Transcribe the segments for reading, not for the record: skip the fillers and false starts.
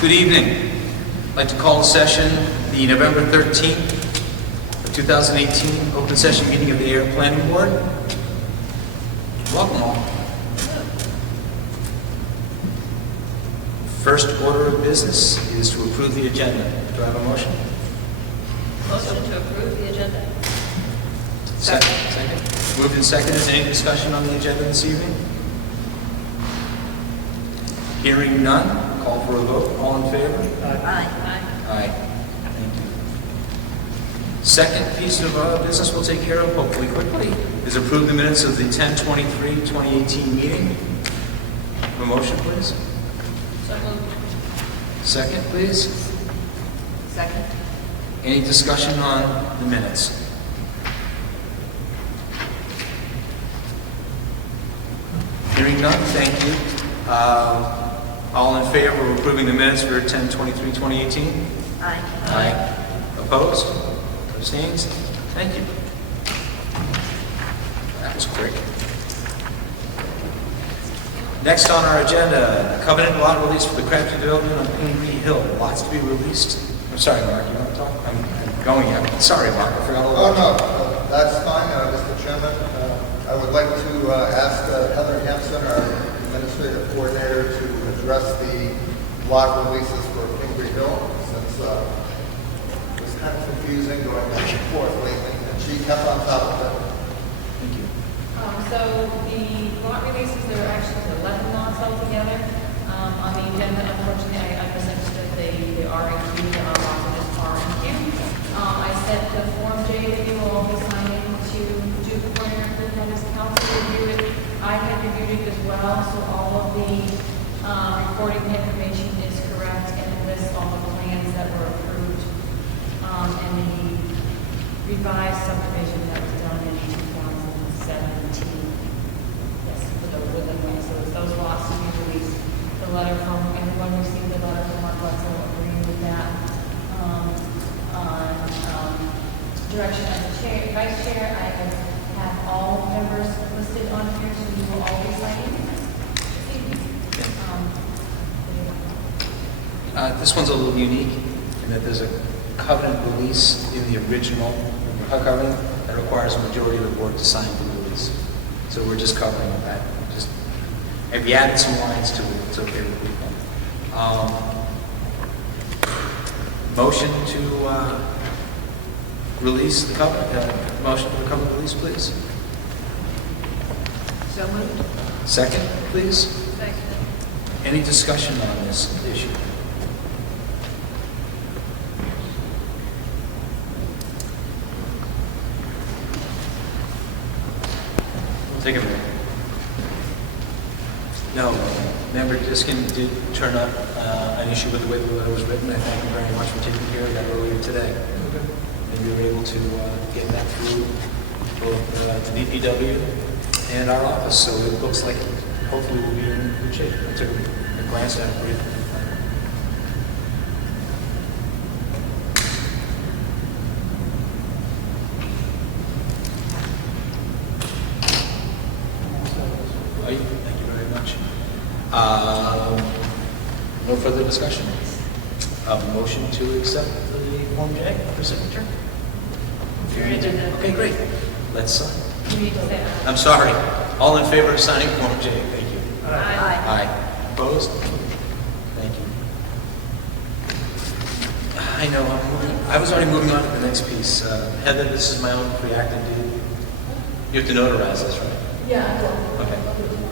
Good evening. I'd like to call to session the November 13th, 2018 open session meeting of the Ayer Planning Board. Welcome all. First order of business is to approve the agenda. Do I have a motion? Motion to approve the agenda. Second. Moved and seconded. Is any discussion on the agenda this evening? Hearing none, call for a vote. All in favor? Aye. Aye. Thank you. Second piece of business we'll take care of, hopefully quickly, is approve the minutes of the 10/23/2018 meeting. Have a motion, please. So moved. Second, please. Second. Any discussion on the minutes? Hearing none, thank you. All in favor of approving the minutes for 10/23/2018? Aye. Aye. Opposed? Abstains? Thank you. That was quick. Next on our agenda, covenant lot release for the Crabtree development on Green Hill. Lots to be released. I'm sorry, Mark, you want to talk? I'm going yet. Sorry, Mark, I forgot all Oh, about no, that's fine, Mr. Chairman. I would like to ask Heather Hampson, our administrative coordinator, to address the lot releases for Pingree Hill, since it was kind of confusing going back and forth lately, and she kept on top of it. Thank you. So the lot releases, there are actually 11 lots altogether. On the agenda, unfortunately, I presented that they are included on lots of this R and Q. I sent the Form J that you will all be signing to Duke Corner and this council review it. I have reviewed it as well, so all of the recording information is correct and lists all the plans that were approved and the revised subdivision that was done in 2017. Yes, for the woodland way. So it's those lots to be released. The letter from, everyone received the letter from Mark Wetzel agreeing with that. On direction of the chair, vice chair, I have all members listed on here, so you will all be signing. This one's a little unique in that there's a covenant release in the original covenant that requires a majority of the board to sign for the release. So we're just covering that. If you added some lines to it, it's okay with people. Motion to release the covenant. Motion for the covenant release, please. So moved. Second, please. Second. Any discussion on this issue? We'll take a minute. No, Member Diskin did turn up an issue with the way the letter was written. I thank him very much for taking care of that earlier today. And we were able to get that through both the DPW and our office, so it looks like hopefully we'll be in good shape. I took a glance at it briefly. Thank you very much. No further discussion. Motion to accept the Form J for signature? Okay, great. Let's sign. You need to say aye. I'm sorry. All in favor of signing Form J? Thank you. Aye. Aye. Opposed? Thank you. I know, I was already moving on to the next piece. Heather, this is my own reactive duty. You have to notarize this, right? Yeah, I will. Okay. I'll do it tomorrow.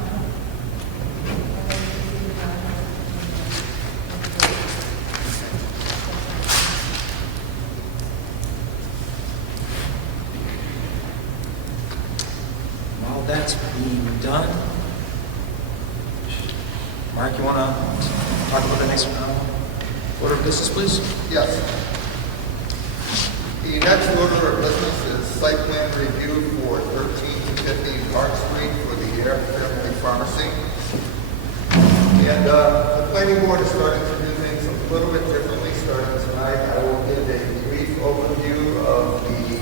While that's being done, Mark, you want to talk about the next order of business, please? Yes. The next order of business is site plan review for 13-15 Park Street for the Ayer Family Pharmacy. And the planning board is starting to do things a little bit differently starting tonight. I will give a brief overview of the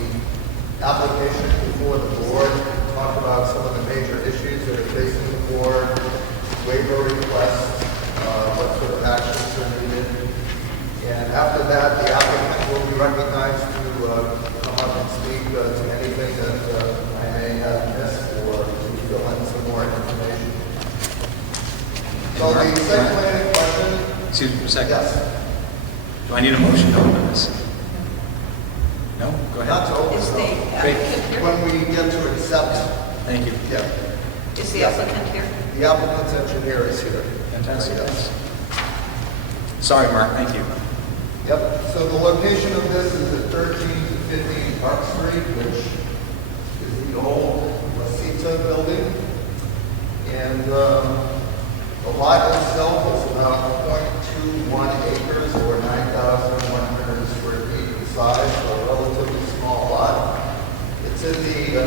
application before the board, talk about some of the major issues that are facing the board, waiver requests, what sort of actions are needed, So Mark. the site plan in question, Excuse me for a second. yes, Do I need a motion to open this? No? Go not ahead. to open. Is the Great. applicant here? When we get to accept, Thank you. yeah, Is the applicant here? the applicant's engineer is here. Fantastic. Yes. Sorry, Mark, thank you. Yep, so the location of this is at 13 to 15 Park Street, which is the old Wasita building. And the lot itself is about 0.21 acres or 9,100 square feet in size, so a relatively small lot. It's in the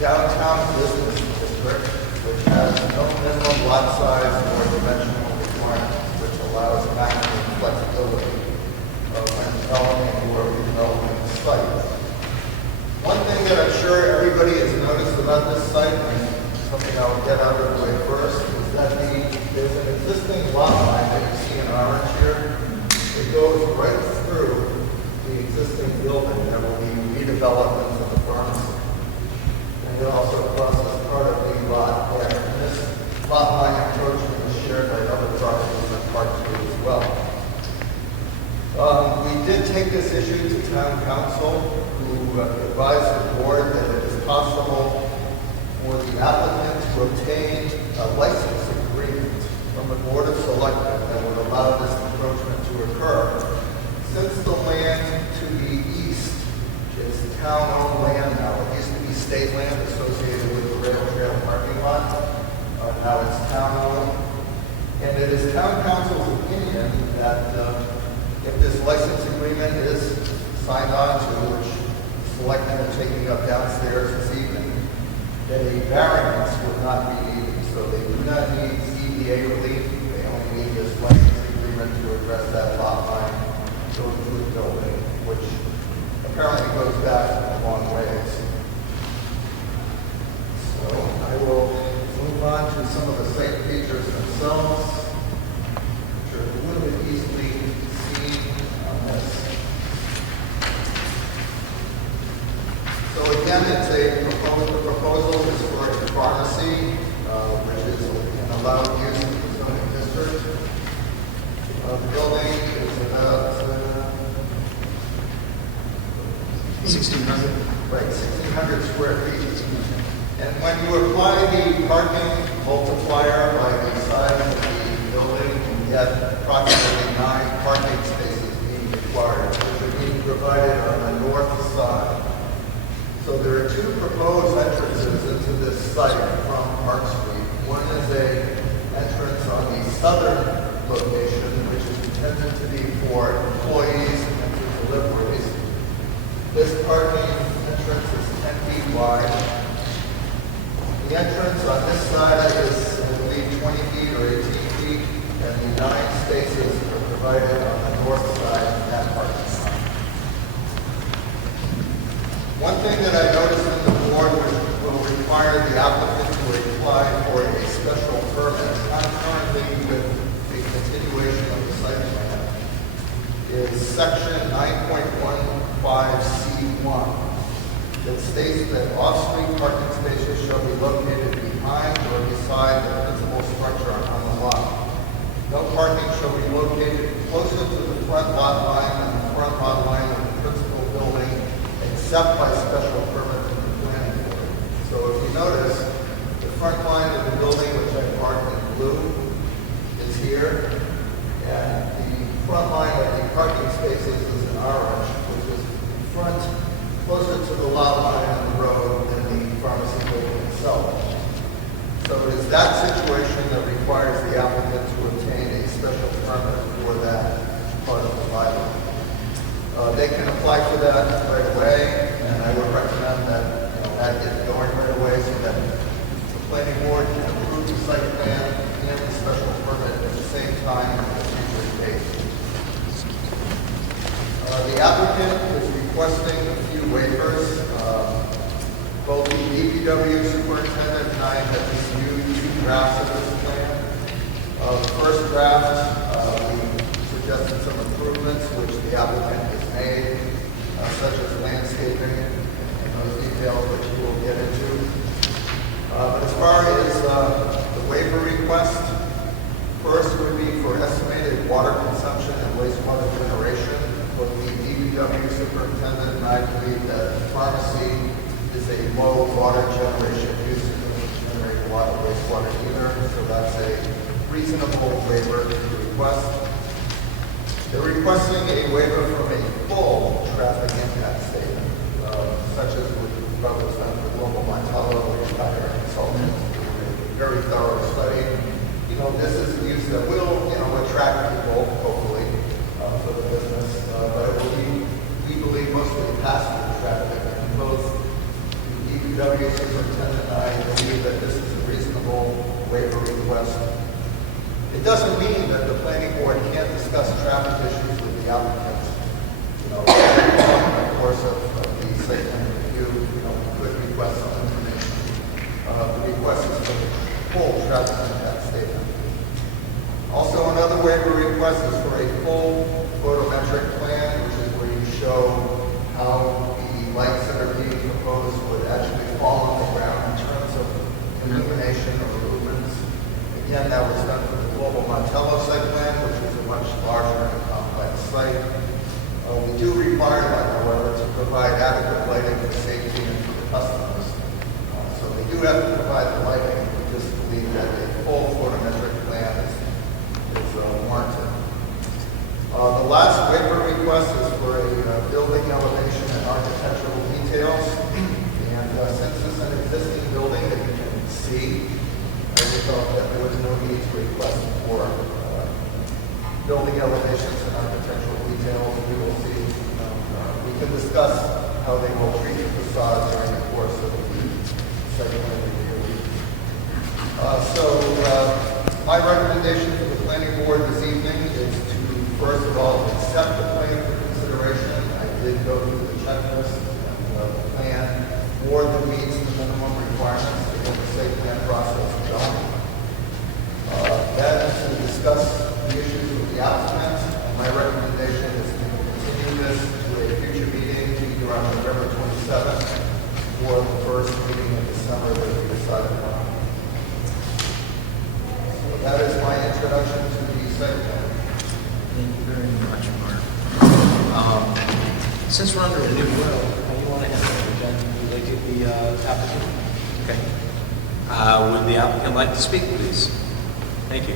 downtown business district, which has no minimum lot size or dimensional requirements, which allows maximum flexibility when developing or redeveloping the site. One thing that I'm sure everybody has noticed about this site, and something I'll get out of the way first, is that there's an existing lot line that you see in orange here. It goes right through the existing building that will be redeveloped into the pharmacy. And it also crosses part of the lot there. And this lot line encroachment is shared by other properties on Park Street as well. We did take this issue to town council, who advised the board that it is possible for the applicant to obtain a license agreement from the Board of Selectmen that would allow this encroachment to occur. Since the land to the east is town-owned land now, it used to be state land associated with the rail trail parking lot. Now it's town-owned. And it is town council's opinion that if this license agreement is signed on to, which selectmen are taking up downstairs this evening, that a variance would not be needed. So they do not need ZBA relief. They only need this license agreement to address that lot line going through the building, which apparently goes back a long ways. So I will move on to some of the site features themselves, which are a little bit easily seen on this. So again, it's the proposal is for a pharmacy, which is an allowed use in the zoning district. The building is about 1,600? right, 1,600 square feet. And when you apply the parking multiplier by the size of the building, you get approximately 9 parking spaces being required, which are being provided on the north side. So there are 2 proposed entrances into this site from Park Street. One is a entrance on the southern location, which is intended to be for employees and for deliveries. This parking entrance is 10 feet wide. The entrance on this side is, I believe, 20 feet or 18 feet, and the 9 spaces are provided on the north side of that parking lot. One thing that I noticed in the board which will require the applicant to apply for a special permit concurrently with the continuation of the site plan is section 9.15C1 that states that off-street parking spaces shall be located behind or beside the principal structure on the lot. No parking shall be located closer to the front lot line than the front lot line of the principal building, except by special permit from the planning board. So if you notice, the front line of the building, which I marked in blue, is here, and the front line of the parking spaces is in orange, which is in front, closer to the lot line on the road than the pharmacy building itself. So it is that situation that requires the applicant to obtain a special permit for that part of the bylaw. They can apply for that right away, and I would recommend that that get going right away so that the planning board can approve the site plan and the special permit at the same time at the future date. The applicant is requesting a few waivers. Both the DPW superintendent and I have reviewed 2 drafts of this plan. The first draft, we suggested some improvements which the applicant has made, such as landscaping and those details which we will get into. But as far as the waiver request, generation used to generate a lot of wastewater either, so that's a reasonable waiver to request. They're requesting a waiver from a full traffic impact statement, such as we've probably done for Global Montallo, which is Ayer consultant, a very thorough study. You know, this is a use that will, you know, attract people, hopefully, for the business, but it will be, we believe, mostly pass-through traffic. And both the DPW superintendent and I believe that this is a reasonable waiver request. It doesn't mean that the planning board can't discuss traffic issues with the applicants. You know, in the course of the site plan review, you know, we could request some information. The request is for the full traffic impact statement. Also, another waiver request is for a full photometric plan, which is where you show how the lights that are being proposed would actually fall on the ground in terms of illumination or lumens. Again, that was done for the Global Montallo site plan, which is a much larger and complex site. We do require that, however, to provide adequate lighting for safety and for the customers. So they do have to provide the lighting. We just believe that a full photometric plan is warranted. The last waiver request is for a building elevation and architectural details. And since this is an existing building that you can see, we felt that there was no need to request for building elevations and architectural details. We will see. We can discuss how they will treat the facade during the course of the site plan review. My recommendation for the planning board this evening is to, first of all, accept the plan for consideration. I did go through the checklist, and the plan more than meets the minimum requirements to get the site plan process going. Then to discuss the issues with the applicant, and my recommendation is to continue this to a future meeting, either on November 27th or the first meeting in December that we decided on. That is my introduction to the site plan. Thank you very much, Mark. Since we're under a new will, how do you want to handle it, Jen? Would you like to be applicant? Okay. Would the applicant like to speak, please? Thank you.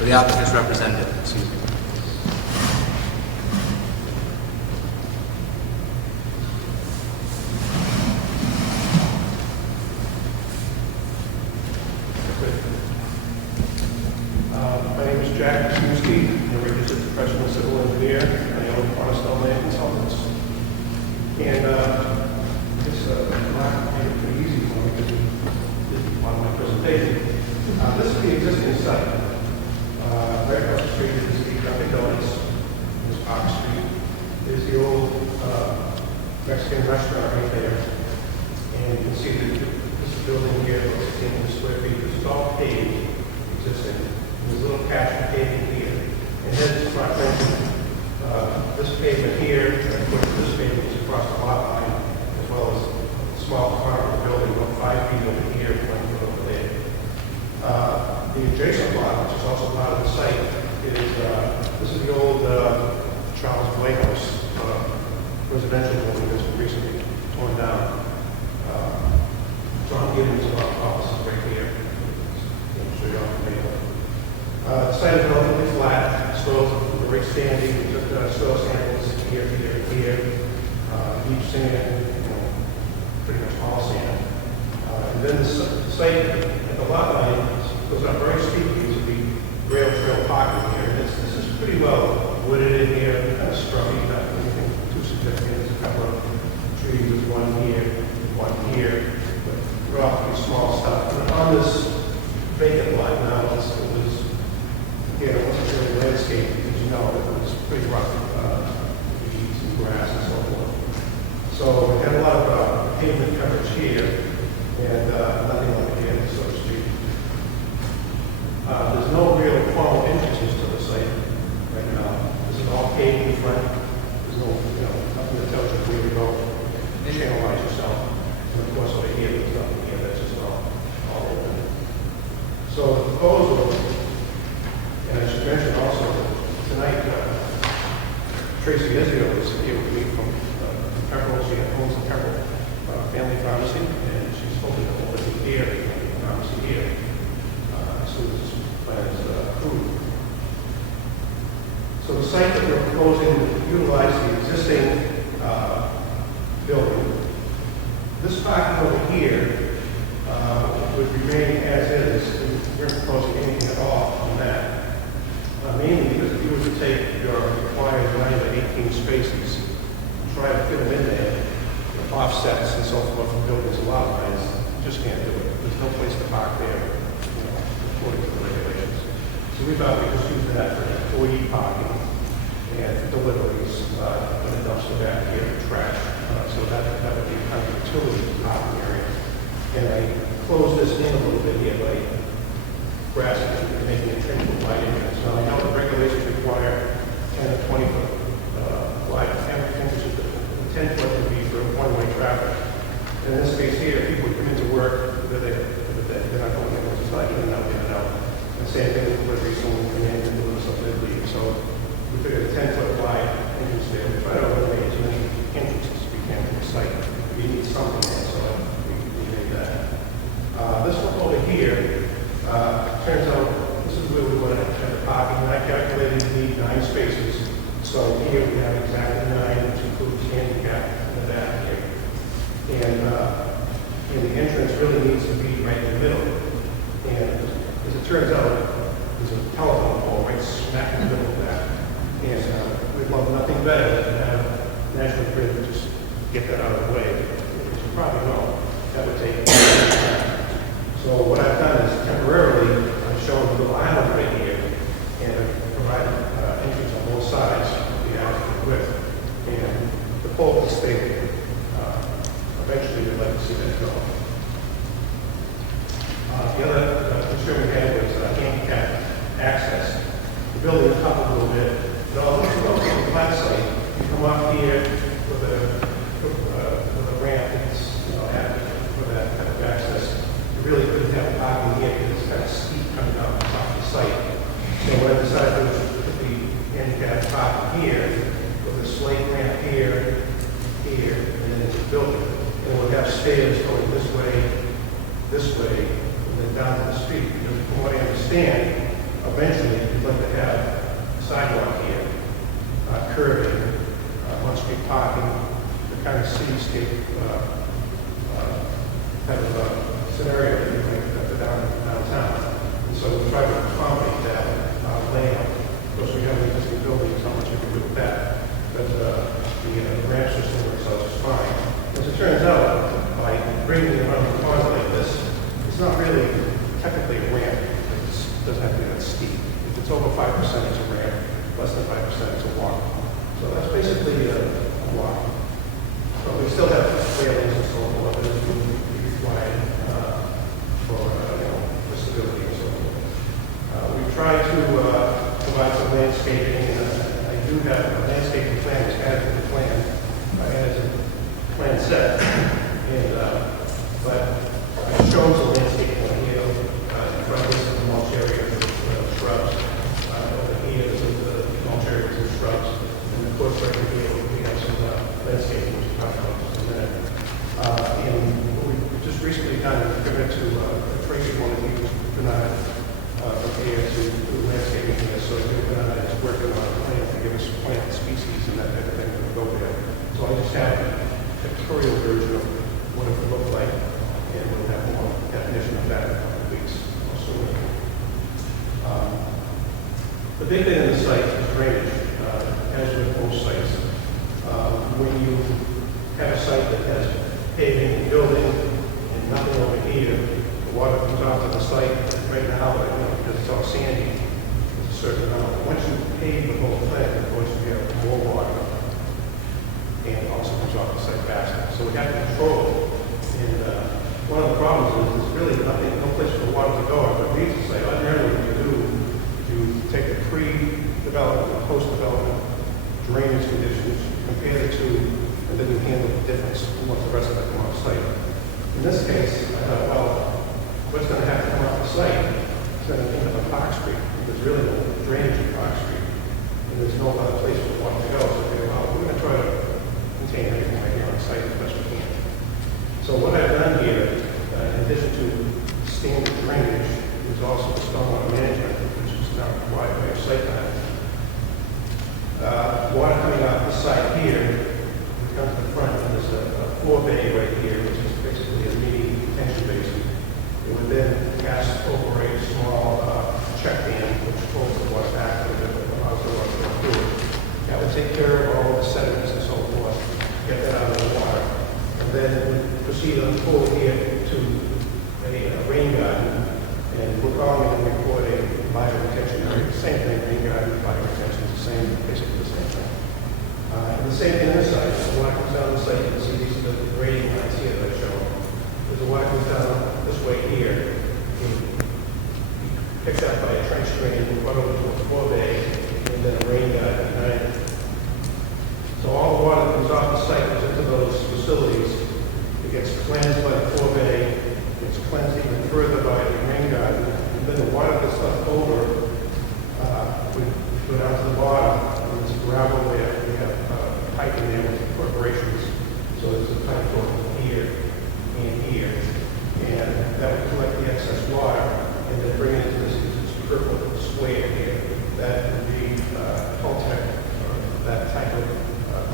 Or the applicant's representative, excuse me. My name is Jack Kuski. I'm a registered professional civil engineer. I own Cornerstone Land Consultants. And this made it pretty easy for me because this is part of my presentation. This is the existing site. Right across the street is the Dunkin' Donuts. There's Park Street. There's the old Mexican restaurant right there. And you can see that this building here, 16 square feet, this is all paved, existing. There's a little patch of pavement here. And then it's not mentioned, this pavement here, and of course this pavement is across the lot line, as well as a small part of the building, about 5 feet over here, 1 foot over there. The adjacent lot, which is also part of the site, is this is the old Charles Playhouse residential building that's been recently torn down. John Gibbons' office is right here. I'm sure y'all can make it. The site is relatively flat. Soils are very sandy. We took soil samples here, here, and here. Deep sand, pretty much all sand. And then the site at the lot line goes up very steeply to the rail trail parking here. And this is pretty well wooded in here, kind of scrubby, not anything too significant. There's a couple of trees, there's one here, but relatively small stuff. And on this vacant lot now, it was wasn't really landscape, because you know, it was pretty rough, weeds and grass and so forth. So we had a lot of pavement coverage here, and nothing over here, so to speak. There's no real formal entrances to the site right now. This is all paved in front. There's no, nothing that tells you where to go. Channelize yourself. And of course, over here, there's nothing here. That's just all open. pharmacy, and she's hoping to open the here, the pharmacy here, as soon as this plan is approved. So the site that we're proposing to utilize the existing building. This parking over here would remain as is. We're not proposing anything at all on that. Mainly because if you were to take your required 9 to 18 spaces, try to fit them in there, with offsets and so forth from buildings and lot lines, you just can't do it. There's no place to park there, according to the regulations. So we thought we'd just use that for employee parking and for deliveries, and the dumpster back here for trash. So that would be kind of a utility parking area. And I closed this in a little bit here by grass and making it trim with wide entrance. So I know the regulations require 10 to 20 foot wide entrances. 10 foot would be for one-way traffic. And in this case here, people come into work, they're not going in, it's not in and out, in and out. And same thing with delivery, someone come in and deliver something to leave. So we figured a 10 foot wide entrance there. We try to eliminate as many entrances as we can to the site. We need something there, so we made that. This one over here, turns out this is where we want to have the parking. And I calculated we need 9 spaces. So here we have exactly 9, which includes handicap in the back here. And the entrance really needs to be right in the middle. And as it turns out, there's a telephone pole right smack in the middle of that. And we'd love nothing better than have National Grid just get that out of the way. As you probably know, that would take time. So what I've done is temporarily I've shown a little island right here and I've provided entrance on both sides of the adequate width. And the pole is stable. Eventually we'd like to see that go. The other concern we had was handicap access. The building is up a little bit. It all looks well on the flat site. You come up here with a ramp that's adequate for that kind of access. You really couldn't have parking here because it's kind of steep coming down the top of the site. So what I decided to do was put the handicap parking here with a slate ramp here, and then it's a building. And we'll have stairs going this way, and then down to the street. Because from what I understand, eventually you'd like to have a sidewalk here, curving, on-street parking, the kind of cityscape kind of scenario that you might have downtown. And so we try to accommodate that layout. Of course, we have an existing building, so how much you can do with that. But the ramp system works out just fine. As it turns out, by bringing it around the corner like this, it's not really technically a ramp. It doesn't have to be that steep. If it's over 5%, it's a ramp. Less than 5%, it's a walk. So that's basically a walk. But we still have railings and so forth that is required for stability and so forth. We've tried to provide some landscaping. I do have a landscaping plan that's added to the plan. As a plan set. But I've shown some landscaping on here. In front of this is the mulch area with shrubs. Over here is the mulch area with shrubs. And of course, right here we have some landscaping, which we'll talk about in just a minute. And what we've just recently done is committed to Tracy wanted to use Bernard from here to do landscaping here. So Bernard is working on a plan to give us plant species and that type of thing to go there. So I just have a pictorial version of what it would look like, and we'll have more definition of that in a couple of weeks or sooner. The big thing in the site is drainage, as with most sites. When you have a site that has paving and building and nothing over here, the water comes out to the site right now, because it's all sandy, it's a certain amount. Once you pave the whole thing, of course, you have more water and also comes off the site faster. So we have to control it. And one of the problems is there's really nothing, no place for the water to go. But we used to say, ordinarily what you do, you take the pre-development and post-development drainage conditions, compare the two, and then you handle the difference once the rest of it come off site. In this case, I thought, well, what's going to have to come off the site is going to end up on Park Street. There's really no drainage in Park Street. And there's no other place for the water to go. So, well, we're going to try to contain everything right here on site as best we can. So what I've done here, in addition to standard drainage, is also stormwater management, which is now required by your site plan. Water coming off the site here, we come to the front, and there's a floor bay right here, which is basically a mini detention basin. It would then pass over a small check dam, which pulls the water back a little bit, allows the water to go through it. That would take care of all the sediments and so forth, get that out of the water. And then we proceed on forward here to a rain garden, and we're calling it recording bio retention area. Same thing, rain garden, bio retention, is the same, basically the same thing. And the same thing on this side. So water comes down the site, you can see these are the grading lines here that I show. There's a water comes down this way here, picked up by a trench drain, run over to a floor bay, and then a rain garden behind it. So all the water that comes off the site goes into those facilities. It gets cleansed by the floor bay, gets cleansed even further by the rain garden, and then the water that's left over, we go down to the bottom, and there's gravel there. We have pipe in there with perforations. So there's a pipe going here and here, and that would collect the excess water, and then bring it into this purple square here. That would be Toltec, that type of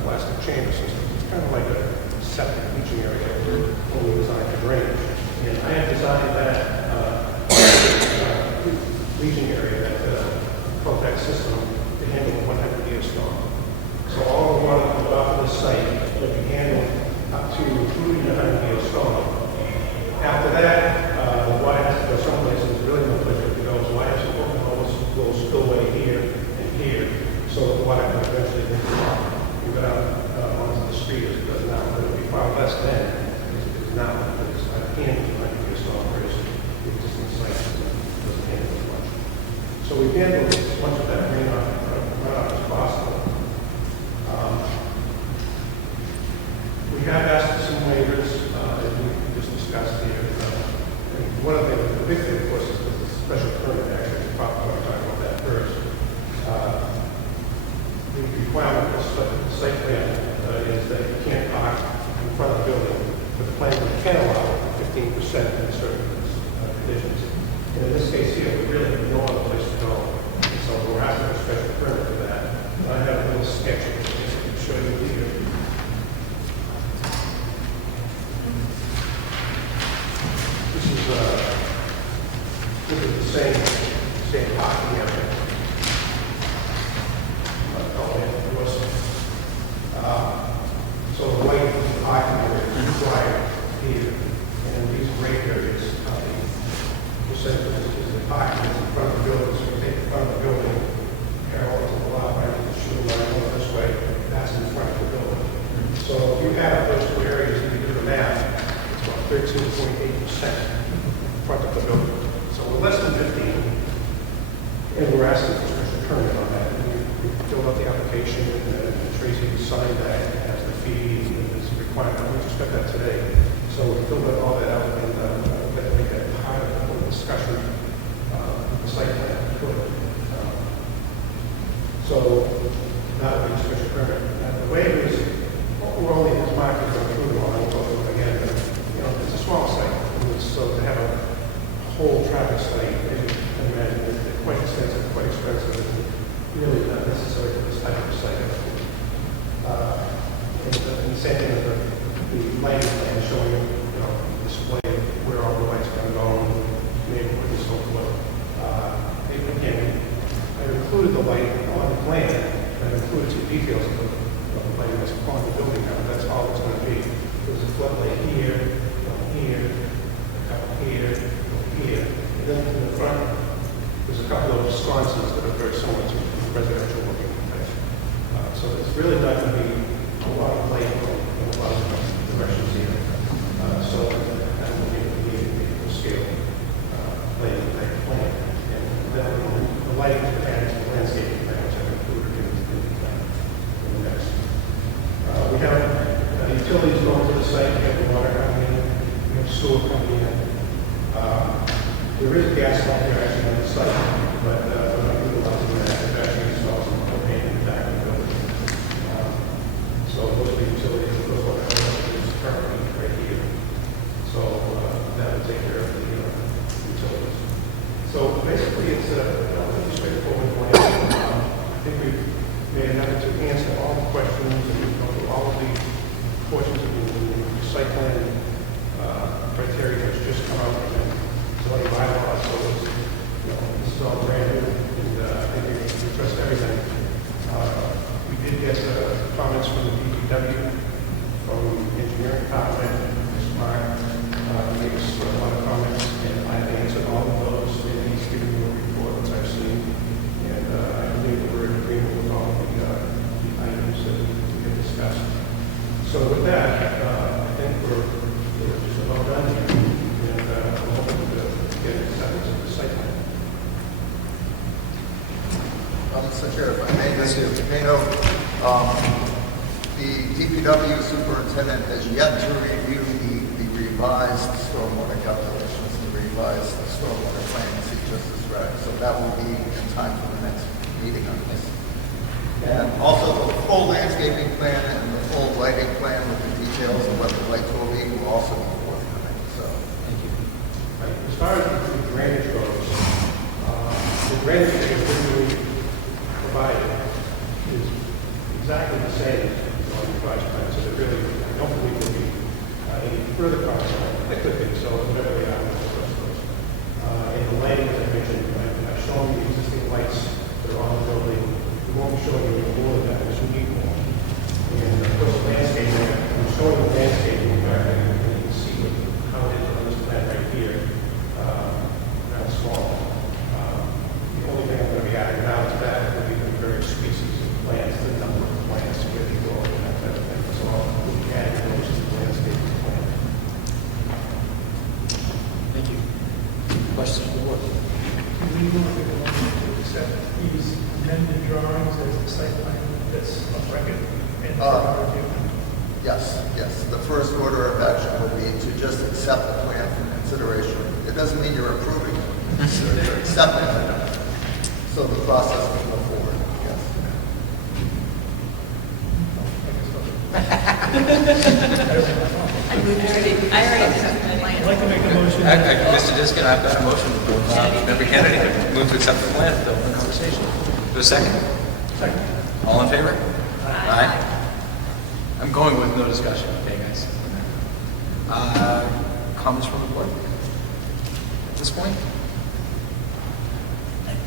plastic chamber system. It's kind of like a septic leaching area when we designed for drainage. And I have designed that leaching area, that Toltec system, to handle a 100-year storm. So all the water that comes off of the site will be handled up to including the 100-year storm. After that, the water has to go someplace, and there's really no place for it to go. So I have to open all this little spillway here and here, so that the water can eventually go down onto the street as it does now. But it'll be far less then as it is now, because I can't do 100-year storm, whereas the existing site doesn't handle as much. So we've handled as much of that runoff as possible. We have asked for some waivers, as we just discussed here. One of the big thing, of course, is the special permit. Actually, we'll talk about that first. The requirement of the site plan is that you can't park in front of the building, but the plan can allow 15% in certain conditions. And in this case here, we really have no other place to go. And so we're asking for a special permit for that. And I have a little sketch of it to show you here. This is the same parking area. So the white parking area is required here, and these gray areas are the percentages is the parking in front of the building. So we take the front of the building, parallel to the lot line, the shoe line going this way, that's in front of the building. So if you add up those two areas and you do the math, it's about 13.8% front of the building. So we're less than 15, and we're asking for a special permit on that. We filled out the application, and Tracy signed that, it has the fee, and it's a requirement. We just got that today. So we filled out all that out, and we're going to make that part of the whole discussion, the site plan. So that would be a special permit. The waivers, we're only as market for approval on, I'll go through it again, but, it's a small site. So to have a whole traffic study, as you can imagine, is quite expensive, and really not necessary for this type of site. And the same thing with the lighting plan showing, display of where all the lights are going to go, neighborhood and so forth. Again, I included the light on the plan, and I included some details of the lighting that's on the building now. That's all it's going to be. There's a floodlight here, here, here, here, and then in the front, there's a couple of sconces that are very similar to residential looking type. So it's really not going to be a lot of light in a lot of directions here. So that will be a scale lighting type plan. And then the lighting that adds to the landscaping plan, which I've included in the next. We have utilities going to the site, we have the water coming in, we have sewer coming in. There is gas line there actually on the site, but we're not utilizing that. It's actually installed some propane in the back of the building. So those are the utilities, those are the currently right here. take care of the utilities. So basically, it's a relatively straightforward plan. I think we've made an effort to answer all the questions and we've gone through all of the portions of the site plan criteria that's just come out and zoning bylaws. So it's, this is all brand new, and I think we've addressed everything. We did get comments from the DPW, from the engineering department, Mr. Mark, he gave us a lot of comments, and I've answered all of those, and he's given me a report, which I've seen, and I believe that we're in agreement with all of the items that we have discussed. So with that, I think we're just about done here, and we're hoping to get acceptance of the site plan. Mr. Chair, if I may, Mr. Pano, the DPW superintendent has yet to review the revised stormwater calculations, the revised stormwater plans he just described. So that will be in time for the next meeting on this. And also the full landscaping plan and the full lighting plan with the details of what the lights will be will also be forthcoming. So Thank you. As far as the drainage goes, the drainage that is originally provided is exactly the same on the revised plan, so there really, I don't believe there'll be any further problems. It could be, so whatever they are, with the rest of those. And the lighting, as I mentioned, I've shown the existing lights that are on the building. We won't be showing you more of that, because we need more. And of course, the landscaping, I'm showing the landscaping, in fact, and you can see how it is on this plan right here. Not small. The only thing I'm going to be adding now to that will be the various species of plants, the number of plants, where you go, and that type of thing. So we'll be adding those to the landscaping plan. Thank you. Questions from the board? Do we want to go on to accept these amended drawings as the site plan that's on record and review? yes. The first order of action will be to just accept the plan for consideration. It doesn't mean you're approving it, you're accepting it. So the process can go forward, yes. I already accepted the I'd plan. like to make a motion. Mr. Diskin, I've got a motion from Member Kennedy to move to accept the plan to open the conversation. Do a second? Second. All in favor? Aye. I'm going with no discussion, okay, guys? Comments from the board at this point?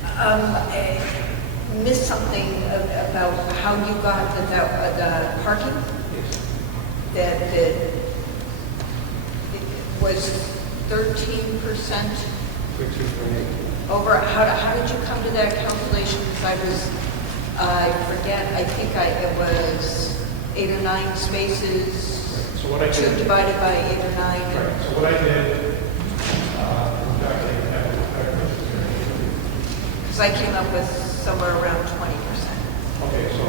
I missed something about how you got the parking? That it was 13% 13.8. over. How did you come to that calculation? Because I forget, I think it was 8 or 9 spaces. So what I Two did, divided by 8 or 9. right, so what I did, in fact, I have a question here. Because I came up with somewhere around 20%. Okay, so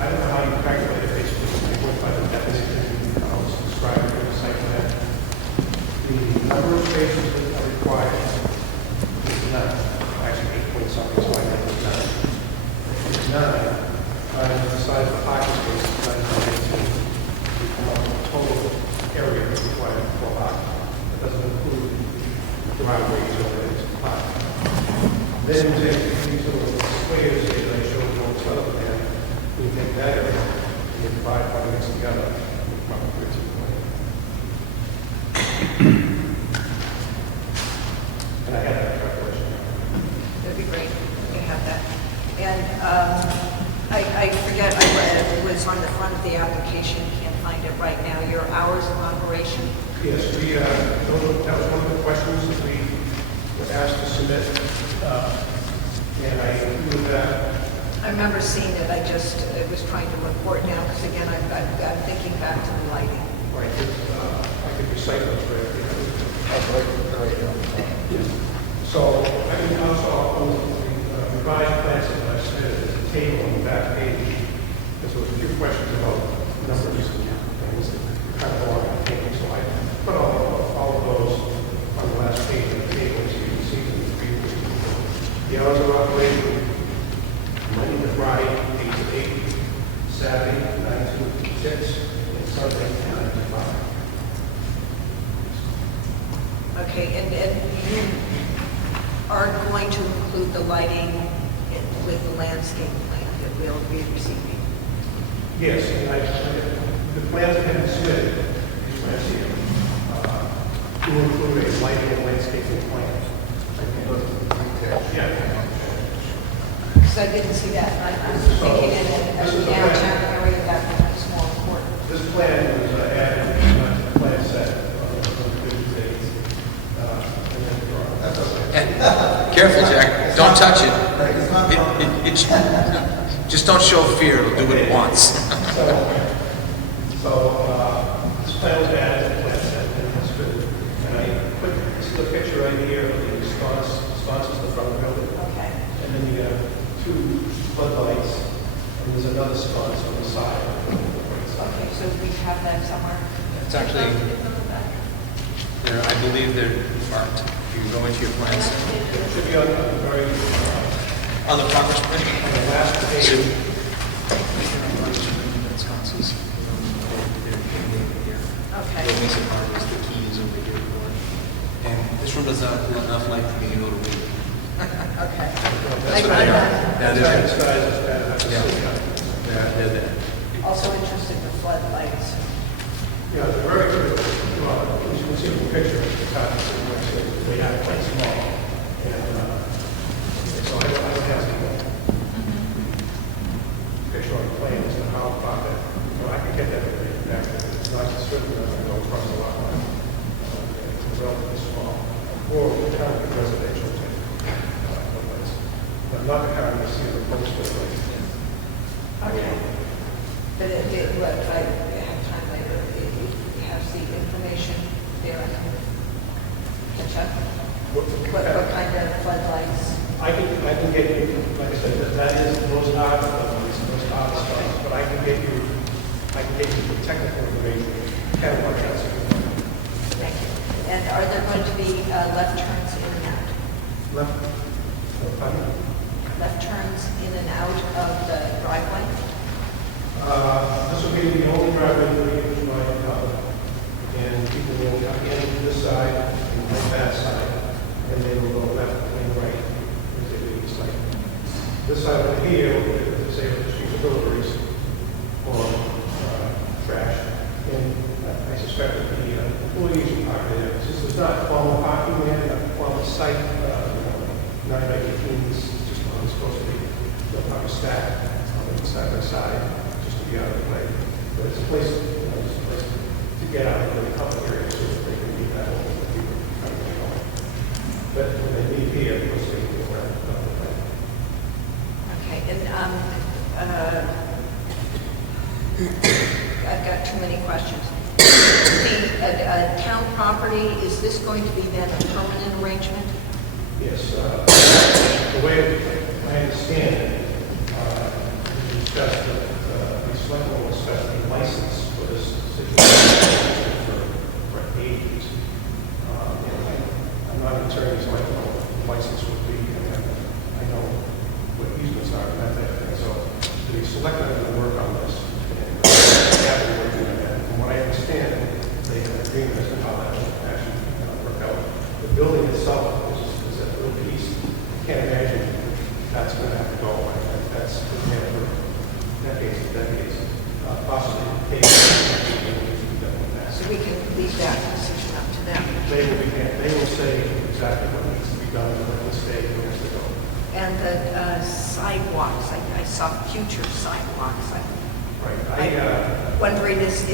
I don't know how you calculate it, basically, I went by the definition I was describing in the site plan. The number of spaces that are required is 9, actually 8 point something, so I think it's 9. It's 9, the size of the parking space is 9.18. We come up with a total area that's required for parking. That doesn't include driveways or anything to park. Then you take these little squares here that I showed you on the other plan, you take that area, and you divide by mix together, you come up with 13.8. And I had that calculation. That'd be great to have that. And I forget, it was on the front of the application, can't find it right now, your hours of operation. Yes, that was one of the questions that we were asked to submit, and I included that. I remember seeing it, I was trying to report now, because again, I'm thinking back to the lighting. Right, I could recite those right here. So I can also, the revised plans that I submitted, there's a table on the back page. Because there was a few questions about numbers and things that kind of long in the table. So I put all of those on the last page of the table so you can see them in previous. The hours of operation, Monday to Friday, 8 to 8, Saturday, 9 to 6, and Sunday, 9 to 5. Okay, and you are going to include the lighting with the landscape plan that we'll be receiving? Yes, and the plans that have been submitted, these plans here, do include a lighting and landscaping plan. Yeah. So I didn't see that. I'm thinking in a downtown area that is more important. This plan was added to the plan set on the dates. And then drawn. That's okay. And careful, Jack, don't touch it. Right, it's not permanent. Just don't show fear, it'll do what it wants. This plan was added to the plan set, and that's good. And I put, this is a picture right here of the sconces to the front of the building. Okay. And then you have two floodlights, and there's another sconce on the side. Okay, so we have that somewhere? It's actually, there, I believe they're marked. If you go into your plans, It should be on the very, on the progress plan. on the last page. So, Okay. What makes it hard is the keys over here. And this room does not have enough light for me to go to read. Okay. That's what I I'm heard. That is That's it. size is bad, that's a Yeah. silly guy. They're there. Also interested in floodlights. Yeah, they're very good. Well, as you can see from the picture, it's kind of, they have quite small. And so I would have to picture on the plan as to how far that, well, I can get that back. It's not just certain that I go across the lot line. It's relatively small. Or kind of residential type. But not the kind you see in the postal place. Okay. But look, if I have time later, if you have the information there, I can catch up. What kind of floodlights? I can get you, like I said, that is, those are the stuff, but I can get you the technical information, kind of what that's. Thank you. And are there going to be left turns in and out? Left, pardon? Left turns in and out of the driveway? This will be the only driveway that we can drive out. And people will come in this side and like that side, and they will go left and right as they leave the site. This side over here, will say the street of deliveries or trash. And I suspect that the employees will park there. Since there's not formal parking there, not formal site, 9 by 18 is just not supposed to be. They'll park a stack side by side, just to be out of the way. But it's a place, it's a place to get out of the common area so that they can meet that whole people coming home. But when they leave here, of course, they can go around the way. Okay, and I've got too many questions. The town property, is this going to be then a permanent arrangement? Yes, the way I understand it, we discussed that the selectmen will discuss the license for this situation for agents. I'm not an attorney, so I don't know what the license would be, and I know what easements are and that type of thing. So the selectmen will work on this, and they have been working on that. From what I understand, they have an agreement as to how that will actually work out. The building itself is a little piece. I can't imagine that's going to have to go away. That's been there for decades and decades. Possibly decades. So we can leave that decision up to them. They will say exactly what needs to be done, when to stay, where to go. And the sidewalks, I saw future sidewalks. Right. I'm wondering, is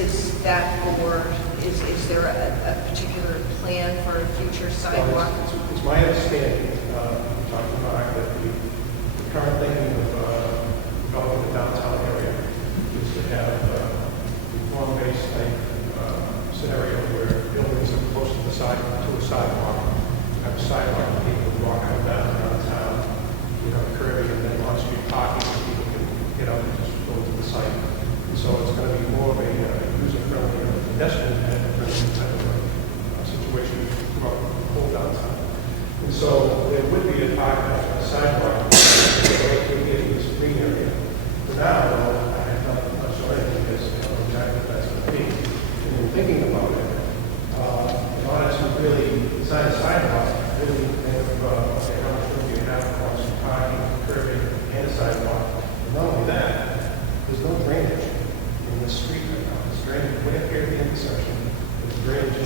that for, is there a particular plan for a future sidewalk? It's my understanding, talking about that the current thinking of developing the downtown area is to have a form-based type scenario where buildings are close to the sidewalk, have a sidewalk that people can walk up and down downtown, you have curbing and then on-street parking so people can get out and just go to the site. And so it's going to be more of a user-friendly or pedestrian type of a situation throughout the whole downtown. And so there would be a park on the sidewalk that would get in this green area. For now, I have not sure anything because I don't know exactly what that's going to be. And in thinking about it, in order to really design a sidewalk, really, and okay, how much room do you have across the parking, curbing, and a sidewalk? And not only that, there's no drainage in this street right now. There's drainage way up here at the intersection. There's drainage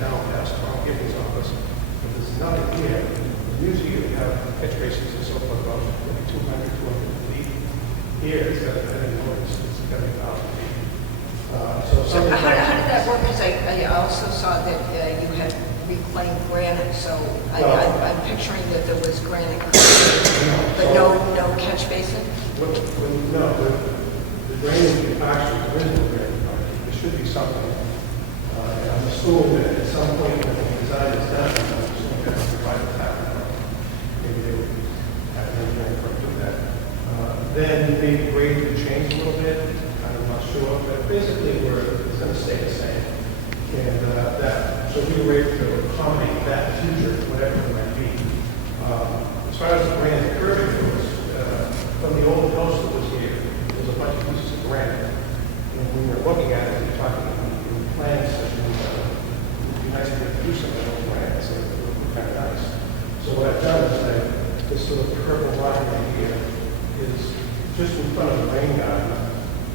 down past Tom Gibbons' office. But there's nothing here. Usually you have catch basins and so forth about maybe 200 feet. Here, it's got a notice, it's got 1,000 feet. So how did that work? Because I also saw that you had reclaimed granite, so I'm picturing that there was granite, but no catch basin? No, the drainage, actually, there is no drainage. There should be something. I'm assuming that at some point when the design is done, I'm assuming that the private tap, maybe they would have an engineering firm do that. Then maybe grade would change a little bit. I'm not sure, but basically it's going to stay the same. And so we were able to accommodate that future, whatever it might be. As far as the granite curving goes, from the old house that was here, there was a bunch of pieces of granite. And when we were looking at it, we were talking in plans that it would be nice to do something on granite, so it would look kind of nice. So what I've done is this little purple line right here is just in front of the rain garden.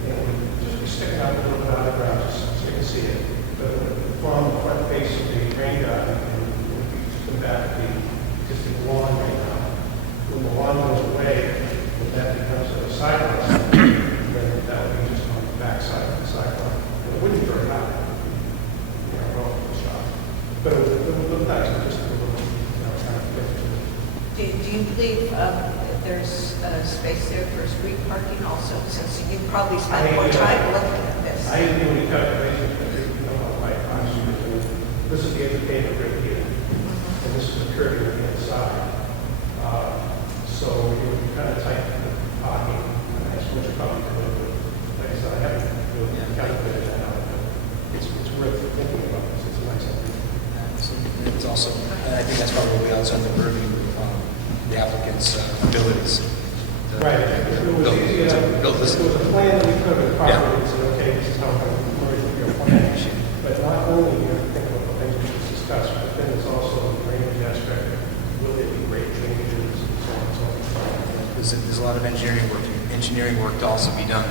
And just be sticking out a little bit out of the ground just so you can see it. But from the front face of the rain garden, and if you just come back to the existing lawn right now, when the lawn goes away, when that becomes a sidewalk, then that would be just on the back side of the sidewalk. And it wouldn't be very high, roll the shop. But it would look nice, just a little, kind of fit to it. Do you believe there's space there for street parking also, since you probably spend more time looking at this? I didn't do any calculations, but this is the edge of pavement right here, and this is the curving on the other side. So it would be kind of tight for the parking, and that's what you're probably doing. But like I said, I haven't really calculated that out, but it's worth thinking about because it's a nice idea. So it's also, and I think that's probably outside the purview of the applicant's abilities. Right. It was easy, build this. it was a plan that we could have properly said, okay, this is how I'm going to merge with your plan. But not only do you have to think about the things we just discussed, but then there's also the drainage aspect. Will there be great drainages and so on and so forth? There's a lot of engineering work to also be done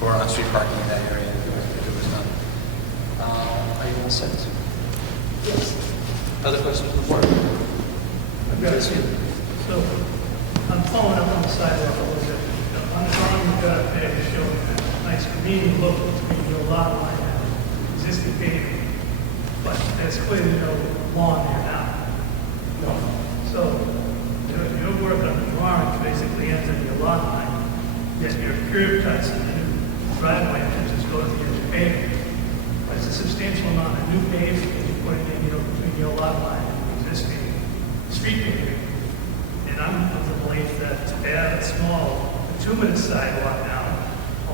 for on-street parking in that area if it was done. Are you all set? Yes. Other questions from the board? So, I'm following up on the sidewalk a little bit. On the drawing, you've got a page showing a nice convenient look between your lot line and existing pavement, but there's clearly no lawn there now. No. So, your work on the drawing basically ends at your lot line, yet your curb cuts and the new driveway entrances go to the edge of pavement. But it's a substantial amount of new pavement that you're putting in, between your lot line and the existing street pavement. And I'm of the belief that to add a small bituminous sidewalk now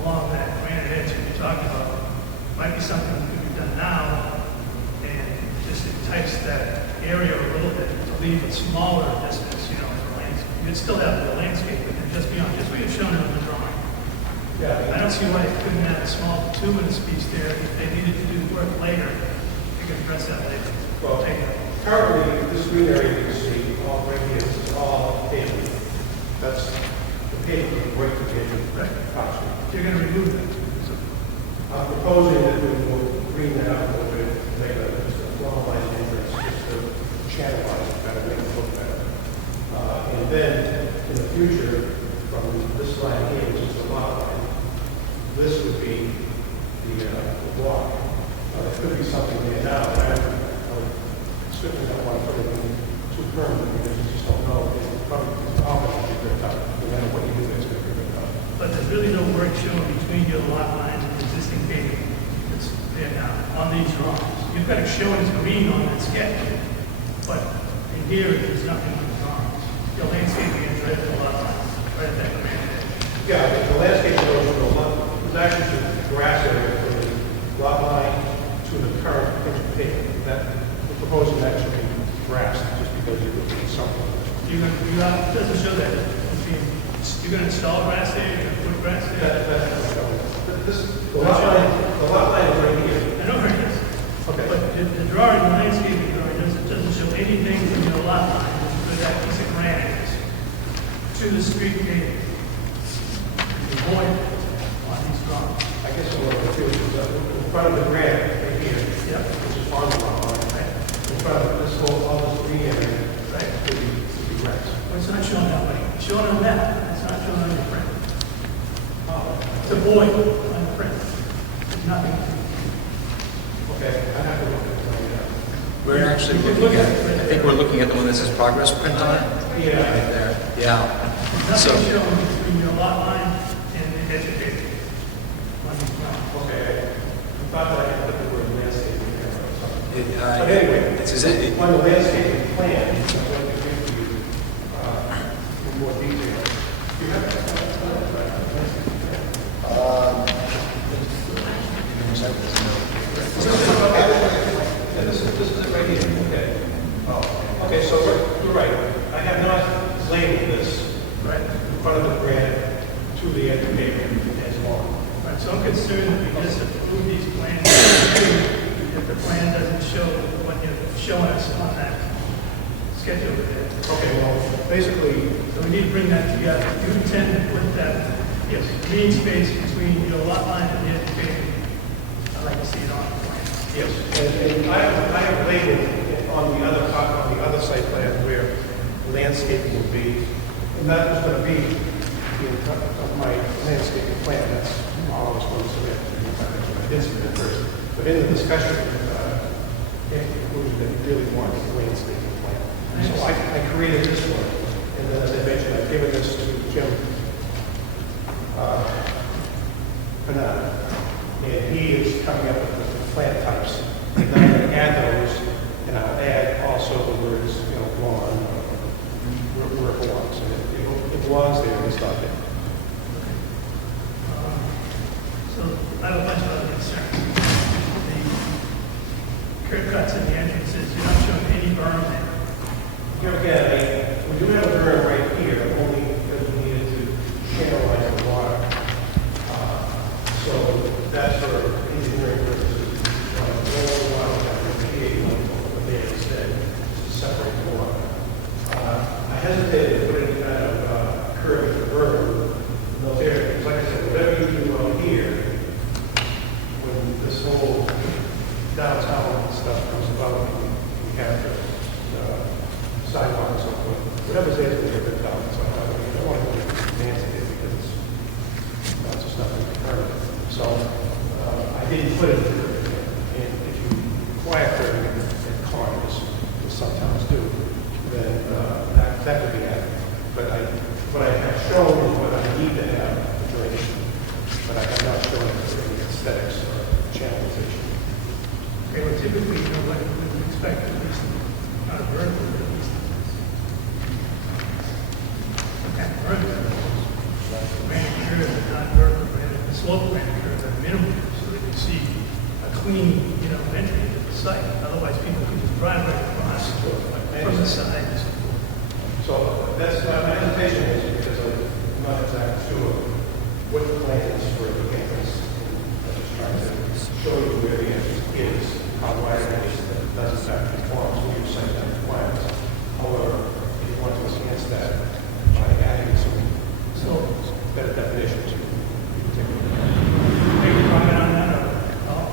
along that granite edge that you're talking about might be something that could be done now and just entice that area a little bit to leave a smaller distance, for landscape. You'd still have the landscape and just beyond, just what you've shown it on the drawing. Yeah. I don't see why you couldn't add a small bituminous piece there if they needed to do work later. You can address that later. Well, currently, this green area you can see, all right here, this is all pavement. That's the pavement, break the pavement, option. You're going to remove that. I'm proposing that we will green that up a little bit, make just a formalized entrance, just to channelize it better, make it look better. And then, in the future, from this line here, which is the lot line, this would be the block. There could be something there now, but I would certainly don't want to put it in too permanent, because you just don't know. It's probably always going to be ripped up. No matter what you do, it's going to be ripped up. But there's really no work shown between your lot line and the existing pavement that's there now on these drawings. You've got it shown as green on that sketch, but in here, there's nothing on the drawings. Your landscaping is right at the lot line, right at that granite edge. Yeah, the landscape shows the lot, there's actually the grass area from the lot line to the current pavement. That, we're proposing that should be grass, just because you're looking at something. It doesn't show that. You're going to install grass there, you're going to put grass there? That's what's showing. The lot line is right here. I know where it is. Okay. But the drawing, the landscaping drawing, doesn't this whole, all this green area, right, would be grass. Well, it's not shown that way. It's shown on that. It's not shown on your print. Oh, It's a void on the print. There's nothing. okay, I have to look at it. We're actually looking at, I think we're looking at the one that says progress print on it. Yeah. Right there, yeah. There's So, nothing shown between your lot line and the educated. On these drawings. Okay, I thought that I had put the word landscaping there or something. it, But anyway, it's, is it, on the landscaping plan, I'm going to give you in more detail. You have that landscaping plan? Yeah, this is it right here, okay. Oh, okay, so you're right. I have not labeled this, right, in front of the granite to the edge of pavement as long. Right, so I'm concerned that we just approve these plans, if the plan doesn't show what you're showing us on that schedule there. Okay, well, basically, So we need to bring that together. You intend to put that, yes, green space between your lot line and the educated. I'd like to see it on the plan. yes, and I have labeled it on the other, on the other site plan where landscaping would be, and that was going to be of my landscaping plan. That's all I was going to submit. I did submit it first. But in the discussion, it concluded that you really wanted a landscaping plan. So I created this one, and then as I mentioned, I've given this to Jim Panana, and he is coming up with the plant types. And then I'm going to add those, and I'll add also the words, lawn, where it belongs. And it belongs there, we start there. So I have a bunch of other concerns. The curb cuts in the entrances, you're not showing any berm there. Here again, we do have a berm right here, only because we needed to channelize the water. So that's for engineering purposes. All water that we create over there instead to separate the water. I hesitated to put any kind of curb to berm in those areas. Because like I said, whatever you do out here, when this whole downtown stuff comes about, we have to sidewalk and so forth. Whatever's there is a bit down. So I don't want to go fancy it because it's just not going to be permanent. So I didn't put it there. And if you require curbing in corners, which sometimes do, then that could be added. But what I have shown is what I need to have for drainage. But I have not shown it for any aesthetics or channelization. Okay, well, typically, what we expect at least not a vertical, but at least. Okay, vertical. Granite curve, not vertical, granite, the slope granite curve at minimum, so that you see a clean, entry into the site. Otherwise, people can just drive right across from the side and so forth. So that's my hesitation is because I'm not exactly sure what the plan is for the entrance. I'm just trying to show you where the entrance is, how wide it is, that it doesn't actually conform to your site plan requirements. However, if you want to enhance that by adding some better definitions, you can take a look at that. Make a comment on that, or? Oh.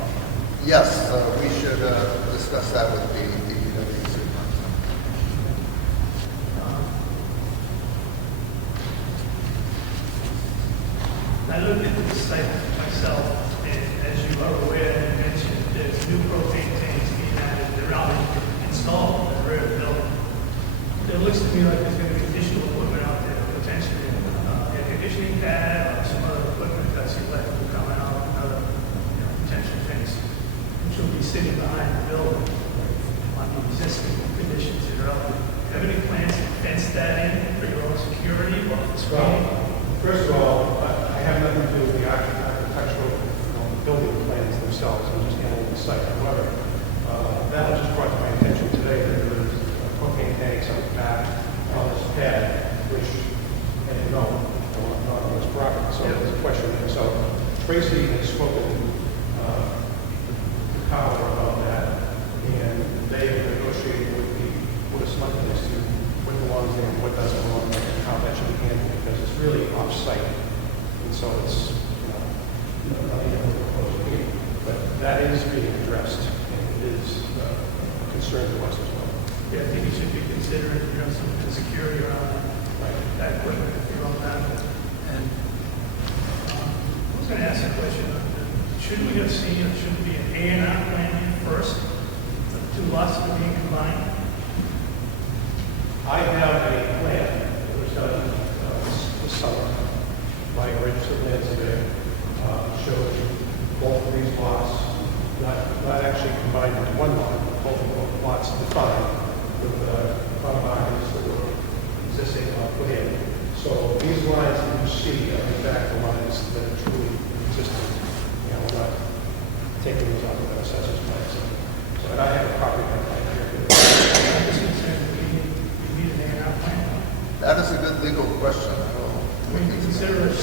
Yes, we should discuss that with the DPW supervisor. I looked at the site myself, and as you are aware, and mentioned, there's new propane tanks being added, they're already installed in the rear of the building. It looks to me like there's going to be additional equipment out there, potentially, air conditioning pad, or some other equipment that's electrical coming out, and other, potential things, which will be sitting behind the building on the existing conditions that are out there. Have any plans to fence that in for your own security or for screening? First of all, I have nothing to do with the architectural building plans themselves. I'm just handling the site. However, that was just brought to my attention today that there was propane tanks on the back on this pad, which, as you know, are not on this property. So there's a question there. So Tracy has spoken to Power about that, and they have negotiated with us monthly as to what belongs there and what doesn't belong there and how that should be handled because it's really off-site. And so it's, nothing that we're proposing here. But that is being addressed and it is a concern to us as well. Yeah, I think you should be considering, some kind of security around that equipment if you're on that. And I was going to ask a question. Should we have seen, or should it be an A&R plan first? The two lots that are being combined? I have a plan that was done this summer by a registered land surveyor, showing both of these lots, not actually combined into one lot, but both of the lots defined with front lines that were existing put in. So these lines that you see are in fact the lines that are truly existing. We're not taking those out of the assessor's plan. So and I have a copy of that right here. I'm just concerned that we need an A&R plan. That is a good legal question. I don't know. When you consider a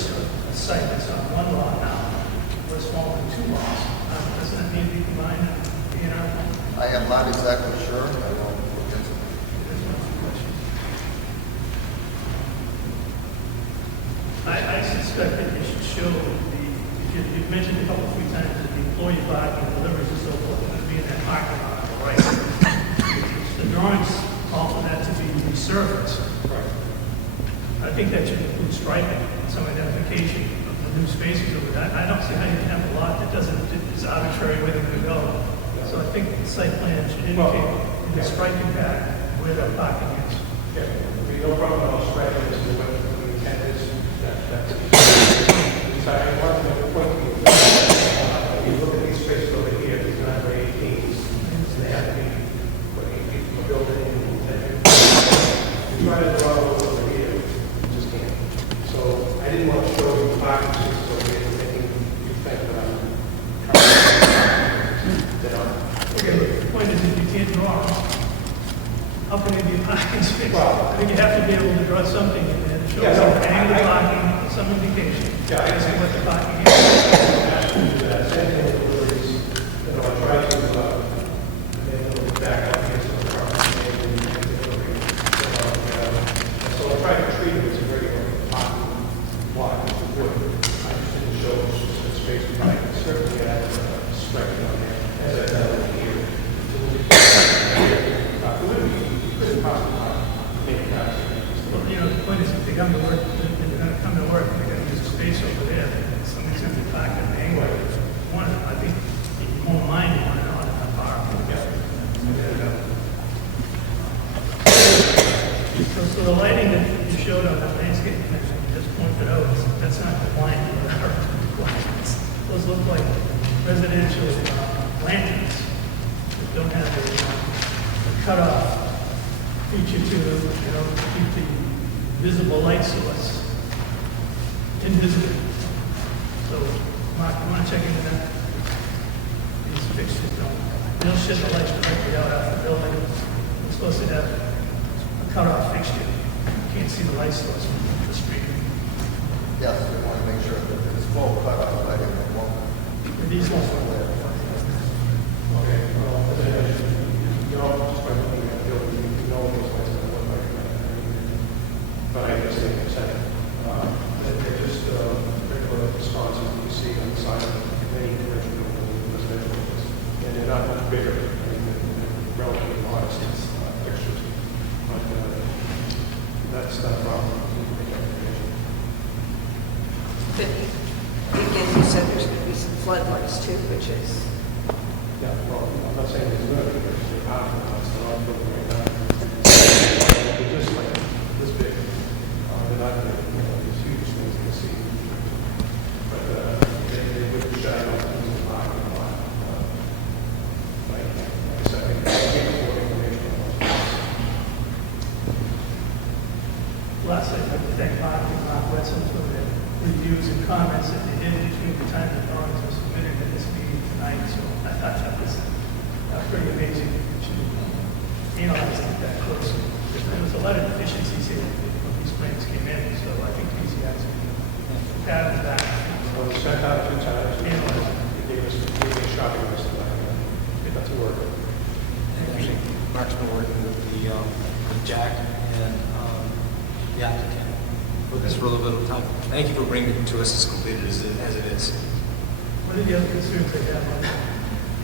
site that's on one lot now, or smaller than two lots, doesn't it need to be combined in A&R plan? I am not exactly sure. I will look into it. There's no question. I suspect that you should show you've mentioned a couple, 3 times that the employee parking, deliveries and so forth, are going to be in that parking lot on the right. The drawings call for that to be resurfaced. Right. I think that should include striping, and some identification of the new spaces over that. I don't see how you can have a lot that is arbitrary where they're going to go. So I think the site plan should indicate in the striping pattern where the parking is. Yeah, we no problem at all striking this in the way the intent is that's so I want to make a point to you. If you look at these spaces over here, these are 18s, and they have to be 8 feet from a building and 10 feet. You try to draw those over here, you just can't. So I didn't want to show you parking spaces over here, making you think that I'm that I'm Okay, but the point is, if you can't draw, how can it be a parking space? Well- I think you have to be able to draw something in there to show Yeah, some no, angle I- parking, some indication. Yeah, I As to understand. what the parking is. That same thing with deliveries, I try to, make a little back up against the property and delivery. So I try to treat it as a regular parking lot, which it would. I just didn't show the space, but I can certainly add strength on there, as I done over here. You couldn't possibly make that. Well, the point is, if they come to work, they're going to come to work, and they're going to use a space over there, somebody's going to be parked at the angle. One, I think, you won't mind, you want to know how far. So the lighting that you showed on the landscape plan, you just pointed out, that's not compliant with our requirements. Those look like residential lanterns that don't have a cutoff feature to, keep the visible light source invisible. So, Mark, you want to check into that? These fixtures they'll shed the light directly out after the building. We're supposed to have a cutoff fixture. You can't see the light source from the street. Yes, we want to make sure that it's full cutoff lighting. And these ones are there. Okay, well, as I mentioned, just by looking at the building, you know what those lights are going to look like. But I guess they can say, they're just regular responses you see on the side of many commercial buildings, residential buildings. And they're not much bigger, they're relatively modest fixtures. But that's not a problem. But again, you said there's going to be some floodlights too, which is, Yeah, well, I'm not saying it's good, because they're powerful, that's the wrong building right now. They're just like this big. They're not, these huge things you can see. But they would shine off into the parking lot. Like I said, I can't afford information on those. Last I heard, thank Mark and Mark Wetzel for their reviews and comments that they did between the time the drawings were submitted to this meeting tonight. So I thought that was pretty amazing to analyze it that closely. There was a lot of deficiencies here when these plans came in, so I think these guys have that. Well, we sent out 2 times. Analyze. They gave us a shopping list, and I got to work. actually, Mark's been working with with Jack and the applicant for this for a little bit of time. Thank you for bringing it to us as completed as it is. One of the other concerns I have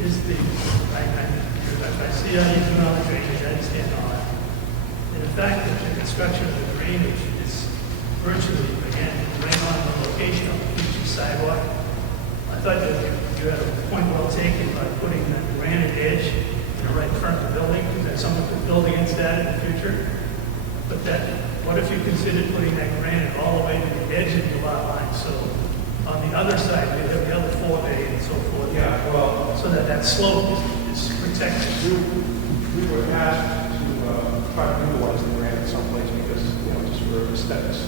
is I see how you do all the drainage, I understand all that. the fact that the construction of the drainage is virtually, again, right on the location of the future sidewalk, I thought that you had a point well taken by putting that granite edge right in front of the building, that someone could build against that in the future. But that, what if you considered putting that granite all the way to the edge of the lot line? So on the other side, you have the other 4-bay and so forth. Yeah, well, So that slope is protected. we were asked to try to utilize the granite someplace because, just for aesthetics.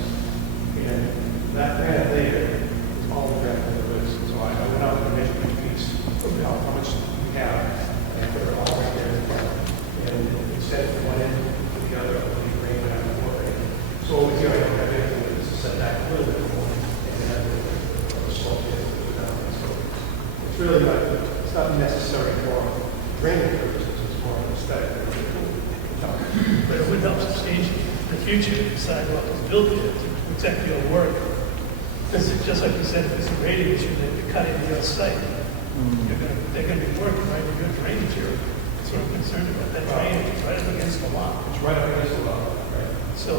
And that granite there is all the granite there is. So I went out and measured each piece, how much we have, and put it all right there in front. And instead of one end to the other, we bring it out more. So over here, I don't have anything that's set back a little bit more, and then I have the slope here to go down. So it's really not, it's not necessary for drainage purposes, it's more aesthetic. But it would help substantially in the future if the sidewalk was built there to protect your work. Because just like you said, if it's a grading issue, they have to cut into your site. They're going to be working right in your drainage area. So I'm concerned about that drainage. It's right up against the lot. It's right up against the lot, right? So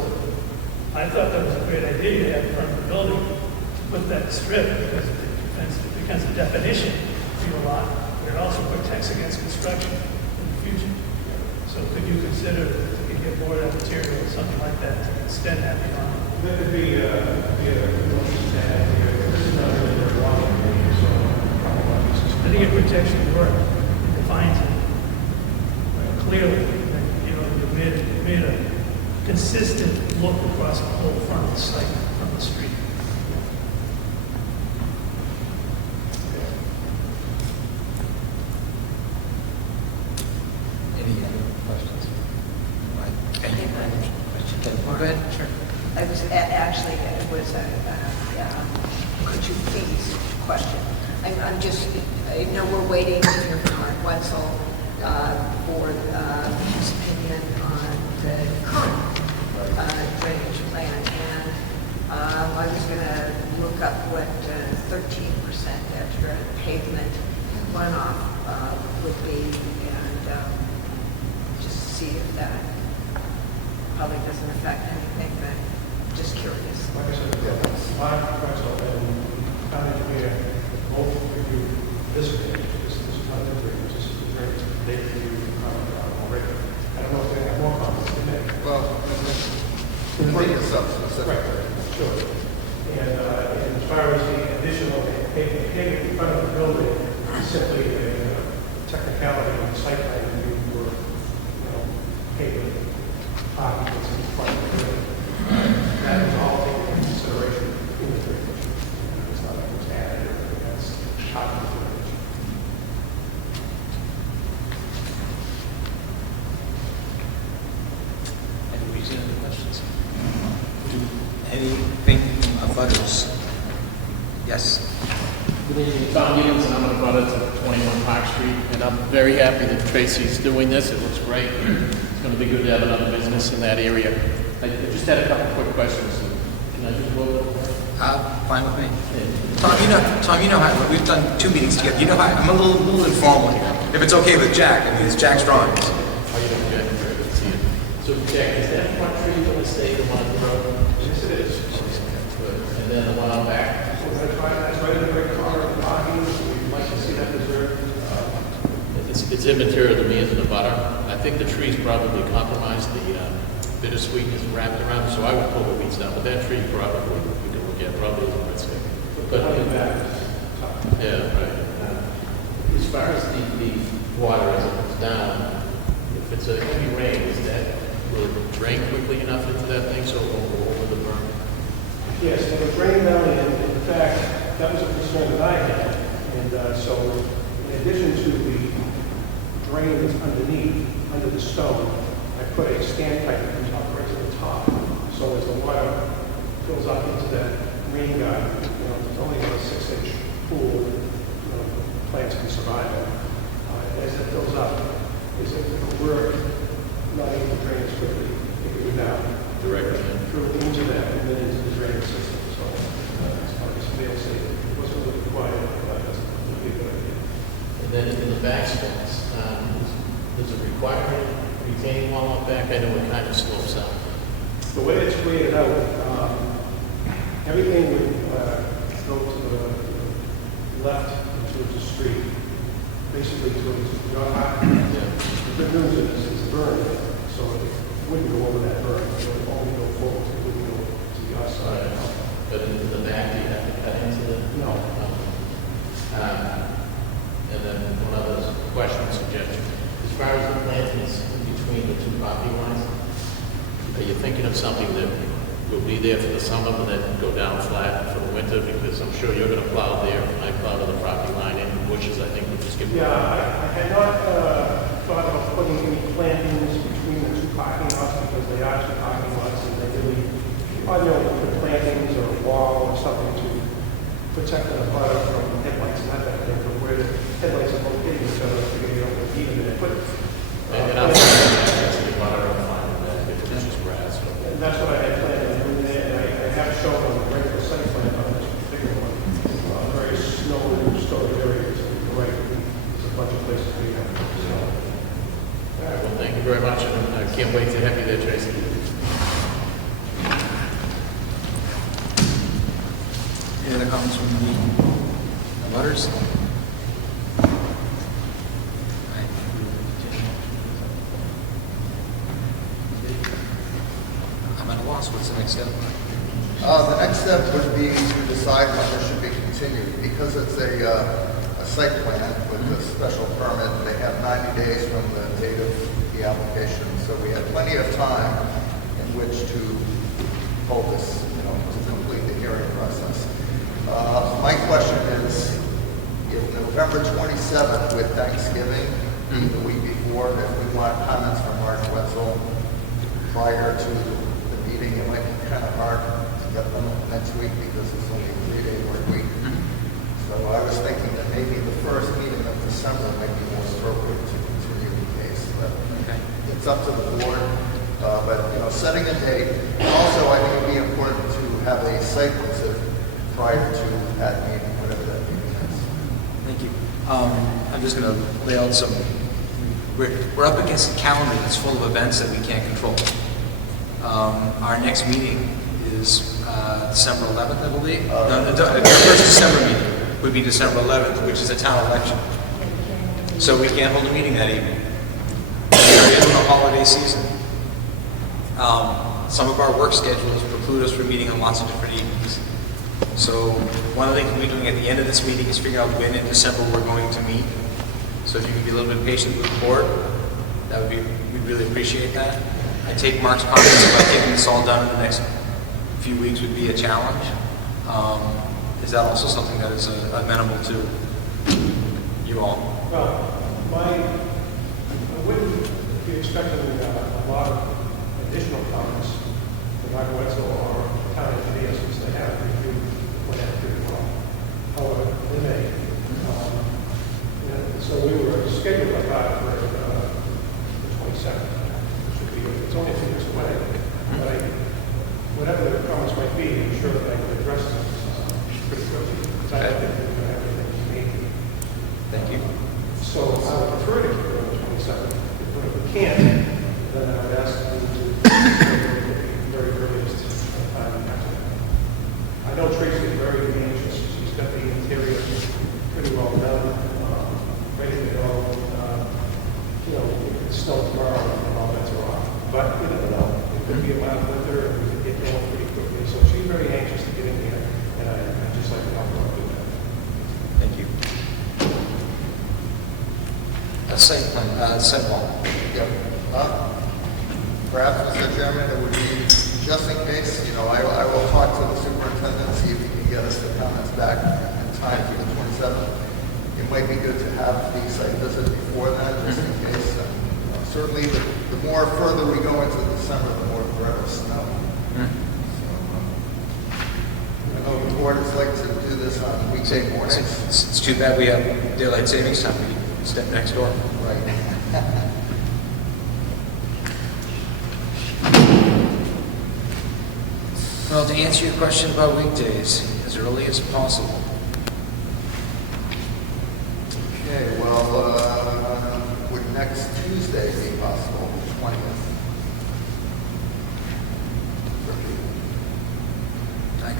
I thought that was a great idea you had in front of the building to put that strip because it becomes a definition for your lot. But it also protects against construction in the future. So could you consider if you could get more of that material or something like that to extend that beyond? That could be a notion to add here. This is not really very long, so I think it protects your work. It defines it clearly. You've made a consistent look across the whole front of the site from the street. Any other questions? Right. Any question? Oh, go ahead. Sure. I was, actually, it was a, could you please question? I'm just, I know we're waiting to hear from Mark Wetzel for his opinion on the current drainage plan. And I was going to look up what 13% extra pavement runoff would be and just see if that probably doesn't affect anything, but just curious. like I said, Mark Wetzel and town engineer both reviewed this page. This is not the drainage, this is the drainage. They reviewed already. I don't know if they have more comments to make. Well, bring this up specifically. Right, sure. And as far as the additional pavement in front of the building, it's simply a technicality of the site plan review for, pavement parking that's in front of the building. That is all taken into consideration in the drainage. It's not like it's added or anything that's part of the drainage. Any other questions? Anything from others? Yes. Good evening, Tom Gibbons, and I'm going to butt to 21 Park Street, and I'm very happy that Tracy's doing this. It looks great. It's going to be good to have another business in that area. I just had a couple quick questions. Can I just go over? Fine with me. Tom, you know how we've done 2 meetings together. You know how I'm a little informal here. If it's okay with Jack, I mean, it's Jack's drawings. How you doing, Jack? Very good to see you. So, Jack, is that front tree going to stay the one on the road? Yes, it is. Good. And then the one out back? So we're going to try that right in the right corner of the parking. We'd like to see that preserved. It's immaterial to me as an abutter. I think the tree's probably compromised. The bittersweet is wrapped around, so I would pull the weeds down. But that tree probably, we can look at, probably isn't risk. But yeah, right. As far as the water as it comes down, if it's a heavy rain, will it drain quickly enough into that thing so it won't go over the berm? Yes, it was raining down, and in fact, that was a concern that I had. And so, in addition to the drain that's underneath, under the stone, I put a standpipe that comes up right to the top. So as the water fills up into that rain garden, it's only a 6-inch pool, plants can survive it. As it fills up, is if we're not able to drain as quickly, it can go down Directly in. through into that and then into the drainage system. So it's part of this fail safe. It wasn't really required, but that's would be a good idea. And then in the back spots, does it require retaining wall out back? I know it kind of slopes out. The way it's created out, everything would go to the left and towards the street, basically towards your house. The good news is it's burned, so it wouldn't go over that burn. It would only go forward, it wouldn't go to the other side. But into the back, do you have to cut into the? No. And then one other question, suggestion. As far as the plantings in between the two property lines, are you thinking of something that will be there for the summer, but then go down flat for the winter? Because I'm sure you're gonna plow there, I plow to the property line, and bushes, I think, would just give. Yeah, I had not thought of putting any plantings between the two parking lots because they are two parking lots and they really, I know, put plantings or a wall or something to protect the butter from headlights, not that thing, but where the headlights are located, so you don't even put. And I'm actually butter, I'm fine with that, if it's just grass. And that's what I had planned on doing there, and I have shown on the regular site plan on this bigger one, very snow-storage areas, and right, there's a bunch of places we have. So, All right, well, thank you very much, and I can't wait to have you there, Tracy. Any other comments from the butters? I'm at a loss. What's the next step? The next step would be to decide whether it should be continued. Because it's a site plan with a special permit, they have 90 days from the date of the application. So we have plenty of time in which to hold this, to complete the hearing process. My question is, if November 27th with Thanksgiving, the week before, if we want comments from Mark Wetzel prior to the meeting, it might be kind of hard to get them next week because it's only a 3-day work week. So I was thinking that maybe the first meeting of December might be more appropriate to continue the case. But it's up to the board. But setting a date. Also, I think it would be important to have a site visit prior to that meeting, whatever that meeting is. Thank you. I'm just going to lay out some. We're up against a calendar that's full of events that we can't control. Our next meeting is December 11th, I believe. Our first December meeting would be December 11th, which is a town election. So we can't hold a meeting that evening. We're in the holiday season. Some of our work schedules preclude us from meeting on lots of different evenings. So one of the things we'll be doing at the end of this meeting is figure out when in December we're going to meet. So if you can be a little bit patient with the board, we'd really appreciate that. I take Mark's comments about getting this all done in the next few weeks would be a challenge. Is that also something that is amenable to you all? Well, I wouldn't be expecting a lot of additional comments from Mark Wetzel or town engineers since they have reviewed the plan pretty well. However, they may. So we were scheduled, I thought, for the 22nd, which would be, it's only a few weeks away. But whatever the comments might be, I'm sure that I can address them pretty quickly. Because I don't think we're going to have anything to meet. Thank you. So I would prefer to keep it on the 27th. But if we can't, then I would ask them to the very earliest time after that. I know Tracy is very anxious. She's got the interior pretty well done, ready to go. It could snow tomorrow and all that's off. But we never know. It could be a mild winter and we could get going pretty quickly. So she's very anxious to get in here, and I'd just like to help her do that. Thank you. Site plan, site wall. Yep. Perhaps, Mr. Chairman, it would be, just in case, I will talk to the superintendent, see if he can get us the comments back in time for the 27th. It might be good to have the site visit before that, just in case. Certainly, the more further we go into December, the more threat of snow. So, I know the board would like to do this on weekday mornings. It's too bad we have daylight savings time. We step next door. Right. Well, to answer your question about weekdays, as early as possible. Okay, well, would next Tuesday be possible?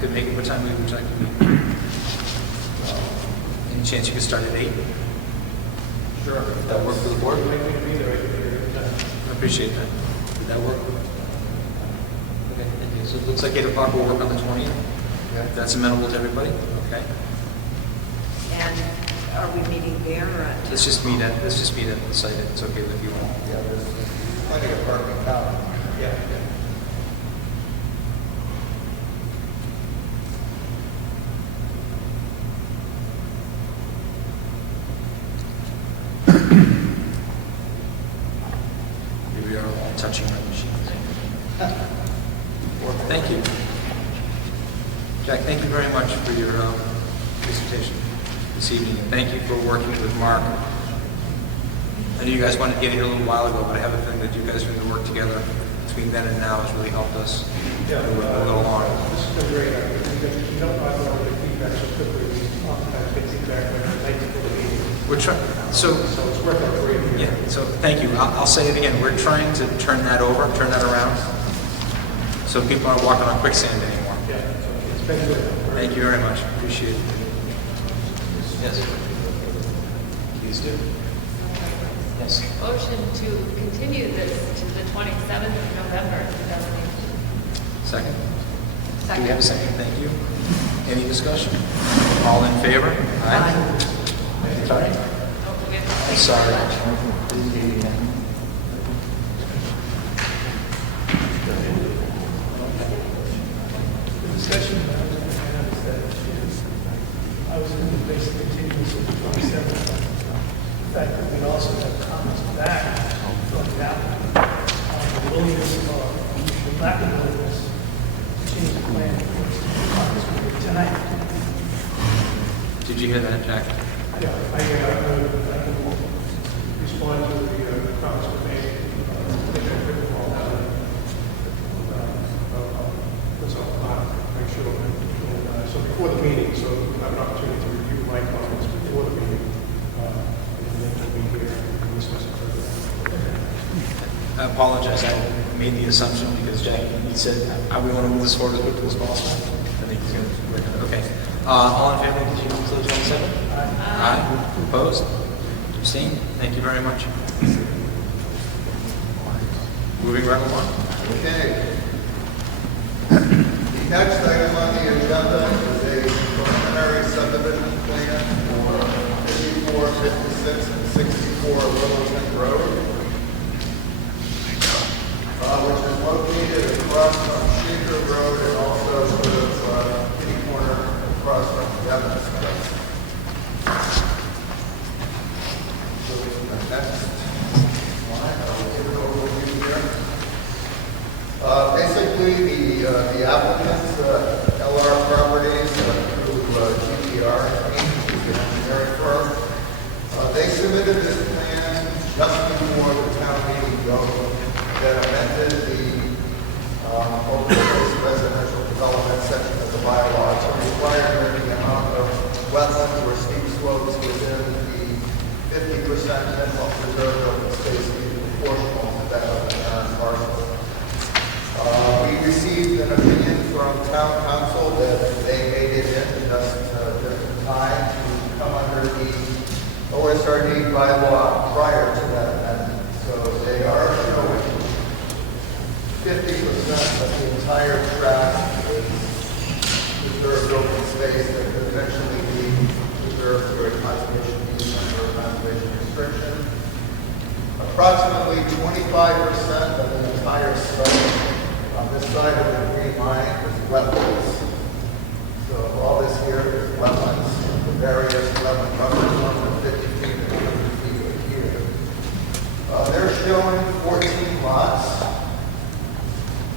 could make it, what time would you like to meet? Any chance you could start at 8? Sure. Would that work for the board? Maybe to be there, I can hear it. I appreciate that. Would that work? Okay, thank you. So it looks like 8 o'clock will work on the 20th? Yeah. If that's amenable to everybody? Okay. And are we meeting there or at? Let's just meet at the site if it's okay with you all. Yeah, there's plenty of parking now. Yeah. Here we are all touching our machines. Thank you. Jack, thank you very much for your presentation this evening, and thank you for working with Mark. I knew you guys wanted to get here a little while ago, but I have a feeling that you guys doing the work together between then and now has really helped us Yeah, move a little longer. This has been great. We don't have a lot of feedback so quickly. We oftentimes get feedback when it's late before the meeting. We're trying, So it's worked out great. yeah, so thank you. I'll say it again. We're trying to turn that around, so people aren't walking on quicksand anymore. Yeah, so it's been good. Thank you very much. Appreciate it. Yes. Please do. Yes. Motion to continue this to the 27th of November, 2018. Second? Do we have a second? Thank you. Any discussion? All in favor? Aye. Sorry? Oh, we have to I'm take sorry. that. Didn't hear you again. The discussion that I was going to have is that I was going to basically continue this to the 27th. The fact that we also have comments back from the applicant on the willingness or the lack of willingness to change the plan tonight. Did you hear that, Jack? Yeah, I can respond to the comments we made. I think I've written them all down. That's all, make sure. So before the meeting, so we have an opportunity to review my comments before the meeting. And then we'll be here and discuss it further. I apologize. I made the assumption because Jack, he said, we want to move this forward as quickly as possible. I think he's going to work on it. Okay. All in favor of continuing to the 27th? Aye. Opposed? Abstained? Thank you very much. Moving right along. Okay. The next item on the agenda is a preliminary subdivision plan for 54, 56, and 64 Littleton Road, which is located across from Shaker Road and also sort of kitty corner across from Evans Place. So the next slide, I'll give an overview here. Basically, the applicants, LR Properties, through GPR, which is an engineering firm, they submitted this plan just before the town meeting vote that amended the open space residential development section of the bylaw to require the amount of wetlands or steep slopes within the 50% minimum preserved open space to be proportional to that of the current parcel. We received an opinion from town council that they made it in just time to come under the OSRD bylaw prior to that amendment. So they are showing 50% of the entire tract is preserved open space that could eventually be preserved through a conservation easement or a conservation restriction. Approximately 25% of the entire site on this side of the green line is wetlands. So all this here is wetlands, the various wetland buffers, 150 feet and 100 feet right here. They're showing 14 lots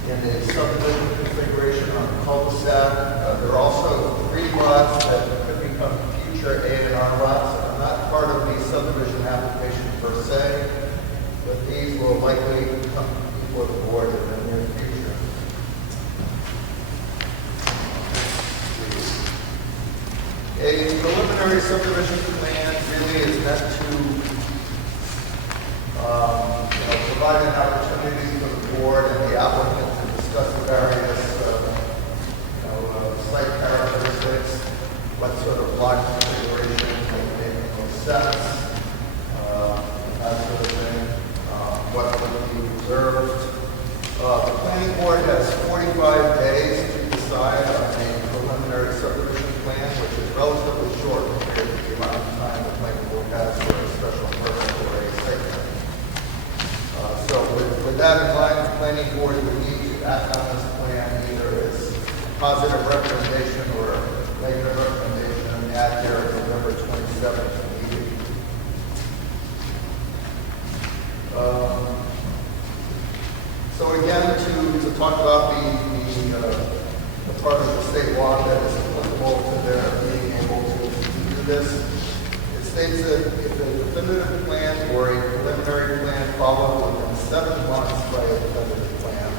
in a subdivision configuration on the cul-de-sac. There are also 3 lots that could become future A&R lots that are not part of the subdivision application per se, but these will likely come before the board in the near future. A preliminary subdivision plan really is meant to provide an opportunity for the board and the applicant to discuss the various site The planning board has 45 days to decide on a preliminary subdivision plan, which is relatively short compared to the amount of time the planning board has for a special permit or a site plan. So with that in mind, the planning board would need to act on this plan either as positive recommendation or negative recommendation at their November 27th meeting. So again, to talk about the part of the state law that is applicable to their being able to do this, it states that if a definitive plan or a preliminary plan followed within 7 months by a definitive plan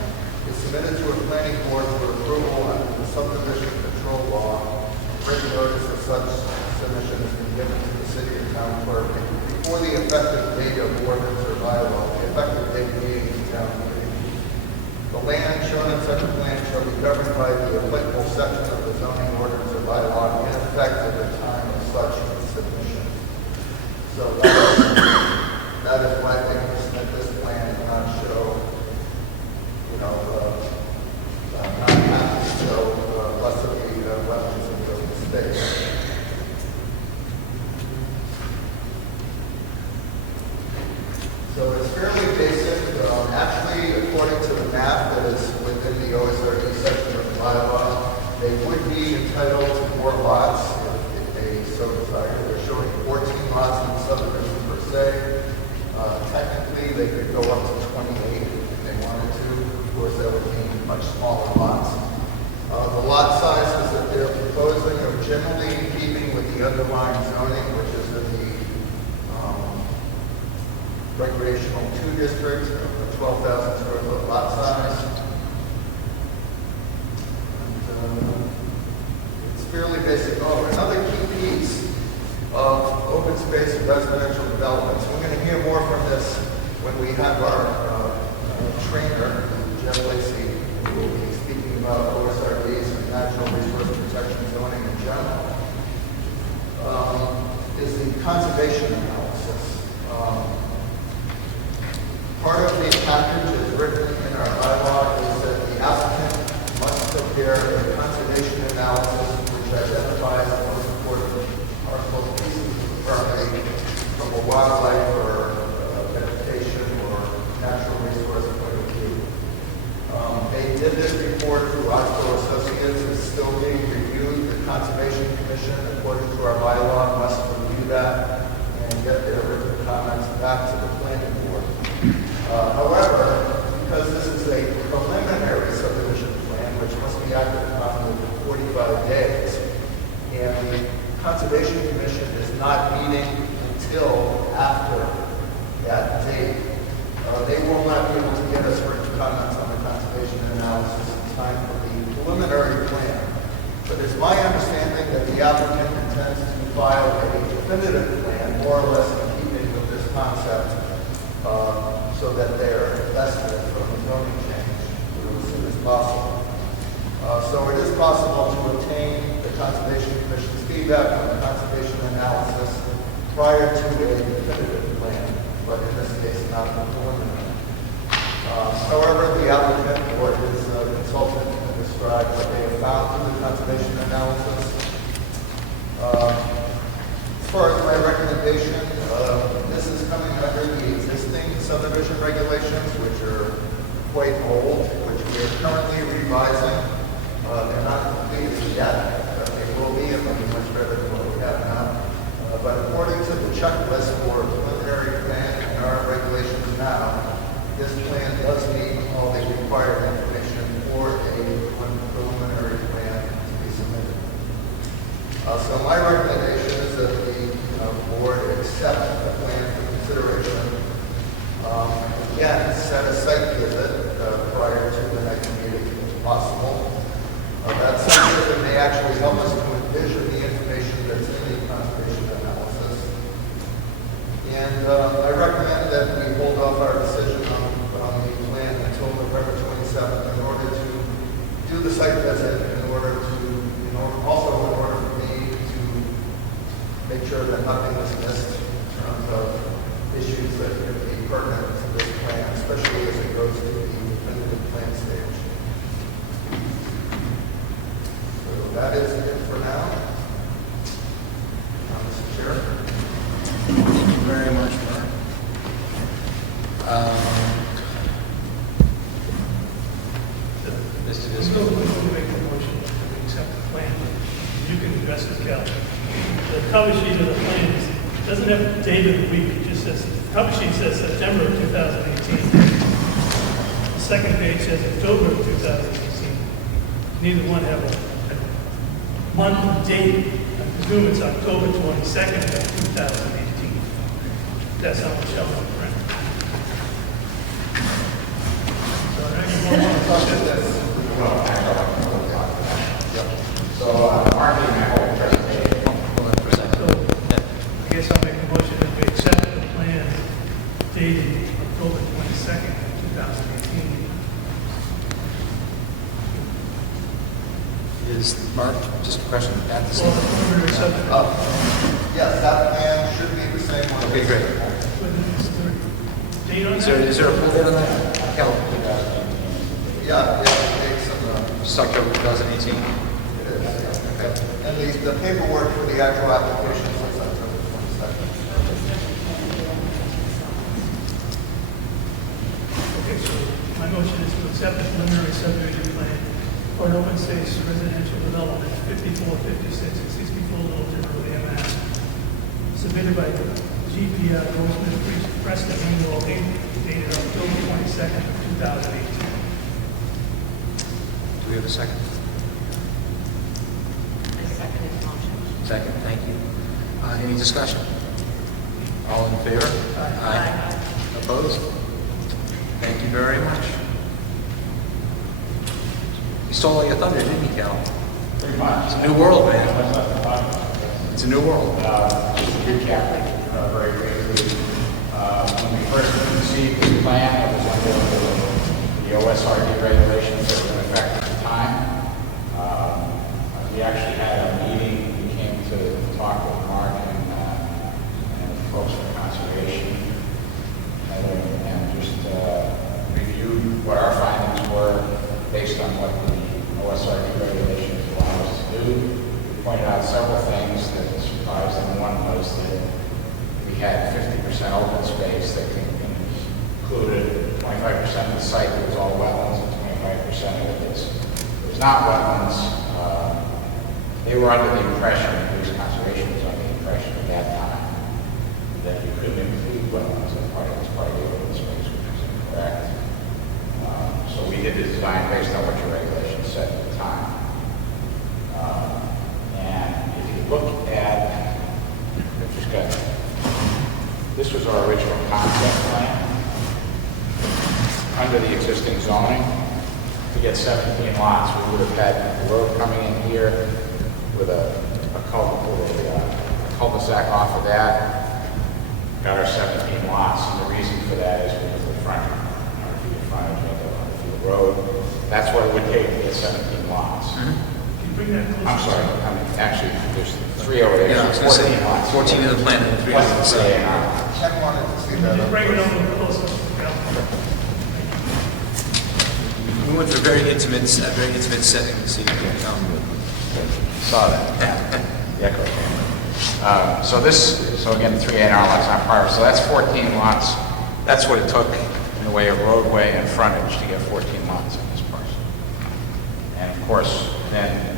is submitted to a planning board for approval under the subdivision control law, written notice of such submission has been given to the city and town clerk before the effective date of ordinance or bylaw, the effective date being the town meeting. The land shown in such a plan shall be governed by the applicable section of the zoning ordinance or bylaw in effect at the time of such submission. So that is why I think that this plan cannot show, not have to show less of the wetlands of the state. So it's fairly basic. Actually, according to the map that is within the OSRD section of the bylaw, they would be entitled to more lots if they so desire. They're showing 14 lots in the subdivision per se. Technically, they could go up to 28 if they wanted to. Of course, that would mean much smaller lots. The lot sizes that they're proposing are generally in keeping with the underlying zoning, which is in the recreational 2 district of the 12,000 square foot lot size. And, it's fairly basic. Oh, another key piece of open space and residential developments. We're going to hear more from this when we have our trainer, Jeff Lacey, who will be speaking about OSRDs and natural resource protection zoning in general, is the conservation analysis. Part of the package is written in our bylaw is that the applicant must prepare a conservation analysis which identifies the most important parcel pieces of property from a wildlife or vegetation or natural resource point of view. They did this report through Oxbow Associates. It's still being reviewed. The Conservation Commission, according to our bylaw, must review that and get their written comments back to the planning board. However, because this is a preliminary subdivision plan, which must be acted upon within 45 days, and the Conservation Commission is not meeting until after that date, they will not be able to get us written comments on the conservation analysis in time for the preliminary plan. But it's my understanding that the applicant intends to file a definitive plan, more or less in keeping with this concept, so that they're vested from the zoning change as soon as possible. So it is possible to obtain the Conservation Commission's feedback on the conservation analysis prior to a definitive plan, but in this case, not the preliminary. However, the applicant or his consultant can describe what they have found through the conservation analysis. As far as my recommendation, this is coming under the existing subdivision regulations, which are quite old, which we are currently revising. They're not completed yet, but they will be, and they'll be much better than what we have now. But according to the checklist for preliminary plan and our regulations now, this plan does meet all the required information for a preliminary plan to be submitted. So my recommendation is that the board accept the plan for consideration. Again, set a site visit prior to the next meeting if possible. That site visit may actually help us to envision the information that's in the conservation analysis. And I recommend that we hold off our decision on the plan until November 27th in order to do the site visit, also in order for me to make sure that nothing is missed in terms of issues that could be pertinent to this plan, especially as it goes to the definitive plan cover sheet of the plans doesn't have the date of the week, it just says, the cover sheet says September of 2018. The second page says October of 2018. Neither one have a month and date. I presume it's October 22nd of 2018. That's how it's shown on the print. So are there any more questions? So, marketing my whole presentation. Hold on for a second. So, I guess I'll make a motion that we accept the plan dated October 22nd, 2018. Is Mark, just a question, at the Well, same? preliminary subdivision. Yes, that plan should be the same one. Okay, great. Is there a date on Is that? there a full date on that? Cal, Yeah, it's some, just October 2018? it is, yeah. Okay. And the paperwork for the actual application says October 22nd. Okay, so my motion is to accept the preliminary subdivision plan for an open space residential development, 54, 56, and 64 Littleton Road, MS, submitted by GPR Goldsmith Preston Annual Inc., dated October 22nd, 2018. Do we have a second? I second his motion. Second, thank you. Any discussion? All in favor? Aye. Opposed? Thank you very much. You stole all your thunder, didn't you, Cal? Pretty much. It's a new world, man. It's a new world. Just to recap, very briefly, when we first conceived this plan, it was under the OSRD regulations that were in effect at the time. We actually had a meeting, we came to talk with Mark and folks from conservation, and just reviewed what our findings were based on what the OSRD regulations allow us to do. We pointed out several things that surprised them. One was that we had 50% open space that included 25% of the site that was all wetlands and 25% of it was not wetlands. They were under the impression, at least conservation was under the impression at that time, that you couldn't include wetlands as part of the open space, which is incorrect. So we did the design based on what your regulations said at the time. And if you look at, this was our original concept plan. Under the existing zoning, to get 17 lots, we would have had the road coming in here with a cul-de-sac off of that, got our 17 lots. And the reason for that is because the front, 100 feet of frontage, 100 feet of road. That's what it would take to get 17 lots. Can you bring that closer? I'm sorry, actually, there's 3 over there, Yeah, I was so gonna say, 14 lots. 14 in the plan and 3 on the Plus side. Ken wanted to see Can that. you just bring it over closer? Yeah. We went for a very intimate setting this evening. Saw that. The echo chamber. So again, 3 A&R lots not prior. So that's 14 lots. That's what it took in the way of roadway and frontage to get 14 lots on this parcel. And of course, then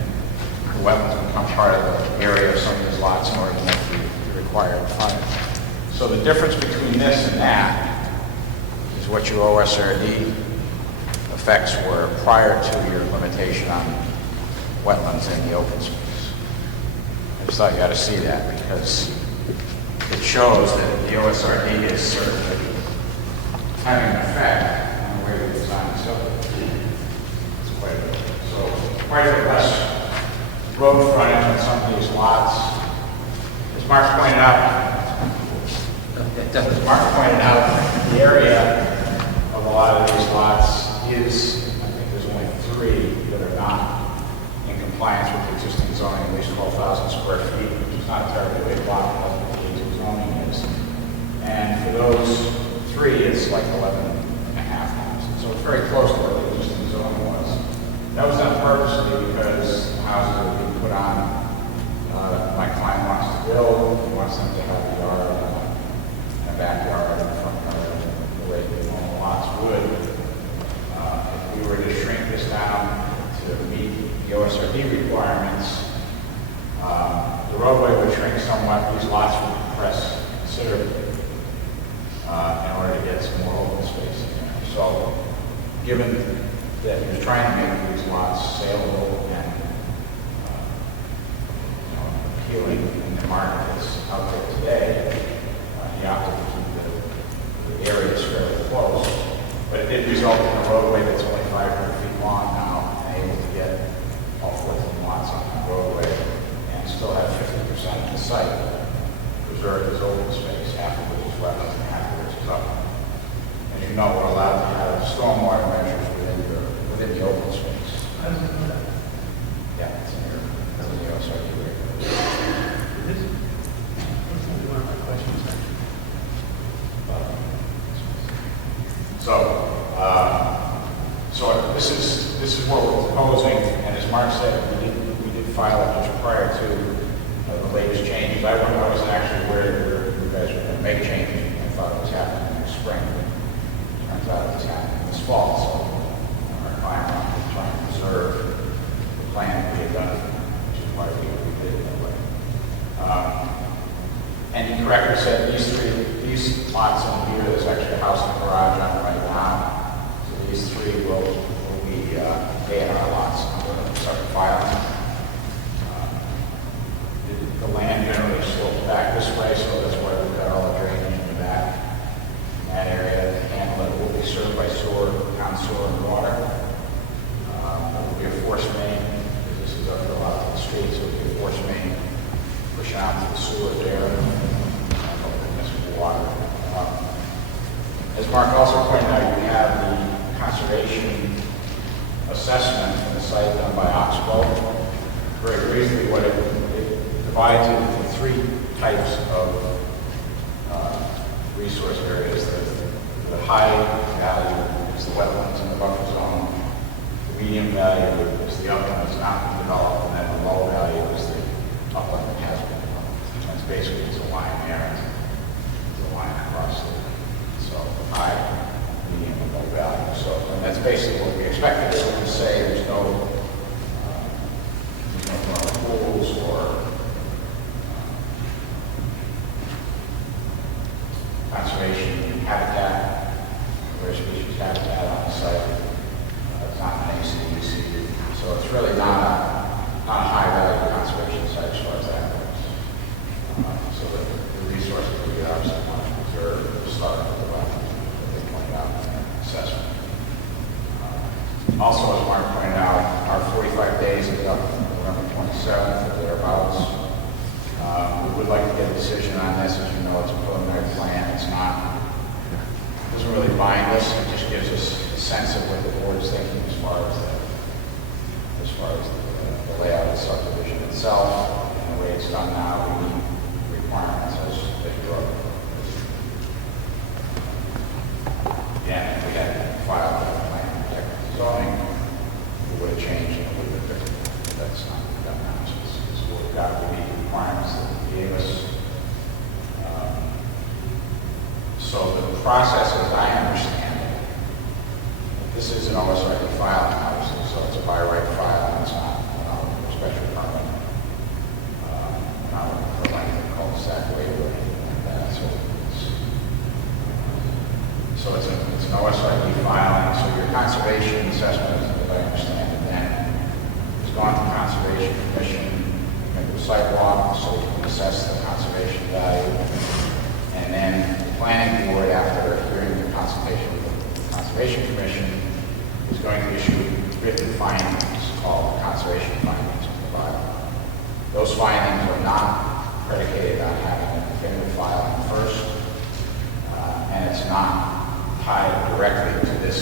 the wetlands become part of the area of some of these lots in order to make the required frontage. So the difference between this and that is what your OSRD effects were prior to your limitation on wetlands in the open space. I just thought you ought to see that because it shows that the OSRD is certainly having an effect on the way we design the subdivision. It's quite a bit. So quite a bit less road frontage on some of these lots. As Mark pointed out, the area of a lot of these lots is, I think there's only 3 that are not in compliance with the existing zoning, at least 12,000 square feet, which is not a terribly big lot, that's what the existing zoning is. And for those 3, it's like 11,500. So it's very close to what the existing zoning was. That was done purposely because the houses that we put on, my client wants to build, he wants them to have a yard, a backyard, and a front yard, the way the normal lots would. If we were to shrink this down to meet the OSRD requirements, the roadway would shrink somewhat, these lots would compress considerably in order to get some more open space in there. So, given that he was trying to make these lots saleable and appealing in the market that's out there today, he opted to keep the areas fairly close. But it did result in a roadway that's only 500 feet long now, and able to get all 14 lots on the roadway, and still have 50% of the site preserved as open space, half of which is wetlands and half of which is upland. As you know, we're allowed to have stormwater measures within the open space. I don't know that. Yeah, it's in your, that's in the OSRD regulation. It is? That's gonna be one of my questions, actually. So this is what we're proposing, and as Mark said, we did file it just prior to the latest changes. I wasn't actually aware that you guys were going to make changes. I thought it was happening next spring. Turns out it's happening this fall. So our client wanted to try and preserve the plan that we had done, which is why we did it that way. And you correctly said these lots in here, there's actually a house and garage on it right now. So these three will be A&R lots under a separate filing. The land generally slopes back this way, so that's why we've got all the drainage in the back. In that area, the hamlet will be served by sewer, town sewer and water. There will be a force main, because this is up to a lot of the streets, so it'll be a force main pushing out to the sewer there. Water. As Mark also pointed out, you have the conservation assessment from the site done by Oxbow. Very briefly, what it divides it into three types of resource areas. The high value is the wetlands in the buffer zone. The medium value is the upland that's not been developed, and then the low value is the upland that has been developed. And it's basically just a line there. Line across there. So high, medium, and low value. So and that's basically what we expected. So we say there's no pools or conservation habitat, rare species habitat on the site. It's not an ACDC. So it's really not a high value conservation site as far as that goes. So the resources that we are so much preserved at the start of the wetlands that they pointed out in their assessment. Also, as Mark pointed out, our 45 days is up November 27th or thereabouts. We would like to get a decision on this. As you know, it's a preliminary plan. It's not, it doesn't really bind us. It just gives us a sense of what the board is thinking as far as the layout of the subdivision itself and the way it's done now. We need requirements as they grow. Again, if we had filed a plan for technical zoning, we would have changed it a little bit different. But that's not done now. So this is what we've got. We need requirements that they gave us. So the process, as I understand it, this is an OSRD filing, obviously, so it's a by right filing. It's not a special permit. Not for length of cul-de-sac waiver or anything like that. So it's an OSRD filing. So your conservation assessment, as I understand it, then has gone to Conservation Commission. You can do a site walk so you can assess the conservation value. And then the planning board, after hearing the Conservation Commission, is going to issue written findings called conservation findings of the bylaw. Those findings are not predicated on having a definitive filing first, and it's not tied directly to this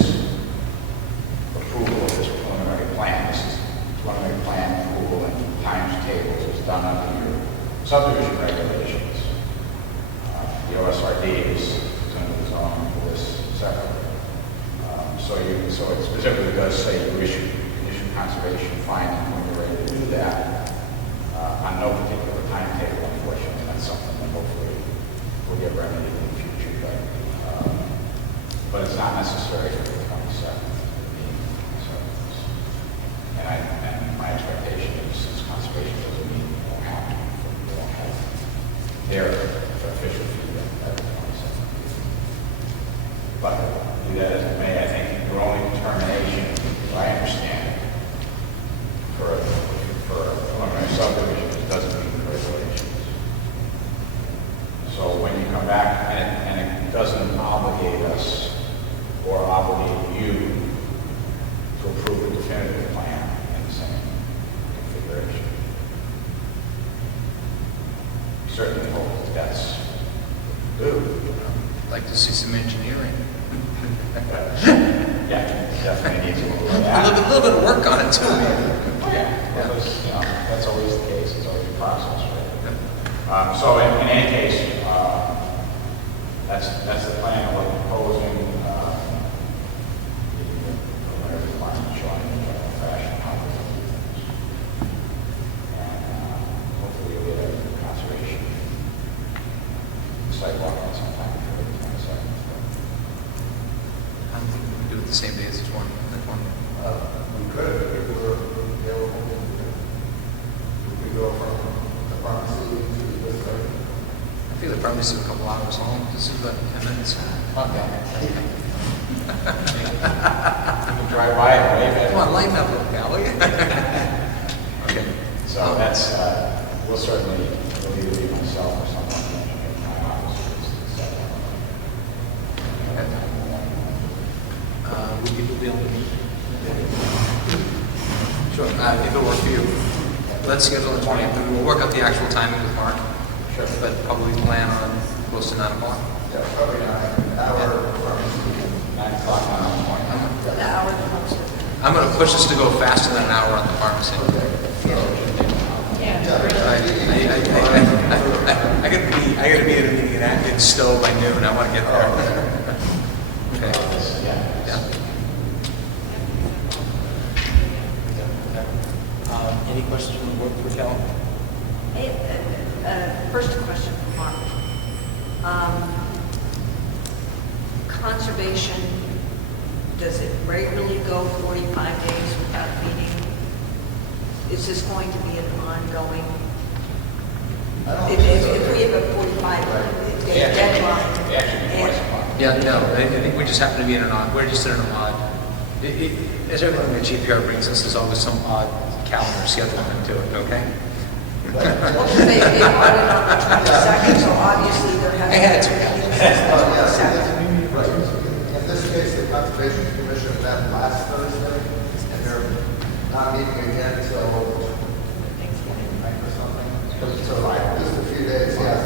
approval of this preliminary plan. This is preliminary plan approval and times tables is done under your subdivision regulations. The OSRD is under the zone for this separately. So it specifically does say you issue conservation finding when you're ready to do that. On no particular timetable, unfortunately. That's something that hopefully will get remedied in the future. But it's not necessary for the 27th. And my expectation is since conservation doesn't mean it won't happen for the certainly hope that that's due. I'd like to see some engineering. Yeah, definitely needs a little bit of A that. little bit of work on it too, maybe. Oh, yeah, well, that's always the case, it's always a process, right? So in any case, that's the plan, we're proposing, whatever requirement showing in general fashion, how we're going to do things. And hopefully we'll get a conservation sidewalk at some time before the 22nd. I don't think we can do it the same day as this one. That one. We could, if we were available, we could go from the pharmacy to this site. I feel like probably still a couple hours home. This is about 10 minutes. Okay. You can drive by and wave at it. Come on, lighten up a little, pal, will you? Okay. So that's, we'll certainly, it'll either be myself or someone in my office. who's set up. Would you be able to meet? Sure, if it works for you. Let's schedule the 20th. We'll work out the actual timing with Mark. Sure. But probably plan on close to 9 o'clock. Yeah, probably not an hour pharmacy. 9 o'clock on the morning. The hour the most. I'm going to push us to go faster than an hour on the pharmacy. Yeah. I gotta be at a meeting in Stowe by noon. I want to get there. Okay. Yeah. Any questions on the work for Cal? First a question for Mark. Conservation, does it regularly go 45 days without meeting? Is this going to be an ongoing? I don't If think so. if we have a 45-day Yeah. deadline. They actually do twice a and- month. Yeah, no, I think we just happen to be in an odd, we're just in an odd, as everyone in the GPR brings us, there's always some odd calendar scheduling to it, okay? Well, they audit on the 22nd, so obviously they're having. I had to. Right. In this case, the Conservation Commission met last Thursday, and they're not meeting again until Thanksgiving night or something. So just a few days, yeah.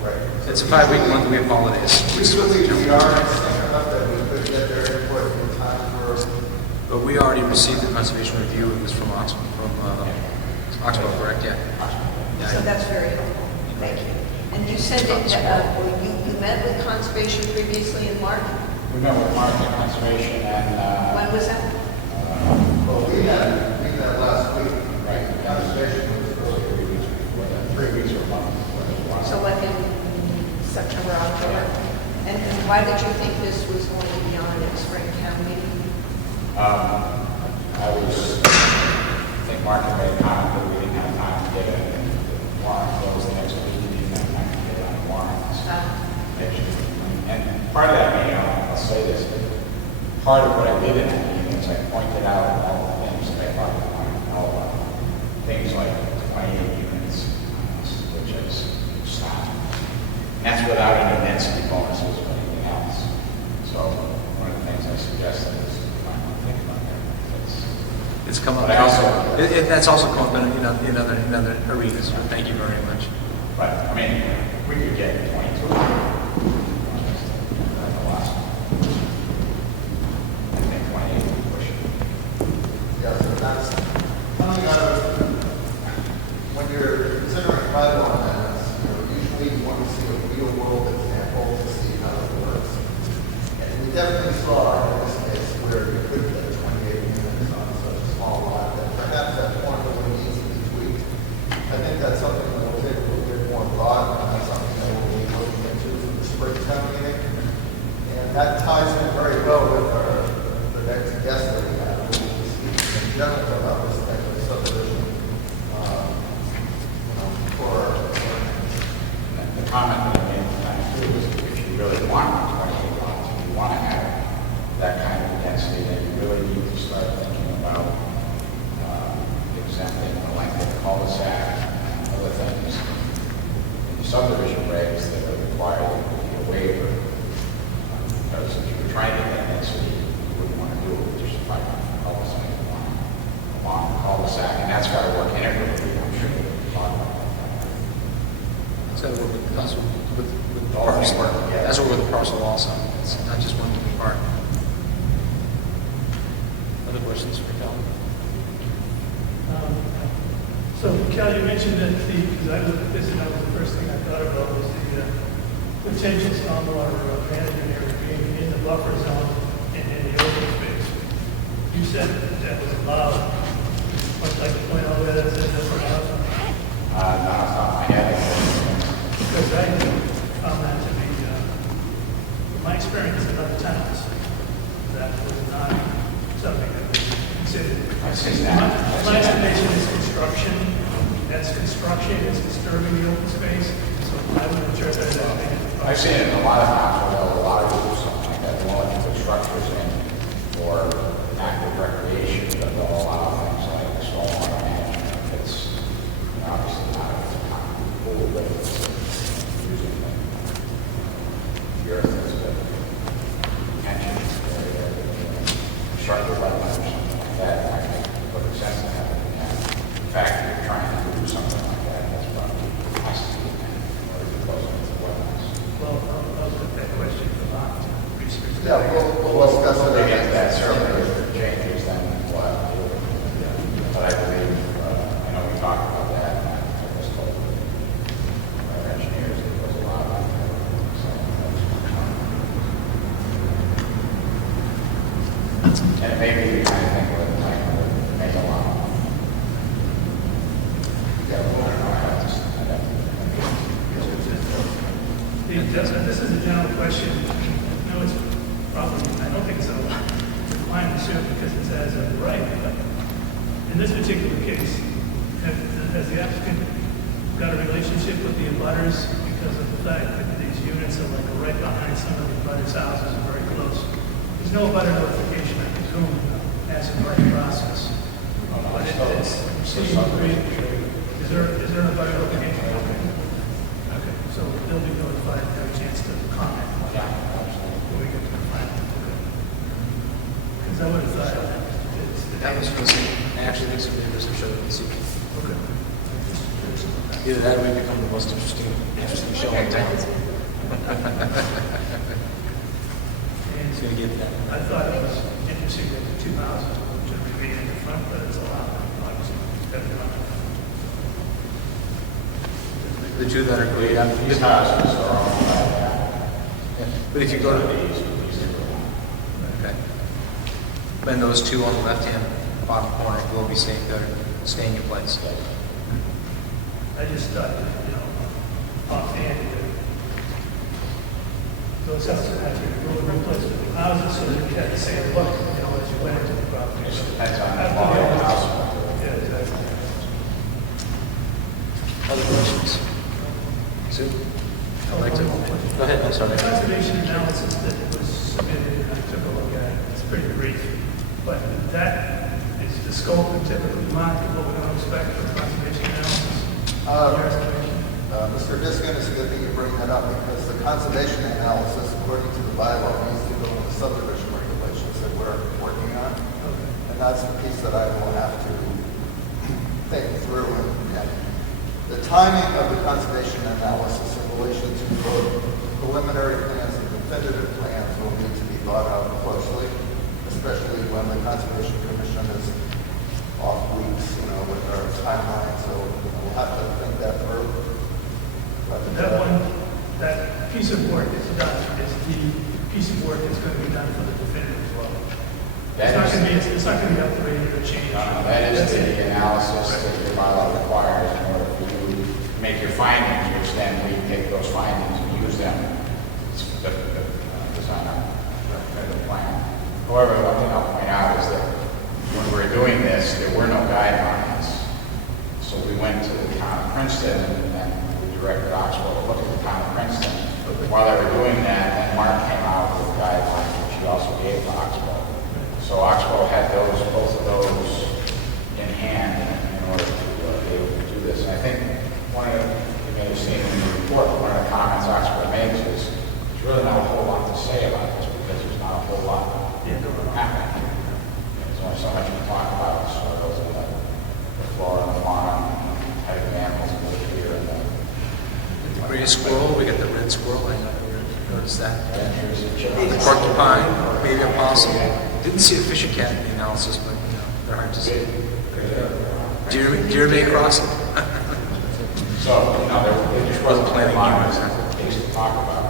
Right. It's a 5-week month, we have holidays. Usually we are extending enough that we could get their input in time for. But we already received the conservation review, it was from Oxford, Oxbow, correct, yeah? So that's very helpful. Thank you. And you said that you met with conservation previously in March? We met with Mark at Conservation and, When was that? Well, we met last week. right, The Conservation was really 3 weeks before that, 3 weeks or a month before that. So like in September, October? And why did you think this was going to be on at spring town meeting? I think Mark had made a comment that we didn't have time to get a warrant closed the next week, we didn't have time to get it on the warrants. And part of that meeting, I'll say this, part of what I did in that meeting is I pointed out all the things that I thought we wanted to know about. Things like 28 units, which is stop. And that's without any density bonuses or anything else. So one of the things I suggested is you might want to think about that. It's come up. But I also- That's also come up in other arenas, so thank you very much. But, I mean, we could get 22. That's a lot. I think 28 would push it. Yeah, so that's coming out of, when you're considering bylaw amendments, usually you want to see a real world example to see how it works. And we definitely saw in this case where you could get 28 units on such a small lot, that perhaps that formula needs to be tweaked. I think that's something that will take a little bit more thought, and that's something that we'll be looking into for the spring town meeting. And that ties in very well with the next guest that we have, which is in general about this type of subdivision, for The comment that I made at the time too was if you really want 28 lots, if you want to have that kind of density, then you really need to start thinking about exempting the length of the cul-de-sac and other things in the subdivision regs that would require there to be a waiver. Because if you were trying to get that density, you wouldn't want to do it with just a 500 cul-de-sac. You want a long cul-de-sac, and that's got to work integrally. I'm sure we'll talk about that. So that work with us, with the All things parcel. work together. That's what with the parcel also. It's not just one moving part. Other questions for Cal? So Cal, you mentioned that because I looked at this and that was the first thing I thought about was the potential stormwater management area being in the buffer zone and in the open space. You said that was allowed. I'd like to point out where that says that's allowed. No, it's not my head. Because I found that to be, in my experience in other towns, that was not something that was considered. I've seen that. My estimation is construction, that's construction, it's disturbing the open space, so I would interpret that as being. I've seen it in a lot of towns where they'll allow you to do something like that, they won't let you put structures in for active recreation, but they'll allow things like stormwater management. It's obviously not a pool, but it's using the earth as a retention area, structure wetland or something like that. It might make perfect sense to have it in that. In fact, if you're trying to do something like that, that's probably has to be in order to close it to wetlands. Well, I'll put that question for Mark to research. Yeah, we'll discuss it. We'll get to that certainly if there are changes, then we'll have to deal with it. But I believe, I know we talked about that, and I was told by our engineers that there was a lot of that. And it may be the kind of thing where the plan would make a lot. Yeah, well, I don't know, I'd have to. This is a general question. No, it's probably, I don't think it's a requirement, certainly because it's as of right, but in this particular case, has the applicant got a relationship with the abutters because of the fact that these units are like right behind some of the abutters' houses and very close? There's no abutter notification, I presume, as a right process. But it's is there an abutter notification? Okay, so they'll be notified and have a chance to comment Yeah, absolutely. when we get to the final. Because I would have thought it's. That was for the city. I actually think some neighbors have showed up this evening. Okay. Either that or we become the most interesting show in town. And It's gonna get that. I thought it was interesting that the two houses should be in the front, but it's a lot, obviously. Everyone. The two that are great. These houses are all like that. But if you go to these, okay. Then those two on the left-hand bottom corner will be staying in place. I just thought, offhand, that those houses had to be replaced with the houses so that you had the same look, as you went into the property. It depends on the quality of the house. Yeah, exactly. Other questions? Sue? I'd like to. Go ahead, I'm sorry. The conservation analysis that was submitted, I took a look at it, it's pretty brief, but that is the scope and typically mark of what we're going to expect from conservation analysis. Your estimation? Mr. Diskin, it's good that you bring that up because the conservation analysis, according to the bylaw, needs to go with the subdivision regulations that we're working on. Okay. And that's the piece that I will have to think through. And the timing of the conservation analysis in relation to both preliminary plans and definitive plans will need to be thought out closely, especially when the Conservation Commission is off weeks, with our timeline. So we'll have to think that through. But, That piece of work is done, is the piece of work that's going to be done for the definitive as well. It's not going to be upgraded or changed. That is the analysis that your bylaw requires in order for you to make your findings, which then we take those findings and use them to design a plan. However, one thing I'll point out is that when we were doing this, there were no guidelines. So we went to the town of Princeton and we directed Oxbow to look at the town of Princeton. While they were doing that, then Mark came out with guidelines, which he also gave to Oxbow. So Oxbow had both of those in hand in order to be able to do this. And I think you may have seen in the report, one of the comments Oxbow makes is there's really not a whole lot to say about this because there's not a whole lot happening. There's only so much to talk about. So those are the flora and the fauna, type of animals that live here. And The squirrel, we got the red squirrel, I never noticed that. And here's a chicken. The porcupine, maybe a possum. Didn't see a fisher cat in the analysis, but, you know, they're hard to see. Deer may cross it. So, no, there just wasn't Planning a lot humans. of things to talk about.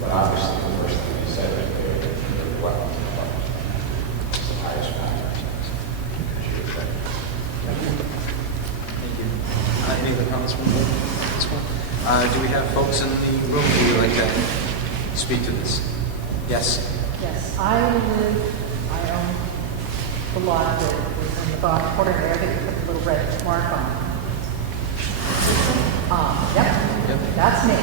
But obviously, the first thing he said right there, is what, it's the highest value. Thank you. Any other comments from this one? Do we have folks in the room who would like to speak to this? Yes. Yes, I own the lot that was in the bottom corner there, that you put the little red mark on. Yep, that's me.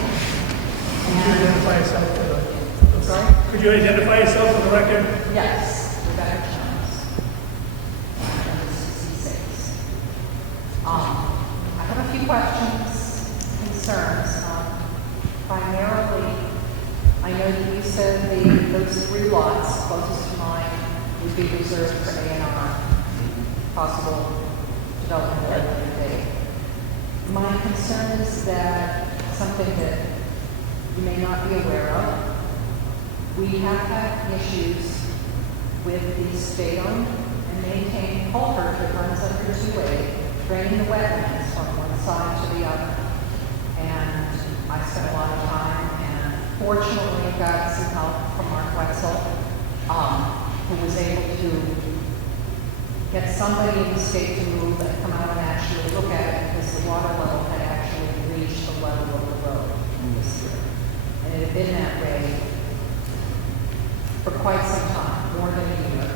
Could you And, identify yourself for the... sorry? Could you identify yourself for the record? Yes, Rebecca Jones. Number 66. I have a few questions, concerns. Primarily, I know that you said those 3 lots closest to mine would be reserved for A&R, possible development at a later date. My concern is that something that you may not be aware of, we have had issues with the state-owned and maintained culvert that runs under 2A, draining the wetlands from one side to the other. And I spent a lot of time, and fortunately got some help from Mark Wetzel, who was able to get somebody in the state to move and come out and actually look at it, because the water level had actually reached the level of the road this year. And it had been that way for quite some time, more than a year,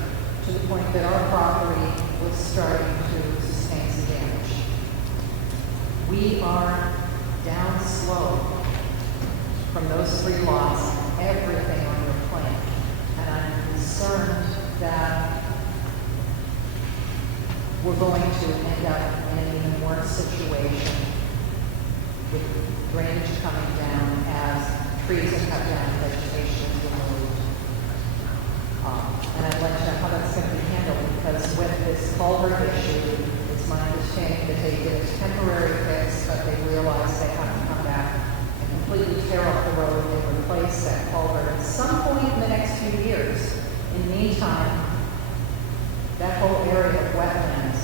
to the point that our property was starting to sustain some damage. We are down slow from those 3 lots, everything on your plan. And I'm concerned that we're going to end up in an even worse situation with drainage coming down as trees are cut down, vegetation is removed. And I'd like to know how that's going to be handled, because with this culvert issue, it's my understanding that they did a temporary fix, but they realized they have to come back and completely tear up the road and replace that culvert at some point in the next few years. In the meantime, that whole area of wetlands,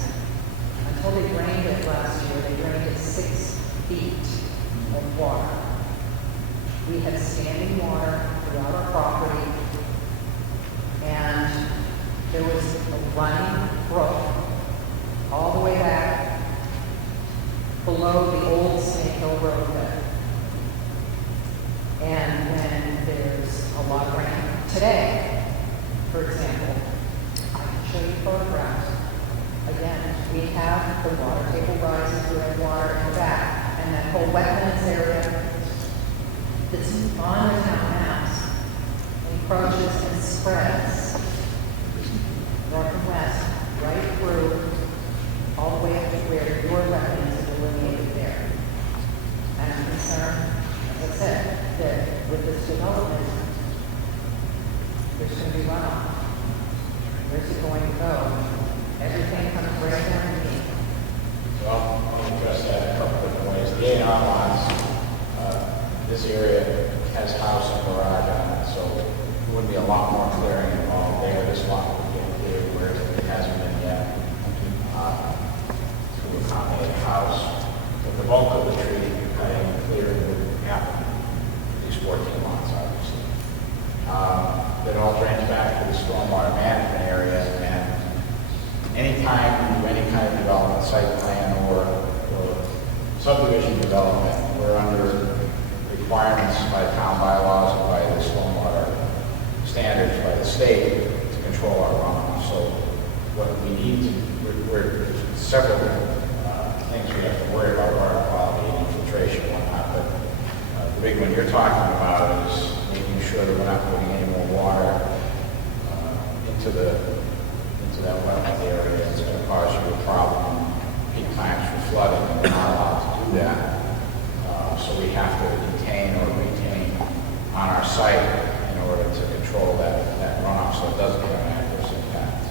until they drained it last year, they drained it 6 feet of water. We had standing water throughout our property, and there was a running brook all the way back below the old Snake Hill Road bed. And when there's a lot of rain today, for example, I can show you photographs. Again, we have the water table rises, we have water in the back, and that whole wetlands area that's on the town maps encroaches and spreads north and west, right through, all the way up to where your wetlands are delineated there. And I'm concerned, as I said, that with this development, there's going to be runoff. Where's it going to go? Everything comes right down to me. Well, I'll address that a couple different ways. The A&R lots, this area has house and garage on it, so there wouldn't be a lot more clearing involved there. This lot would get cleared where it hasn't been yet to accommodate a house. But the bulk of the tree clearing would happen, at least 14 lots, obviously. It all drains back to the stormwater management area, and anytime you do any kind of development, site plan or subdivision development, we're under requirements by town bylaws and by the stormwater standards by the state to control our runoff. So what we need to, we're several things we have to worry about, water quality and infiltration and whatnot, but the big one you're talking about is making sure that we're not putting any more water into that wetland area. It's going to cause you a problem peak times for flooding, and we're not allowed to do that. So we have to contain or maintain on our site in order to control that runoff so it doesn't have an adverse impact.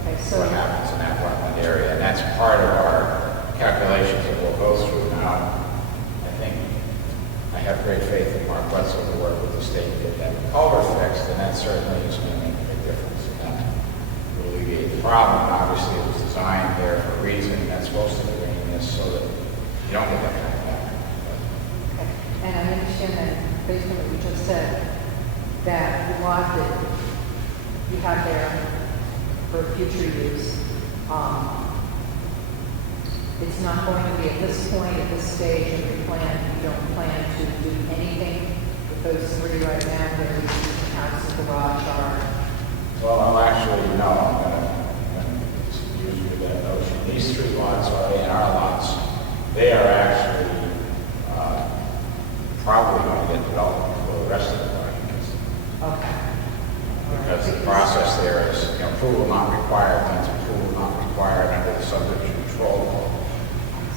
Okay, so What happens in that wetland area, and that's part of our calculations that we'll go through now. I have great faith in Mark Wetzel to work with the state to get that culvert fixed, and that certainly is going to make a big difference in that. Will alleviate the problem. Obviously, it was designed there for a reason, that's supposed to be doing this so that you don't get that kind of back. Okay. And I understand that, based on what you just said, that the lot that you have there for future use, it's not going to be at this point, at this stage of your plan, you don't plan to do anything with those three right now, where the house and garage are. Well, I'll actually, no, I'm going to use you that notion. These three lots are A&R lots. They are actually probably going to get developed for the rest of the project. Okay. Because the process there is, approval not required, means approval not required under the subdivision control law.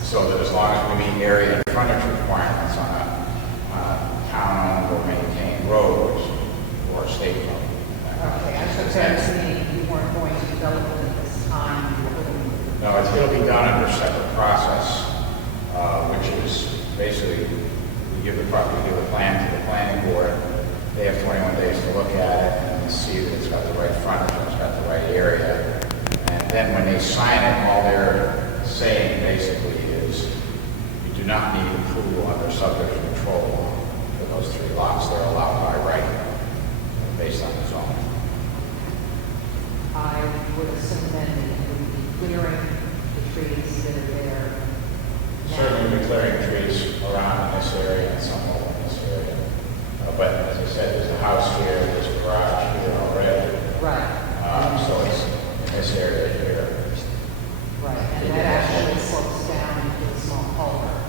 So that as long as we meet area and frontage requirements on a town-owned or maintained road or a state road. Okay, I took that as meaning you weren't going to develop it at this time. No, it's going to be done under a separate process, which is basically, we give a plan to the planning board. They have 21 days to look at it and see that it's got the right frontage and it's got the right area. And then when they sign it, all they're saying basically is you do not need approval under subdivision control for those three lots. They're allowed by right based on the zoning. I would assume then that you would be clearing the trees that are there. now. Certainly, we're clearing trees around in this area and some over in this area. But as I said, there's a house here, there's a garage here already. Right. So it's in this area here. Right, and that actually slopes down into a small culvert.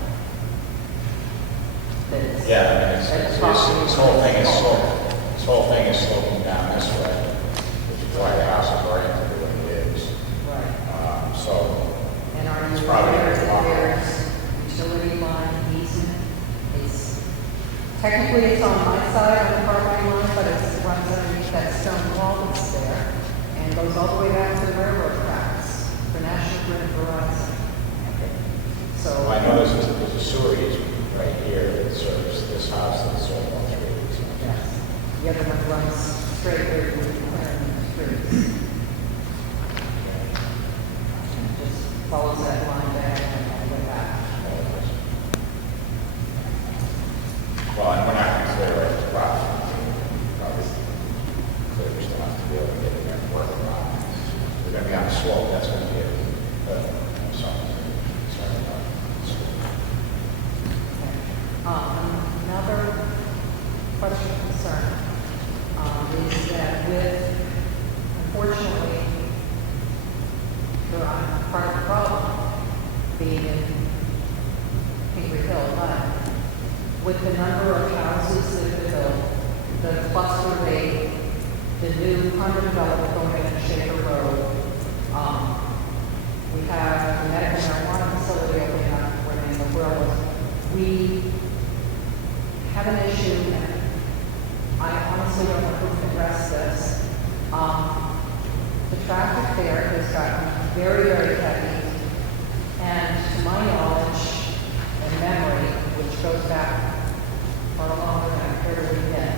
That is. Yeah, I mean, that this property whole thing is culvert. sloping. This whole thing is sloping down this way, which is why the house is oriented the way it is. Right. So And are it's you probably aware a that lot. there's utility line easement? It's, technically it's on my side on the property line, but it runs underneath that stone wall that's there and goes all the way back to the railroad tracks for National Grid and Verizon. So. Well, I know there's a sewer easement right here that serves this house that's sold on three easement. Yes. The other one runs straight where we're clearing the streets. And it just follows that line back and all the way back. Well, and we're not going to clear right the property. Probably clear, we still have to be able to get in there and work around. We're going to be on a slope, that's going to be something. Sorry about Another question of concern is that unfortunately, part of the problem being in Pingree Hill, but with the number of houses that have been built, the cluster rate, the new condo development going in Shaker Road, we have a medical marijuana facility opening up in the world. We have an issue, and I honestly don't know who can address this. The traffic there has gotten very, very heavy, and to my knowledge and memory, which goes back far longer than I care to admit,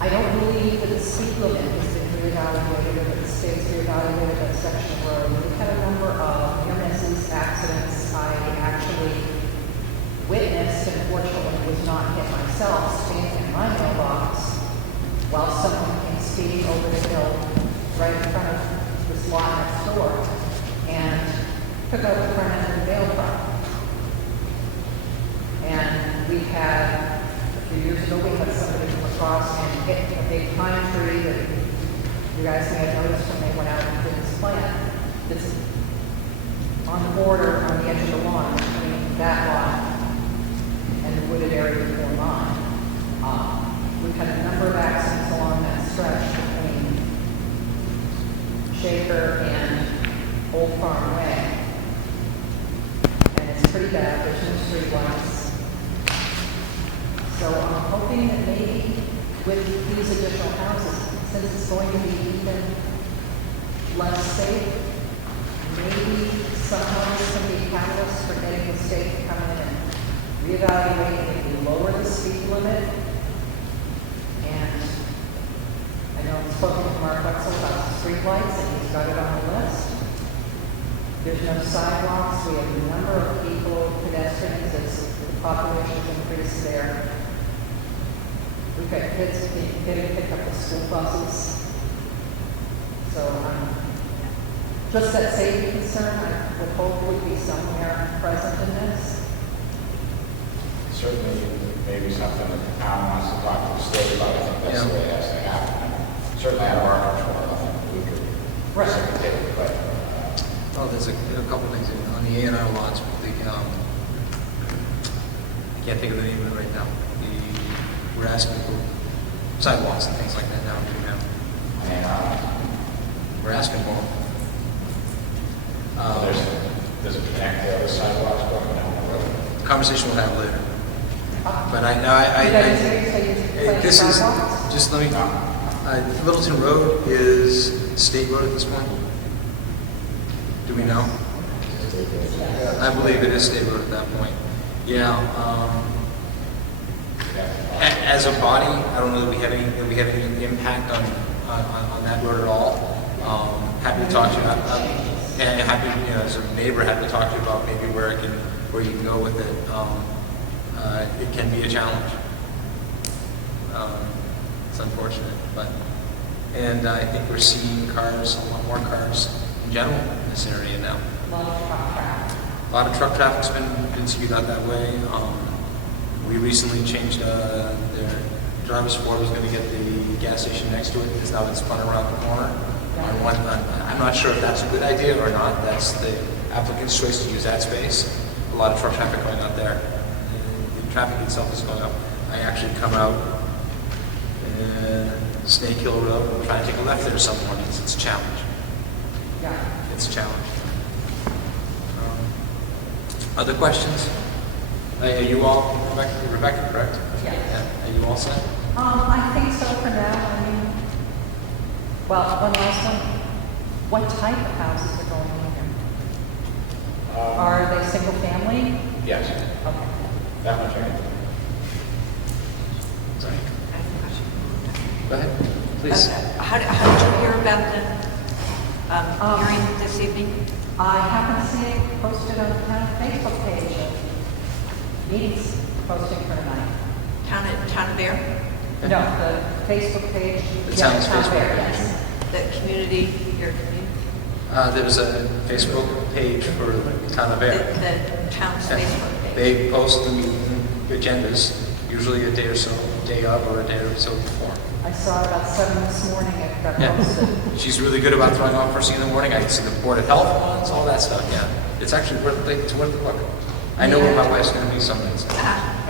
I don't believe that the speed limit has been reevaluated or that the state's reevaluated that section of road. We've had a number of near misses, accidents. I actually witnessed, and fortunately was not hit myself, standing in my mailbox while someone came speeding over the hill right in front of this lot next door and took out the front end of the mail truck. And we had, a few years ago, we had somebody come across and hit a big pine tree that you guys may have noticed when they went out and did this plan. That's on the border, on the edge of the lawn, between that lot and the wooded area before mine. We've had a number of accidents along that stretch between Shaker and Old Farm Way. And it's pretty bad, there's no street lights. So I'm hoping that maybe with these additional houses, since it's going to be even less safe, maybe somehow this can be a catalyst for getting the state to come in and reevaluate if we lower the speed limit. And I know I've spoken to Mark Wetzel about streetlights, and he's got it on the list. There's no sidewalks, we have a number of people, pedestrians, as the population's increased there. We've got kids getting picked up with school buses. So, just that safety concern, I would hope would be somewhere present in this. Certainly, maybe something that the town wants to talk to the state about. I think that's the way it has to happen. Certainly out of our control, I think we could facilitate it, but Well, there's a couple things on the A&R lots. I can't think of the name of it right now. We're asking for sidewalks and things like that now. We're asking for them. does it connect to other sidewalks going down the road? Conversation we'll have later. But this is, just let me, Littleton Road is state road at this point? Do we know? I believe it is state road at that point. Yeah. As a body, I don't know that we have any impact on that road at all. Happy to talk to you. And happy, as a neighbor, happy to talk to you about maybe where you can go with it. It can be a challenge. It's unfortunate, and I think we're seeing a lot more cars in general in this area now. A lot of truck traffic. A lot of truck traffic's been skewed out that way. We recently changed their driver's Ford was going to get the gas station next to it. It's now been spun around the corner. I'm not sure if that's a good idea or not. That's the applicant's choice to use that space. A lot of truck traffic going out there. The traffic itself is going up. I actually come out Snake Hill Road and try to take a left there some mornings. It's a challenge. Yeah. It's a challenge. Other questions? Are you all, Rebecca, correct? Yes. Yeah. Are you all set? I think so for now. I mean, well, one last one. What type of houses are going in here? Are they single family? Yes, Okay. that much I can. Sorry. I have a question. Go ahead, please. How did you hear about the hearing this evening? I happen to see it posted on the town Facebook page. Meetings posting for tonight. Town of Ayer? No, the Facebook page. The Yeah, town's Town Facebook Fair, page. yes. The community, your community? There was a Facebook page for the town of Ayer. The town's Facebook page? They post the meeting agendas, usually a day or so, day of or a day or so before. I saw it about 7 this morning. It got Yeah. posted. She's really good about throwing off first thing in the morning. I can see the Board of Health ones, all that stuff, yeah. It's actually worth the look. I know where my wife's going to be some nights.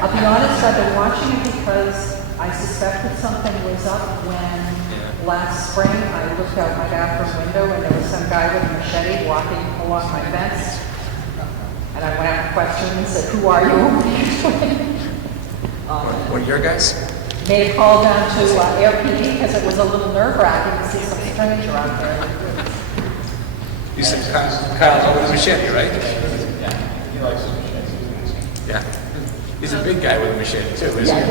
I'll be honest, I've been watching it because I suspected something was up when last spring I looked out my bathroom window and there was some guy with a machete walking along my fence. And I went out and questioned and said, "Who are you?" One of your guys? Made a call down to Air PD because it was a little nerve-wracking to see some stranger out there. You said Kyle's with a machete, right? Yeah, he likes his machines. Yeah. He's a big guy with a machete, too, isn't he?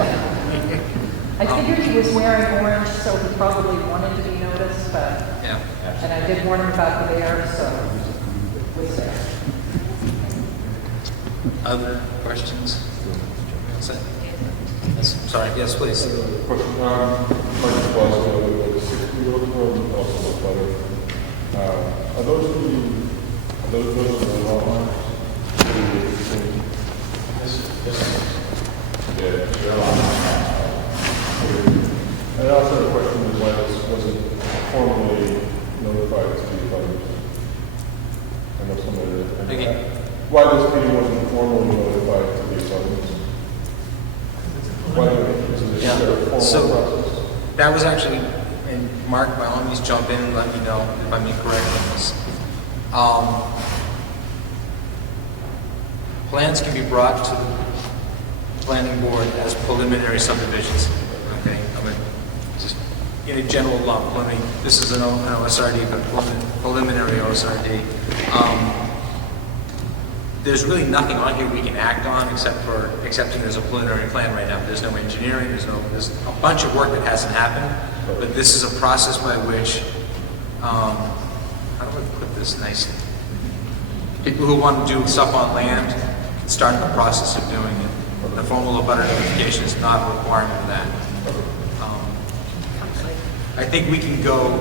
I figured he was wearing orange, so he probably wanted to be noticed, but, Yeah. and I did warn him about the bear, so it was there. Other questions? Yes, sorry, yes, please. Question, question was, the 60 road and also the butter. Are those the lot lines? Yeah, Your lot. and also the question is why this wasn't formally notified to the butters? I know somebody. Again. Why this meeting wasn't formally notified to the butters? Why is it Yeah. a formal So- process? That was actually, and Mark, by all means, jump in and let me know if I'm incorrect on this. Plans can be brought to the planning board as preliminary subdivisions. Okay, I mean, just in a general law, preliminary. This is an OSRD, but preliminary OSRD. there's really nothing on here we can act on except for accepting there's a preliminary plan right now. There's no engineering, there's a bunch of work that hasn't happened, but this is a process by which, how do I put this nicely? People who want to do stuff on land can start the process of doing it. The formal abutter notification is not a requirement of that. I think we can go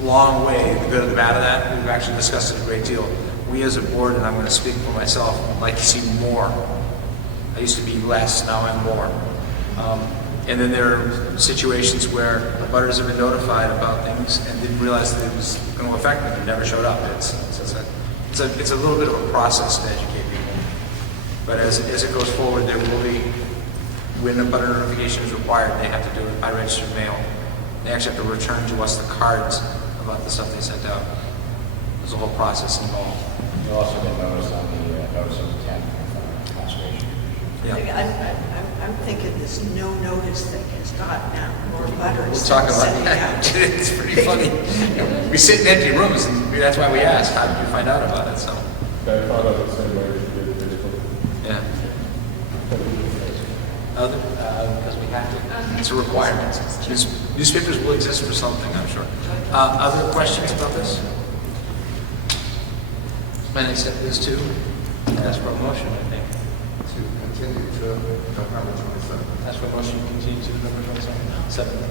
a long way, the good or the bad of that. We've actually discussed it a great deal. We as a board, and I'm going to speak for myself, would like to see more. I used to be less, now I'm more. And then there are situations where the butters have been notified about things and didn't realize that it was going to affect them and never showed up. It's a little bit of a process to educate people. But as it goes forward, there will be, when a butter notification is required, they have to do it by registered mail. They actually have to return to us the cards about the stuff they sent out. There's a whole process involved. You'll also get notice on the notice of intent from conservation. Yeah. I'm thinking this no notice thing has gotten out more butters. We'll talk about that. It's pretty funny. We sit in empty rooms, and that's why we ask, how did you find out about it? So. I found out the same way as you did Facebook. Yeah. Because we have to. It's a requirement. Newspapers will exist for something, I'm sure. Other questions about this? And accept this too. Ask for a motion, I think. To continue to November 27th. Ask for a motion to continue to November 27th.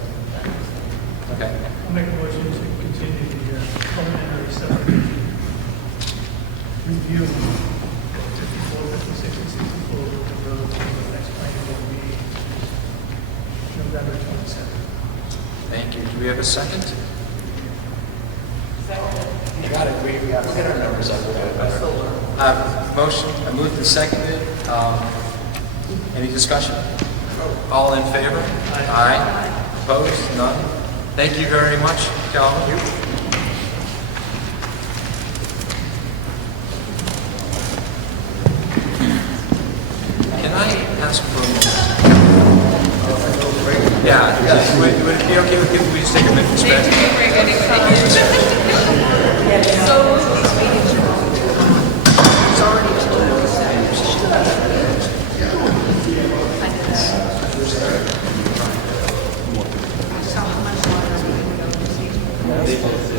Okay. I'll make a motion to continue the preliminary subdivision review of 54, 56, and 64 Wilton Road for the next planning board meeting, November 27th. Thank you. Do we have a second? You got it. We'll get our numbers up. We'll get it better. Motion, I moved and seconded. Any discussion? All in favor? Aye. Opposed? None? Thank you very much, Calvin. Can I ask for a moment? Yeah, would it be okay with people if we just take a minute to spend?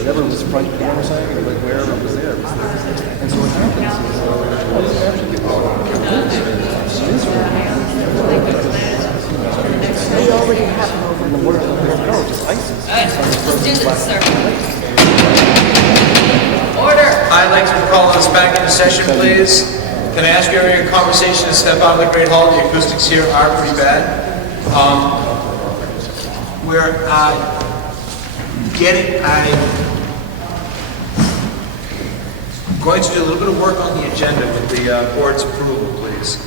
Everyone was surprised what I was saying, like wherever it was there. It was there. And so what happens is, all these captions get brought on. They already have them over in the water. No, just ISIS. Let's do this, sir. Order. I'd like to call us back into session, please. Can I ask you every conversation to step out of the Great Hall? The acoustics here are pretty bad. I'm going to do a little bit of work on the agenda with the board's approval, please.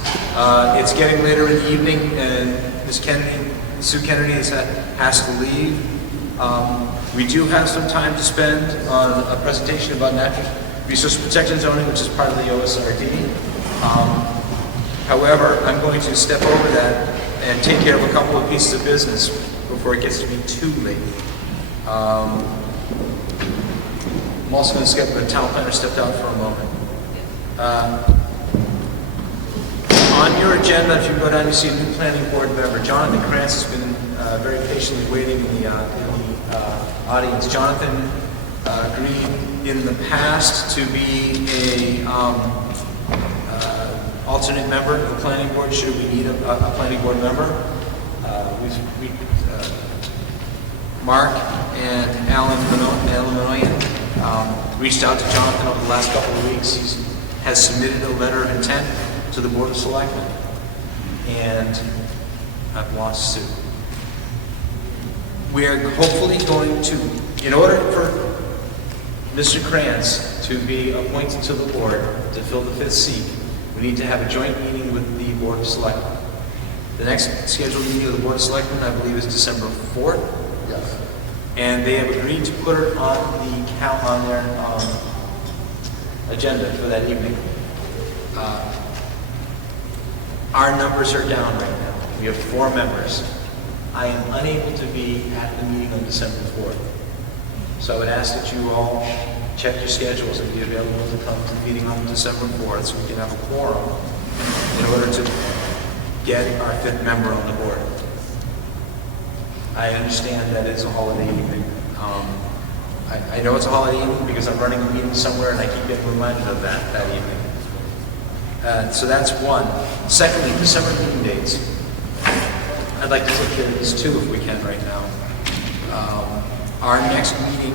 It's getting later in the evening, and Sue Kennedy has to leave. We do have some time to spend on a presentation about natural resource protection zoning, which is part of the OSRD. However, I'm going to step over that and take care of a couple of pieces of business before it gets to be too late. I'm also going to skip the town planner stepped out for a moment. On your agenda, if you go down, you see a new planning board member. Jonathan Krantz has been very patiently waiting in the audience. Jonathan agreed in the past to be a alternate member of the planning board should we need a planning board member. Mark and Alan Minoyan reached out to Jonathan over the last couple of weeks. He has submitted a letter of intent to the Board of Selectmen, and I've lost Sue. We are hopefully going to, in order for Mr. Krantz to be appointed to the board to fill the 5th seat, we need to have a joint meeting with the Board of Selectmen. The next scheduled meeting of the Board of Selectmen, I believe, is December 4th. Yes. And they have agreed to put it on their agenda for that evening. Our numbers are down right now. We have 4 members. I am unable to be at the meeting on December 4th. So I would ask that you all check your schedules and be available to come to the meeting on December 4th so we can have a quorum in order to get our 5th member on the board. I understand that it's a holiday evening. I know it's a holiday evening because I'm running a meeting somewhere and I keep getting reminded of that evening. So that's one. Secondly, December meeting dates. I'd like to take care of these two if we can right now. Our next meeting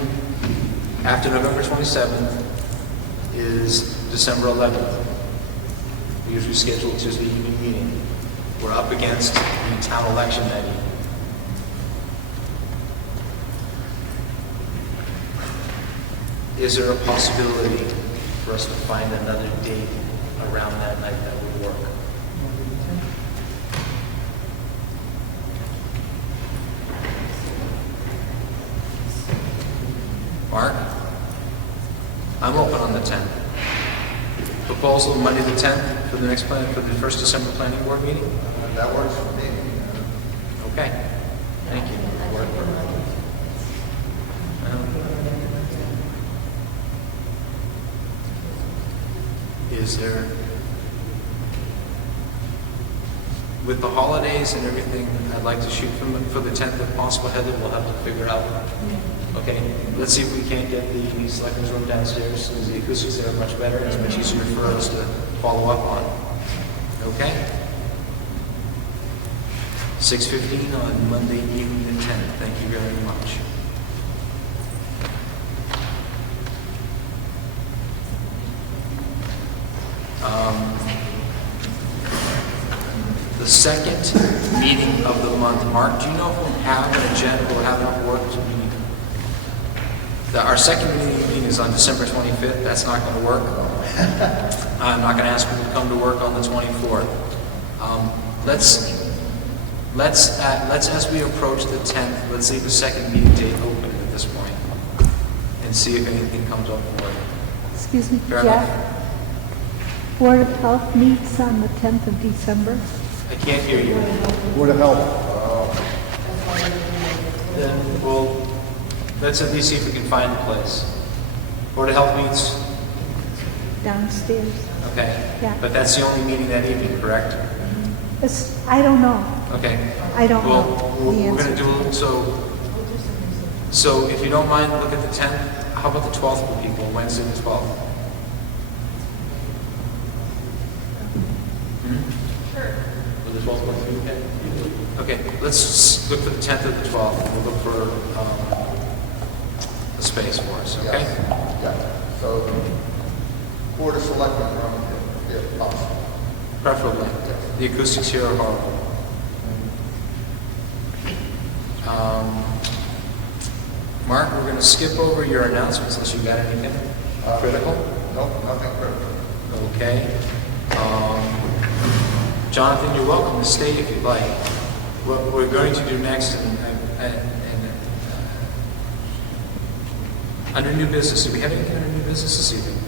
after November 27th is December 11th. We usually schedule a Tuesday evening meeting. We're up against the town election that evening. Is there a possibility for us to find another date around that night that would work? Mark? I'm open on the 10th. Proposal Monday the 10th for the next plan, for the first December planning board meeting? That works for me. Okay. Thank you. Is there, with the holidays and everything, I'd like to shoot for the 10th if possible. Heather, we'll have to figure it out. Okay, let's see if we can't get the selectmen's room downstairs, because the acoustics there are much better, and it's much easier for us to follow up on. Okay? 6:15 on Monday evening the 10th. Thank you very much. The second meeting of the month. Mark, do you know if we'll have an agenda, we'll have enough work to meet? Our second meeting is on December 25th. That's not going to work. I'm not going to ask people to come to work on the 24th. Let's as we approach the 10th, let's leave the second meeting date open at this point and see if anything comes up for it. Excuse me, Fair Jeff. enough. Board of Health meets on the 10th of December. I can't hear you. Board of Health. Then let's at least see if we can find a place. Board of Health meets, Downstairs. okay. Yeah. But that's the only meeting that evening, correct? I don't know. Okay. I don't Well, know the we're going to answer. do so if you don't mind, look at the 10th. How about the 12th for people, Wednesday the 12th? Sure. Will the 12th work for you, okay? Okay, let's look for the 10th or the 12th. We'll look for a space for us, okay? Yes. Yeah. So, Board of Selectmen room, if possible. Preferably. The acoustics here are horrible. Mark, we're going to skip over your announcements unless you got anything critical. Nope, nothing critical. Okay. Jonathan, you're welcome to stay if you'd like. What we're going to do next, under new business, do we have anything under new business this evening?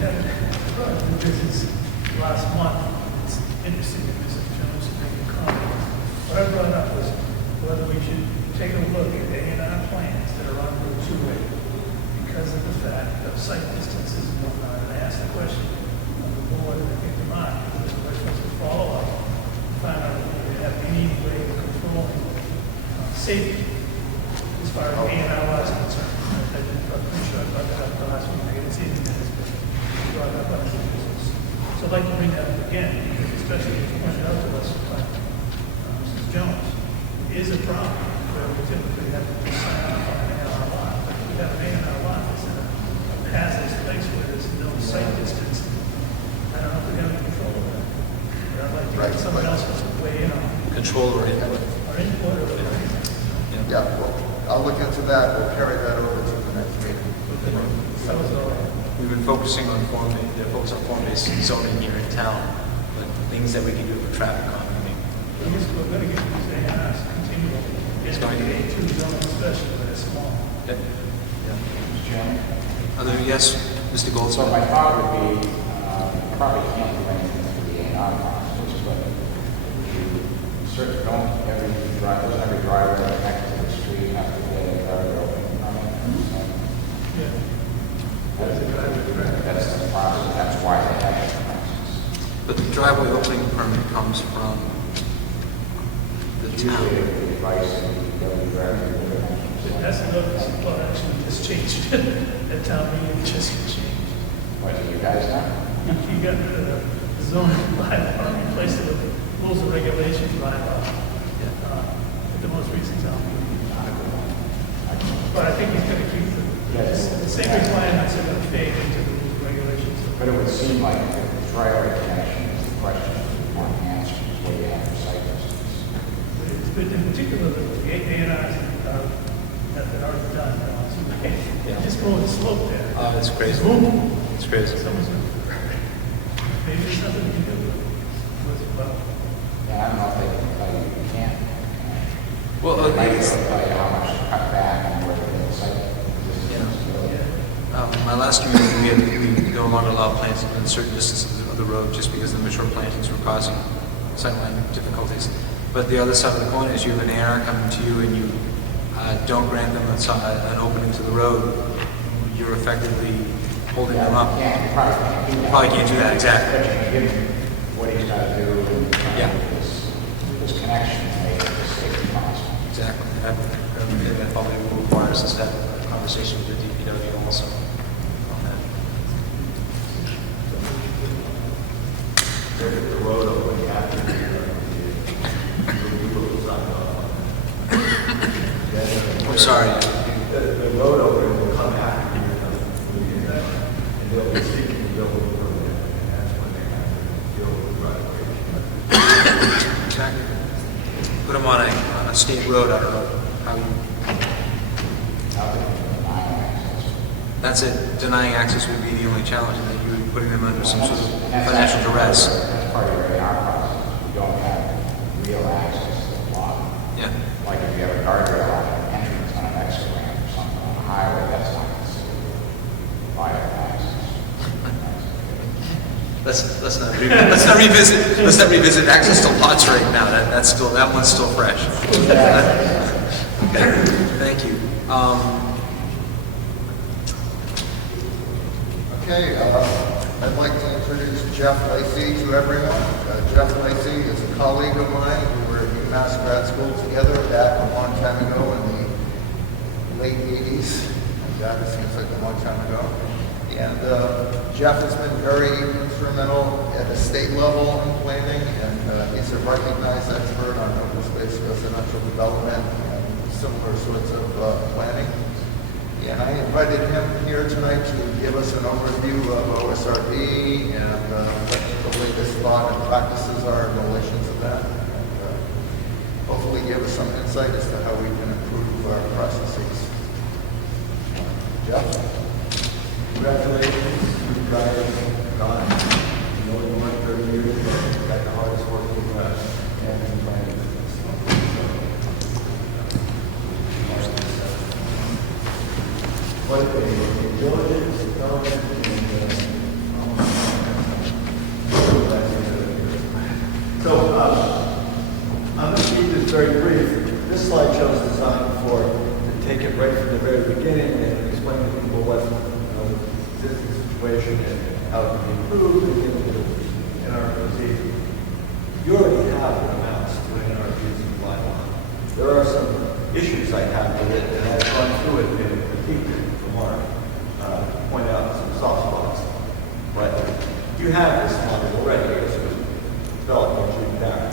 New business last month. It's interesting that Mr. Jones is making comments. What I brought up was whether we should take a look at A&R plans that are on Route 2A because of the fact of site distances and whatnot. And I asked the question of the board, and I think the mind, because the question was to follow up and find out if they have any way of controlling safety as far as A&R laws are concerned. I'm pretty sure I brought that up the last week. I didn't see it in the minutes, but I brought it up on the business. So I'd like to bring that up again, because especially as you pointed out to us, Mrs. Jones, it is a problem where we typically have to sign off on an A&R lot. But if we have an A&R lot that's in a hazardous place where there's no site distance, I don't know if we have any control of that. But I'd like to get someone else to weigh in on Control or input? our input or anything. Yeah, well, I'll look into that. We'll carry that over to the next meeting. That was all. We've been focusing on form-based zoning here in town, but things that we can do for traffic calming. We're going to get these A&Rs continually. It's going to be. A2 zone especially, but it's small. Yep. Mr. Chairman? Yes, Mr. So Goldsmith? my thought would be, probably can't do anything for the A&R process, but you certainly don't, every driver connected to the street have to get a guardrail opening permit. So, Yeah. That's the process, that's why they have the process. But the driveway opening permit comes from the town. Usually the advice and the driving. That's another, well, actually, just changed. That town meeting just changed. What, do you guys know? You got the zoning bylaw, replaced it with rules and regulations bylaw. At the most recent town meeting. But I think he's going to keep the same requirements are going to fade into the rules and regulations. But it would seem like the driveway connection is the question that one answers where you have the site distance. But in particular, the A&Rs that are already done, Yeah. just go the slope there. Oh, it's crazy. Boom. It's crazy. Someone's going to, maybe there's nothing you can do with it. Well, Yeah, I don't know if they can tell you you can't. Well, They might be able to tell you how much to cut back and where the site distance is. my last meeting, we no longer allow plantings within certain distances of the road just because the mature plantings were causing sightline difficulties. But the other side of the coin is you have an AR coming to you and you don't grant them an opening to the road, you're effectively holding them up. Yeah, you probably can't do that. Probably can't do that, exactly. But you can give him what he's got to do and Yeah. this connection to make it as safe as possible. Exactly. That probably will require us to have a conversation with the DPW also on that. The road opening after I'm sorry. the road opening will come after you're done moving that, and they'll be seeking the building permit, and that's when they have to deal with the right of way. Exactly. Put them on a state road, I don't know how you, that's it. Denying access would be the only challenge, and that you would be putting them under some sort of financial duress. That's part of your AR process. You don't have real access to the lot. Yeah. Like if you have a guardrail on an entrance on an exit ramp or something on a highway, that's not considered viable access. Let's not revisit access to lots right now. That one's still fresh. Okay. Thank you. Okay, I'd like to introduce Jeff Lacey to everyone. Jeff Lacey is a colleague of mine. We were at UMass grad school together back a long time ago in the late 80s. God, it seems like a long time ago. And Jeff has been very instrumental at the state level in planning, and he's a recognized expert on open space residential development and similar sorts of planning. And I invited him here tonight to give us an overview of OSRD and what the latest thought and practices are in relation to that. And hopefully give us some insight as to how we can improve our processes. Jeff? Congratulations, you guys gone. You know, you went 30 years ago, got the hardest working and planning business. But a diligence, intelligence, I'm going to keep this very brief. This slideshow is designed to take it right from the very beginning and explain to people what this situation and how it can be improved and get into NRPZ. You already have amounts to NRPZ bylaw. There are some issues I have with it, and I've gone through it and critiqued it for Mark, point out some soft spots. But you have this model already, as was developed by Jim Barrett.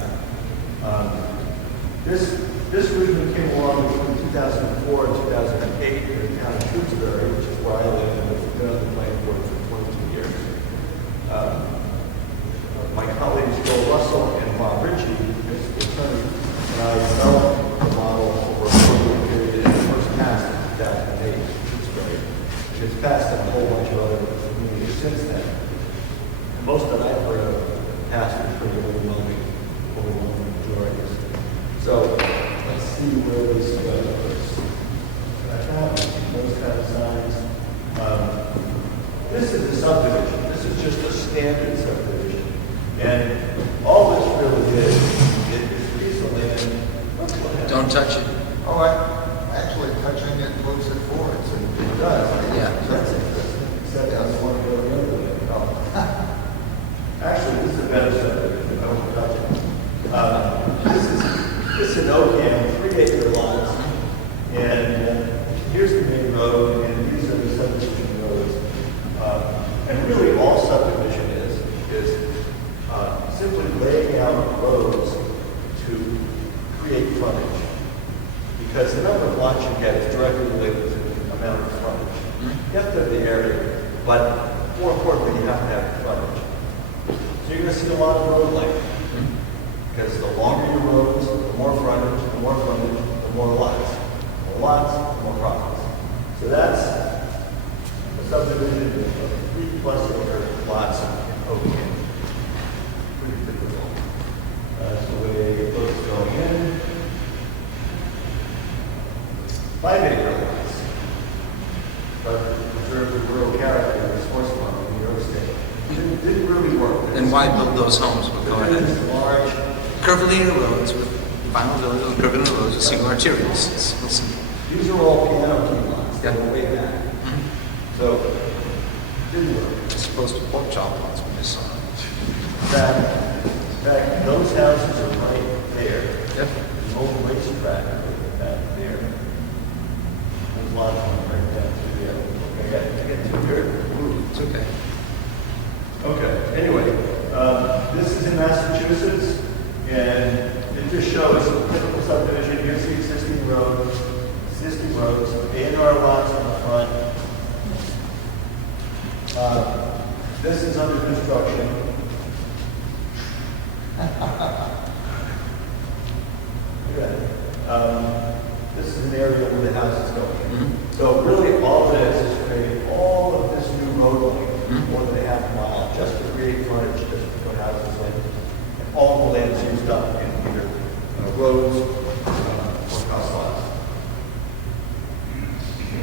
This originally came along between 2004 and 2008 in the town of Shrewsbury, which is where I live and have been on the planning board for 22 years. My colleagues Bill Russell and Bob Ritchie, as the attorney, and I developed the model over a 4-year period and first passed in 2008 in Shrewsbury. It's passed in a whole bunch of other communities since then. And most that I've heard of passed with pretty overwhelming majorities. So let's see where this goes. Those kind of signs. This is the subdivision. This is just a standard subdivision. And all this really is piece of land. Don't touch it. Oh, actually touching it moves it forward. So It does. Yeah. That's interesting. So And really all subdivision is simply laying out roads to create frontage. Because the number of lots you get is directly related to the amount of frontage. You have to have the area, but more importantly, you have to have the frontage. So you're going to see a lot of road length. Because the longer your roads, the more frontage, the more lots. The more lots, the more profits. So that's a subdivision of 3+ acre lots in Oakland. Pretty typical. That's the way roads going in. 5 acre lots. But preserve the rural character of the sports farm in New York State. Didn't really work. Then why build those homes? But go ahead. Large. Curvilinear roads with final village with curvilinear roads with single arterials. It's real simple. These are all piano key lots. They Yeah. go way back. So, didn't work. As opposed to pork chop lots we just saw. In fact, those houses are right there. Yep. The old racetrack is back there. There's a lot of them right down through there. I get too weird. Ooh. It's okay. Okay, anyway, this is in Massachusetts, and it just shows a typical subdivision. Here's the existing roads, A&R lots on the front. This is under construction. Look at that. This is an area where the house is going. So really all it is creating all of this new road length, more than a half mile, just to create frontage, just to put houses in. And all the land is used up in either roads or house lots.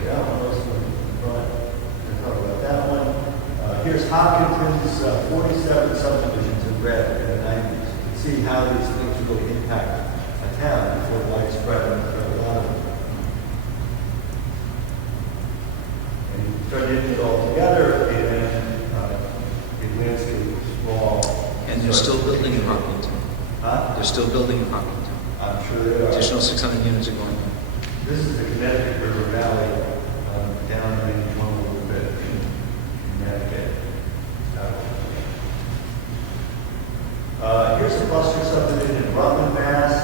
That one was in front. We'll talk about that one. Here's Hopkinton's 47 subdivisions in red in the 90s. You can see how these things really impact a town before widespread and a lot of them. And you start getting it all together, and the landscape is small. And they're still building in Hopkinton. Huh? They're still building in Hopkinton. I'm sure they are. Additional 600 units are going in. This is the Connecticut River Valley, down in one little bit in Connecticut. Here's a cluster subdivision in Rutland, Mass.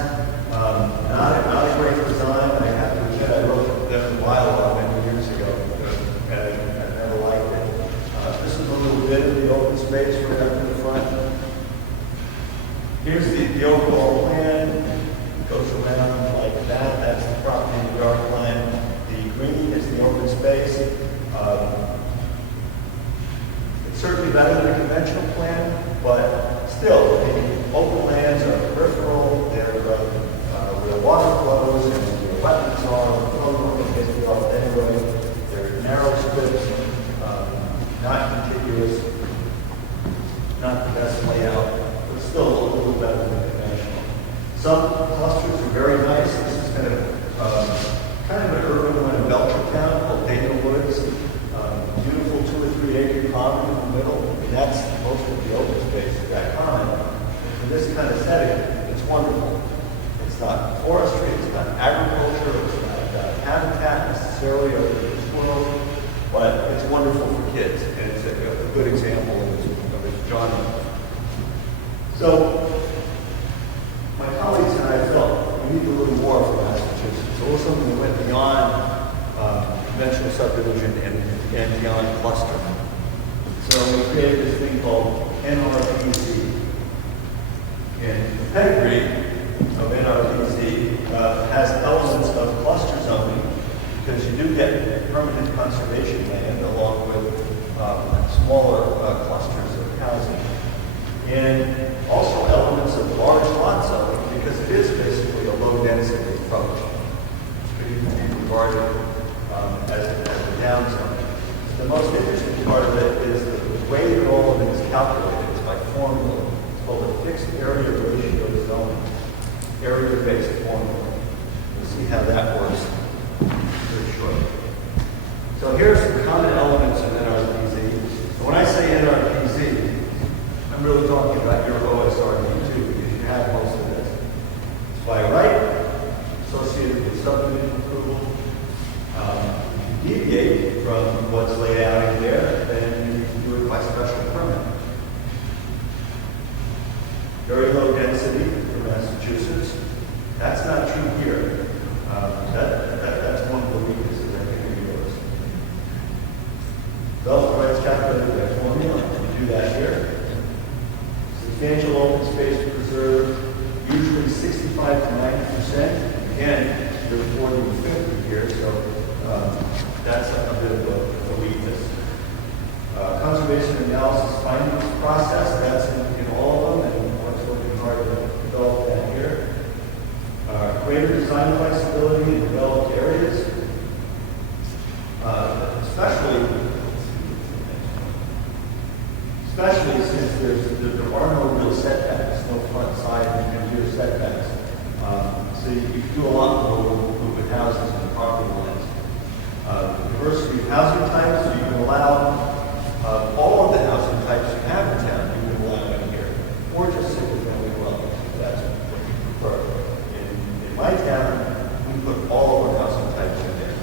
Not a great design. I have to admit, I wrote them a while ago, many years ago, and I never liked it. This is a little bit of the open space right up in the front. Here's the overall plan. It goes around like that. That's the property and yard plan. The green is the open space. It's certainly better than a conventional plan, but still, the open lands are peripheral. They're where water flows and where wetlands are. The flow can get developed anyway. They're narrow strips, not contiguous, not the best layout, but still a little better than conventional. Some clusters are very nice. This is kind of an urban one in Belchertown called Dana Woods. Beautiful 2 or 3 acre common in the middle. I mean, that's most of the open space of that common. In this kind of setting, it's wonderful. It's not forestry, it's not agriculture, it's not habitat necessarily of this world, but it's wonderful for kids, and it's a good example of this genre. So, my colleagues and I felt we need a little more for Massachusetts. So something that went beyond conventional subdivision and beyond cluster. So we created this thing called NRPZ. And the pedigree of NRPZ has elements of cluster zoning because you do get permanent conservation land along with smaller clusters of housing. And also elements of large lot zoning because it is basically a low density approach. It could be regarded as a down zone. The most interesting part of it is the way that all of it is calculated is by formula. It's called a fixed area ratio zoning, area-based formula. We'll see how that works very shortly. So here's the common elements of NRPZ. So when I say NRPZ, I'm really talking about your OSRD too, because you have most of this. It's by right, associated with subdivision approval. If you deviate from what's laid out in there, then you do it by Development rights calculated by formula, we do that here. Substantial open space preserved, usually 65 to 90%. Again, there's 40 to 50 here, so that's a bit of a weakness. Conservation analysis findings process, that's in all of them, and Mark's working hard to develop that here. Greater design flexibility in developed areas, especially since there are no real setbacks, no front, side, and rear setbacks. So you can do a lot more with houses and property lines. Diversity of housing types, so you can allow all of the housing types you have in town, you can allow in here, or just single-family dwellings, if that's what you prefer. In my town, we put all of our housing types in there.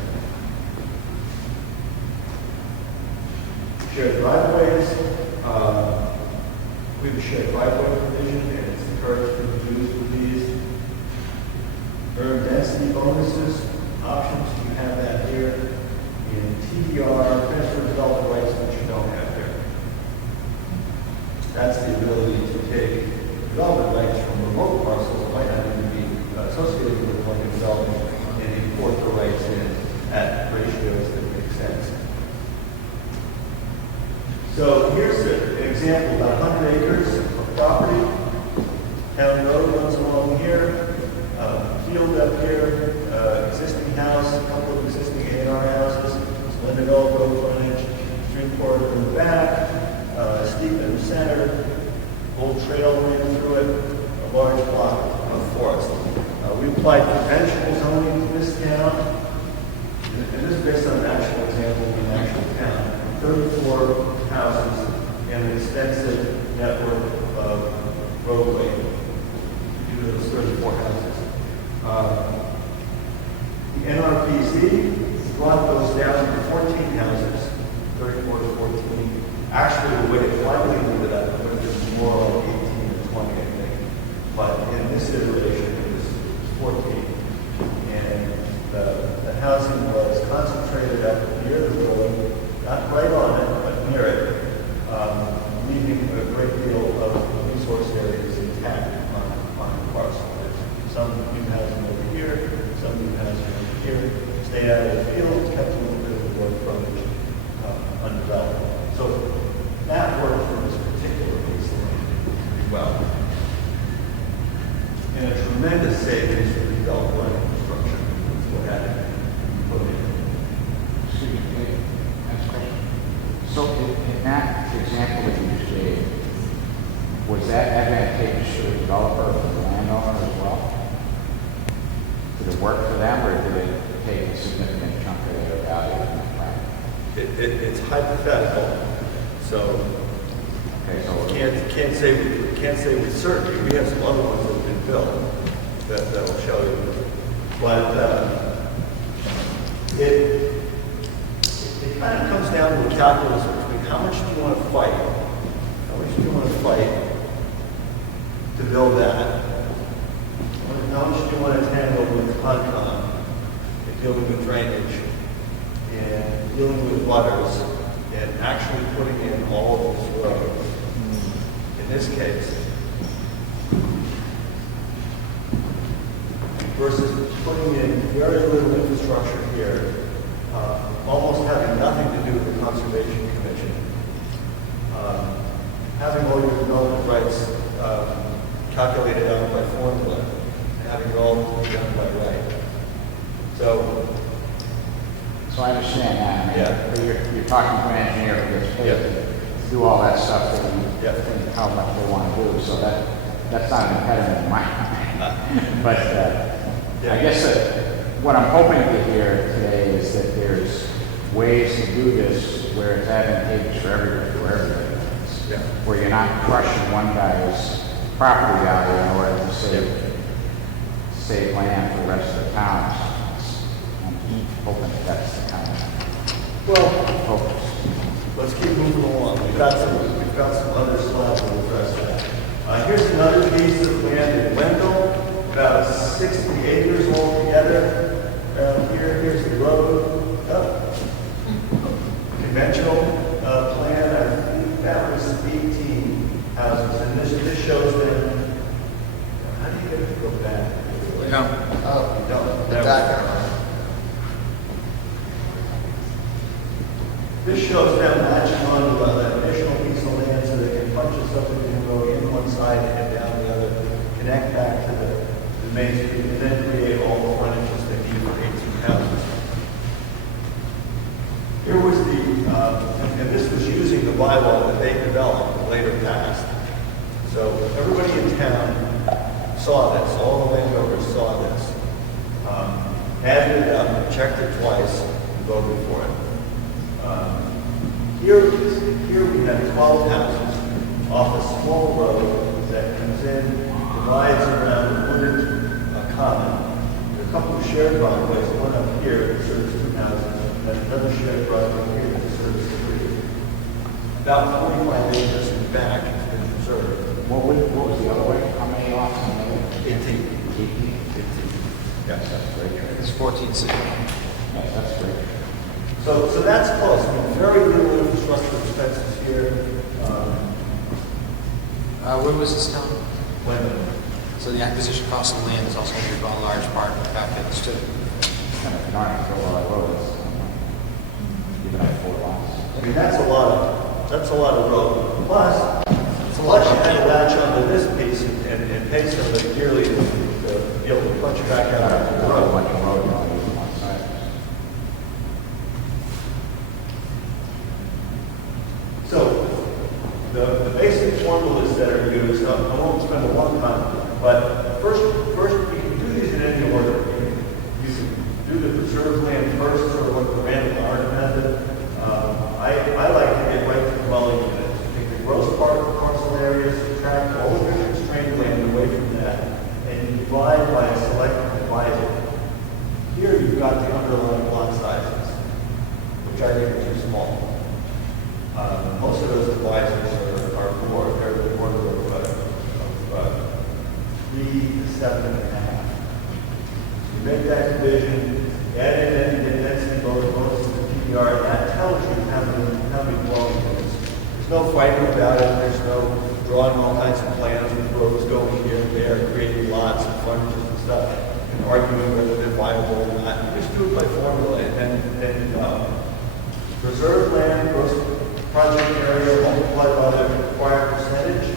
Shared driveways, we have a shared driveway provision, and it's encouraged to use with these. Urban density bonuses, options, you have that here. In TDR, transfer development rights, which you don't have here. That's the ability to take development rights from remote parcels that might not even be associated with one you're developing and import the rights in at ratios that make sense. So here's an example, about 100 acres of property. Town road runs along here, field up here, existing house, a couple of existing A&R houses, Lindenau road frontage, stream corridor in the back, steep in the center, old trail running through it, a large block of forest. We applied conventional zoning to this town, and this is based on an actual example in an actual town. 34 houses and an extensive network of roadway due to those 34 houses. The NRPZ brought those down to 14 houses, 34 to 14. Actually, the way it finally ended up was more like 18 or 20, I think. But in this iteration, it was 14. And the housing was concentrated up near the road, not right on it, but near it, leaving a great deal of resource areas intact on the parcel. There's some new housing over here, some new housing over here. Stayed out of the field, kept a little bit of the road frontage undeveloped. So that worked for this particular piece of land pretty well. And a tremendous savings for the development infrastructure. That's what had to put in. Excuse me, next question. So in that example that you just gave, was that advantageous to the developer or the landowner as well? Did it work for them, or did it take a significant chunk of their value from the plan? It's hypothetical, so Okay, so can't say with certainty. We have some other ones that have been built that will show you, but it kind of comes down to a calculus between how much do you want to fight, to build that, how much do you want to handle with Concom, and dealing with drainage, and dealing with butters, and actually putting in all of this road. In this case, versus putting in very little infrastructure here, almost having nothing to do with the Conservation Commission, having all your development rights calculated out by formula, and having it all done by right. So I understand that. I mean, Yeah. but you're talking to an engineer who gets paid to do all that stuff that you Yeah. think how much they want to do, so that's not an impediment in my mind. But Yeah. I guess that what I'm hoping to hear today is that there's ways to do this where it's advantageous for everybody, wins. Yeah. Where you're not crushing one guy's property value in order to save land for the rest of the towns. I'm hoping that's the kind of Well, focus. let's keep moving along. We've got some other slides to address that. Here's another piece of land in Wendell, about 60 acres altogether. Around here, here's the road. Conventional. back arrow. This shows them latching on to an additional piece of land so they can punch a subdivision road in one side and down the other, connect back to the main street, and then create all the frontages they need for 18 houses. Here was and this was using the bylaw that they developed and later passed. So everybody in town saw this, all the landowners saw this, added it up, checked it twice, and voted for it. Here we have 12 houses off a small road that comes in, divides around a wooded common. There are a couple of shared driveways, one up here that serves 2 houses, and another shared driveway here that serves 3. About 45 acres in the back has been preserved. What was the other way? How many lots on the other? 18. 18. Yes, That's great. It's 14C. Yeah, that's great. So that's close. I mean, very little infrastructure expenses here. Where was this town? When So the acquisition cost of the land is also going to be a large part of the calculus too. Kind of darn for a lot of roads. Even at 4 lots. I mean, that's a lot of road. Plus, a lot you of had to people. latch onto this piece and pay somebody dearly to be able to punch back out of the A road. bunch of road on one side. So, the basic formulas that are used, I won't spend a long time, but first you can do these in any order. You can do the preserved land first, sort of like the random art method. I like to get right to the dwelling units. Take the gross parcel areas, subtract all of the constrained land away from that, and you divide by a select divisor. Here you've got the underlying lot sizes, which I think are too small. Most of those advisors are more, they're the order of 3 to 7.5. You make that division, add in any density bonuses to the PDR, and that tells you how many dwelling units. There's no fighting about it, there's no drawing all kinds of plans with roads going here and there, creating lots and frontages and stuff, and arguing whether they're viable or not. You just do it by formula, and then preserve land, gross project area multiplied by the required percentage,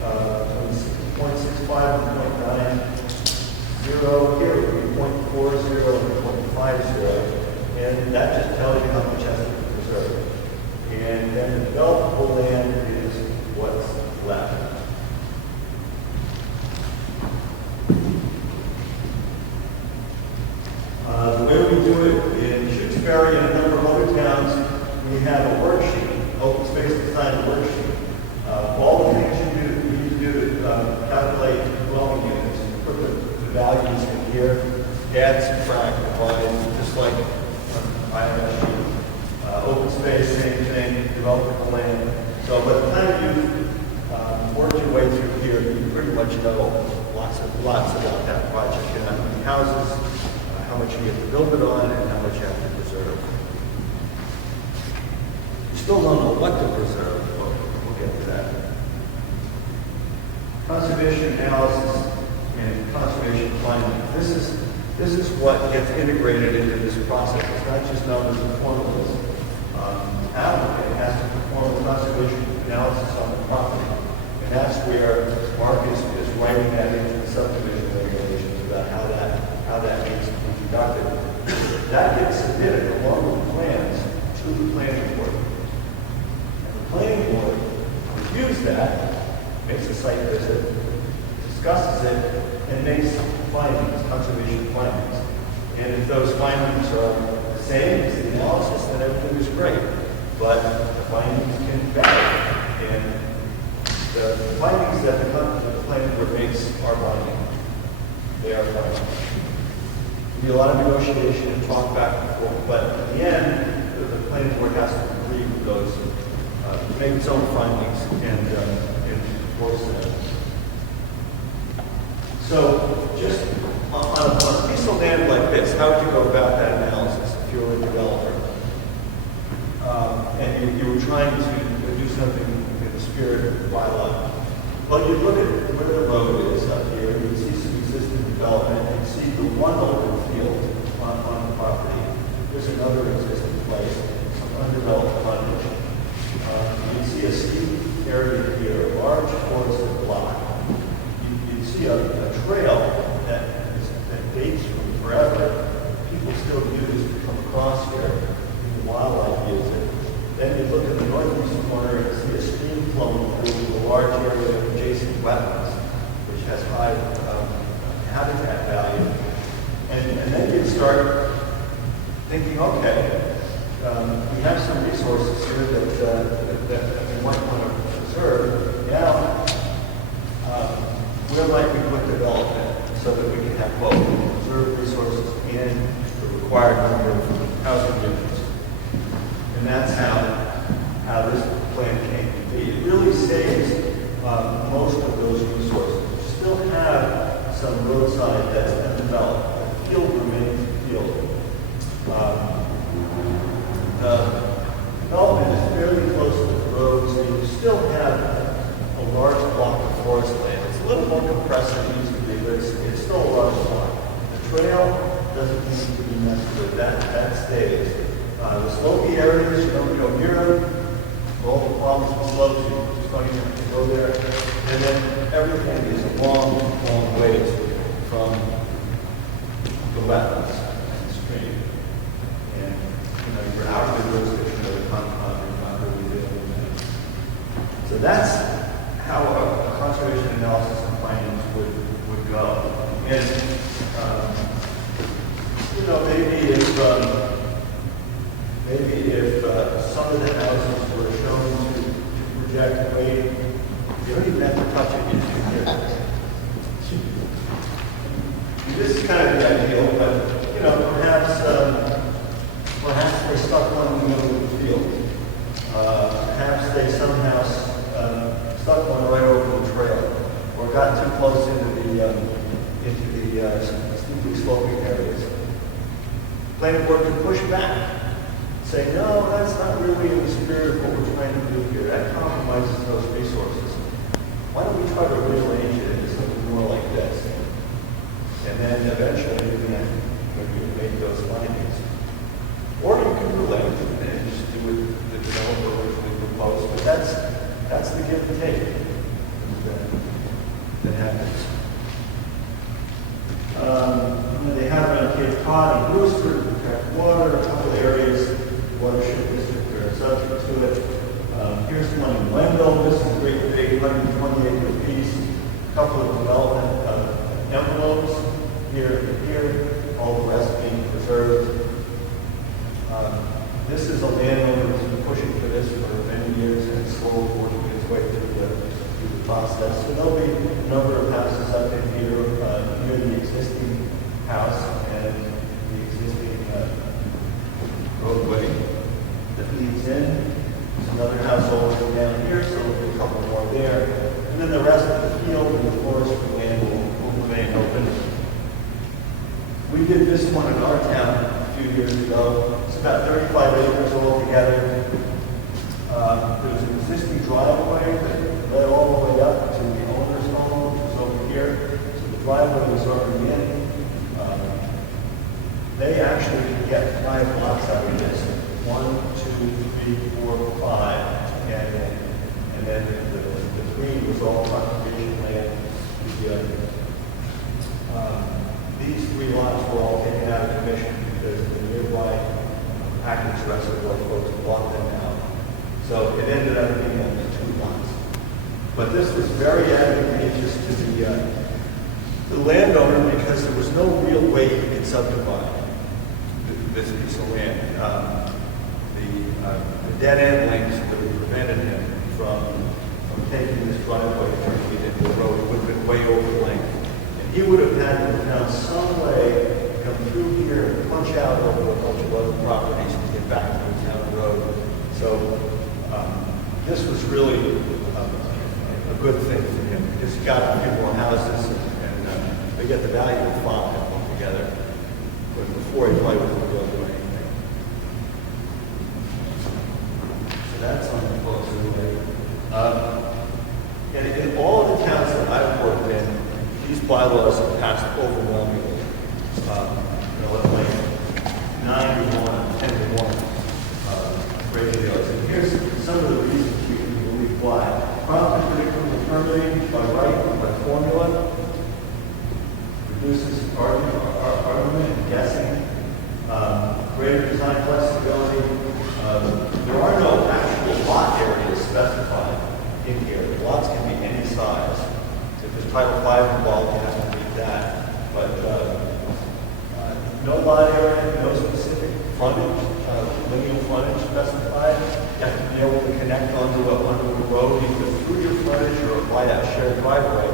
0.65 and 0.90. Here would be 0.40 and 0.50, and that just tells you how much has to be preserved. And then the developable land is what's left. The way we do it in Shutesbury and a number of other towns, we have a worksheet, open space design worksheet. All the things you need to do to calculate dwelling units, you put the values in here, add, subtract, divide, just like on IMS sheet. Open space, same thing, developable land. So by the time you've worked your way through here, you pretty much know lots about that project, and how many houses, how much you have to build it on, and how much you have to preserve. You still don't know what to preserve, but we'll get to that. Conservation analysis and conservation planning. This is what gets integrated into this process. It's not just numbers and formulas. Applicant has to perform a conservation analysis on the property, and that's where Mark is writing that into the subdivision regulations about how that needs to be conducted. That gets submitted along with the plans to the planning board. And the planning board reviews that, makes a site visit, discusses it, and makes findings, conservation findings. And if those findings are the same as the analysis, then everything is great. But the findings can vary. And the findings that the planning board makes are binding. They are binding. There'll be a lot of negotiation and talk back and forth, but in the end, the planning board has to agree with those, make its own findings and enforce them. So just on a piece of land like this, how would you go about that analysis if you were a developer? And you were trying to do something in the spirit of the bylaw. Well, you look at where the road is up here, you see some existing development, and you see the one open field field on the property. There's another existing place, some undeveloped frontage. You see a steep area here, a large forested block. You see a trail that dates from forever. People still use to come across here. Even wildlife use it. Then you look at the northeast corner and see a stream flowing through a large area of adjacent wetlands, which has high habitat value. And then you start thinking, okay, we have some resources here that we might want to preserve. Now, where might we put development so that we can have both preserved resources and the required number of housing units? And that's how this plan came to be. It really saves most of those resources. You still have some roadside that's undeveloped. The field remains a field. The development is fairly close to the road, so you still have a large block of forest land. It's a little more compressed than it used to be, but it's still a large block. The trail doesn't need to be messed with. That stays. The slopey areas, you don't go near them. All the problems with slopes, you just don't even have to go there. And then everything is a long, long ways from the wetlands and the stream. And, you're out of the jurisdiction of the Concom, you're not really dealing with it. So that's how a conservation analysis and plans would go. And, maybe if some of the houses were shown to project away, you don't even have to touch it, you can hear it. This is kind of the ideal, but, perhaps they stuck one in the middle of the field. Perhaps they somehow stuck one right over the trail, or got too close into the steeply sloping areas. Planning board can push back, say, no, that's not really in the spirit of what we're trying to do here. That compromises those resources. Why don't we try to rearrange it into something more like this? And then eventually you can make those findings. Or you can relate and just do what the developer originally proposed. But that's the give and take that happens. They have on Cape Cod and Brewster to protect water, a couple of areas, watershed district that are subject to it. Here's one in Wendell. This is a great big 120 acre piece. A couple of development envelopes here and here, all the rest being preserved. This is a landowner who's been pushing for this for many years and it's slowly working its way through the process. So there'll be a number of houses up in here near the existing house and the existing roadway that leads in. There's another house all the way down here, so there'll be a couple more there. And then the rest of the field and the forestry land will remain open. We did this one in our town a few years ago. It's about 35 acres altogether. There's an existing driveway that led all the way up to the owner's home, which is over here. So the driveway was already in. They actually could get 5 lots out of this. 1, 2, 3, 4, 5. And then the green was all conservation land. These 3 lots were all taken out of commission because the nearby package reservoir folks bought them out. So it ended up being only 2 lots. But this was very advantageous to the landowner because there was no real way he could subdivide this piece of land. The dead end links that would prevented him from taking this driveway and turning it into a road would have been way over length. And he would have had to have found some way to come through here and punch out over a bunch of other properties to get back to the town road. So this was really a good thing for him because he got a few more houses and they get the value of 5 altogether. But before he probably wasn't able to do anything. So that's on the closer way. And in all of the towns that I've worked in, these bylaws have passed overwhelmingly. like 9 to 1, 10 to 1 ratios. And here's some of the reasons we believe why. Prompt and predictable permitting by right, by formula, reduces argument and guessing, greater design flexibility. There are no actual lot areas specified in here. The lots can be any size. If there's Title V involved, you have to meet that. But no lot area, no specific frontage, lineal frontage specified. You have to be able to connect onto a road either through your frontage or by that shared driveway.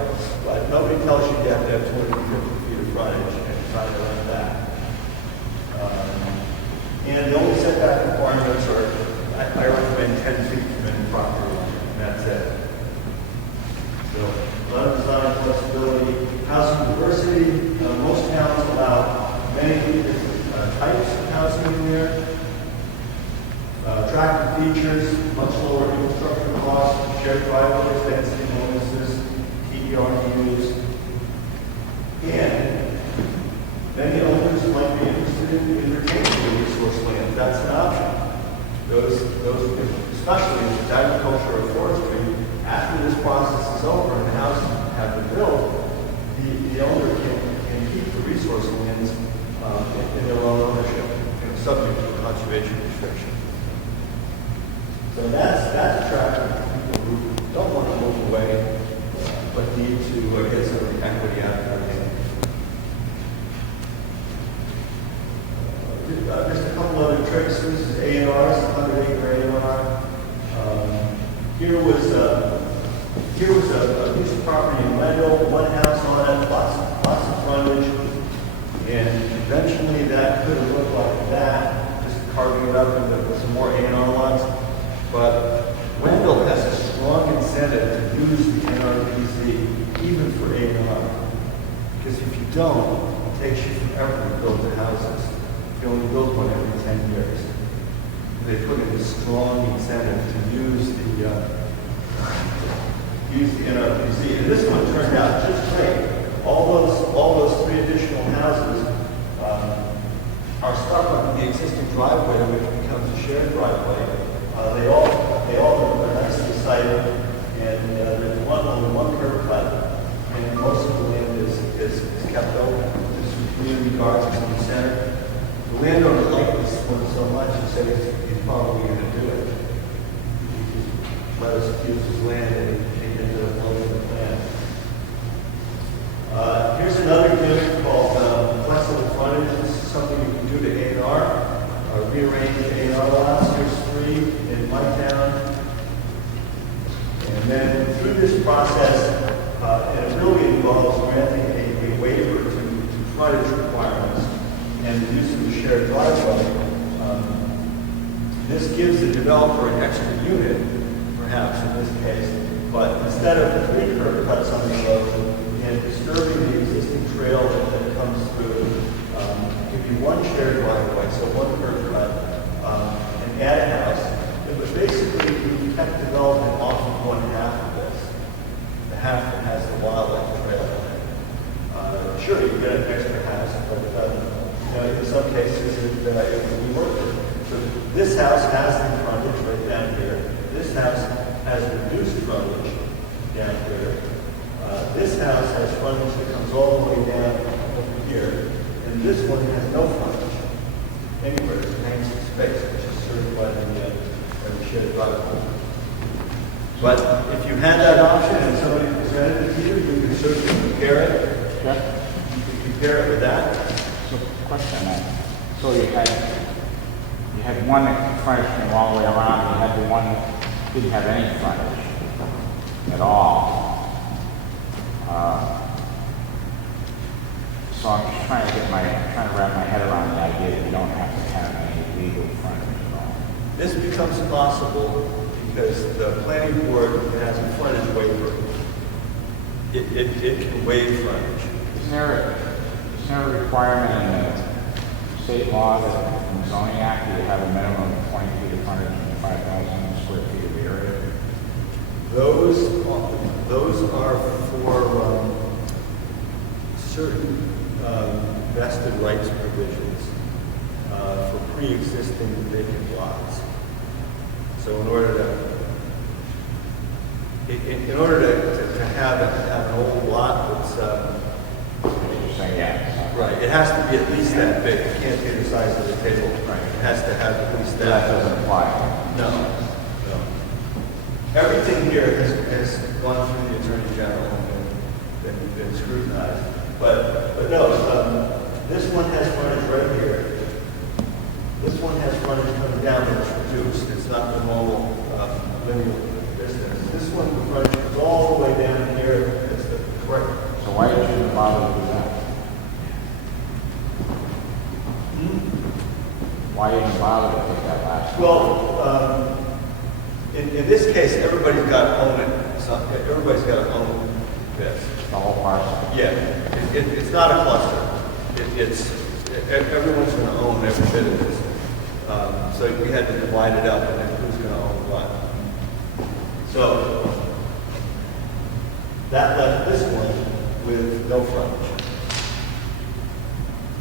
But nobody tells you you have to have 250 feet of frontage and try to run that. And the only setback requirements are, I recommend 10 feet from any property line, and that's it. So, a lot of design flexibility, housing diversity. Most towns allow many different types of housing in there. Attractive features, much lower infrastructure costs, shared driveways, density bonuses, TDRUs, and many owners might be interested in retaining the resource land. That's an option. Those, especially with agriculture or forestry, after this process is over and the houses have been built, the owner can keep the resource lands in their own ownership and subject to conservation restriction. So that's attractive to people who don't want to move away, but need to get some of the equity out of their land. Just a couple other tricks. This is A&Rs, 100-acre A&R. Here was a piece of property in Wendell, one house on it, lots of frontage, and eventually that could have looked like that, just carving it up into some more A&R lots. But Wendell has a strong incentive to use the NRPZ even for A&R, because if you don't, it takes you forever to build the houses. You only build one every 10 years. They put in a strong incentive to use the NRPZ. And this one turned out just great. All those 3 additional houses are stuck on the existing driveway, which becomes a shared driveway. They all are nicely sited, and there's only one curb cut, and most of the land is kept open. There's some community gardens in the center. The landowner liked this one so much, he said he's probably going to do it. He just let us use his land, and he ended up building the plan. Here's another gimmick called flexible frontage. This is something you can do to A&R, rearrange A&R lots. Here's 3 in my town. And then through this process, and it really involves granting a waiver to frontage requirements and the use of the shared driveway. This gives the developer an extra unit, perhaps in this case, but instead of 3 curb cuts on the road and disturbing the existing trail that comes through, it could be 1 shared driveway, so 1 curb cut, and add a house. It would basically be kept development off of 1 half of this, the half that has the wildlife trail in it. Sure, you can get an extra house, but in some cases it would be worth it. So this house has the frontage right down here. This house has reduced frontage down here. This house has frontage that comes all the way down over here. And this one has no frontage anywhere. It's an empty space, which is served by the shared driveway. But if you had that option and somebody presented it to you, you could certainly compare it. Yeah. You could compare it with that. So, question on that. So you had one that frontage came all the way around, you had the one that didn't have any frontage at all. So I'm just trying to wrap my head around the idea that you don't have to have any legal frontage at all. This becomes possible because the planning board has a frontage waiver. It can waive frontage. Isn't there a requirement in the state law that in the zoning act you have a minimum of 20 feet of frontage and 5,000 square feet of area? Those are for certain vested rights subdivisions for pre-existing vacant lots. So in order to have an old lot that's, You're saying, yeah. right, it has to be at least that big. It can't be the size of the table. Right. It has to have at least So that that. doesn't apply. No. Everything here has gone through the Attorney General and been scrutinized. But no, this one has frontage right here. This one has frontage coming down and it's reduced. It's not the normal linear distance. This one, the frontage is all the way down here. It's the correct. So why did you bother to do that? Why didn't you bother to take that last? Well, in this case, everybody's got to own it. Everybody's got to own this. The whole parcel? Yeah, it's not a cluster. Everyone's going to own every bit of this. So we had to divide it up and then who's going to own what. So that left this one with no frontage.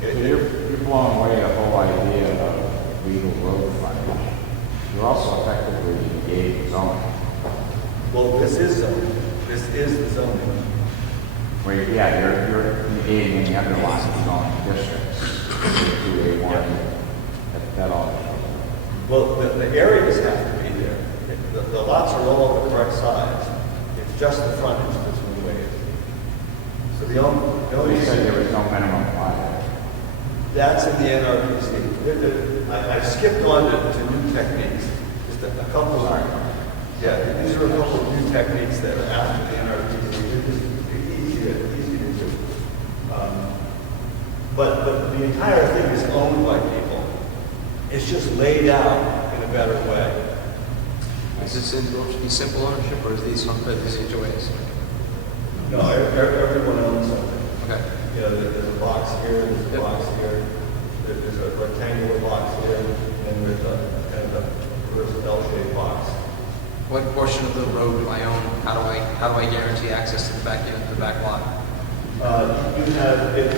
So you're blowing away the whole idea of legal road frontage. You're also effectively negating zoning. Well, this is zoning. This is the zoning. Where, yeah, you're negating any underlying zoning districts. 2A1, that all. Well, the areas have to be there. The lots are all the correct size. It's just the frontage that's been waived. So the only You said there was no minimum lot there. that's in the NRPC. I skipped on to new techniques. Just a couple of, yeah, these are a couple of new techniques that are after the NRPC. They're easy to do. But the entire thing is owned by people. It's just laid out in a better way. Is this supposed to be simple ownership, or is these HOAs? No, everyone owns something. Okay. You know, there's a box here, there's a box here, there's a rectangular box here, and there's a kind of a reverse L-shaped box. What portion of the road do I own? How do I guarantee access to the back end, the back lot? You have it.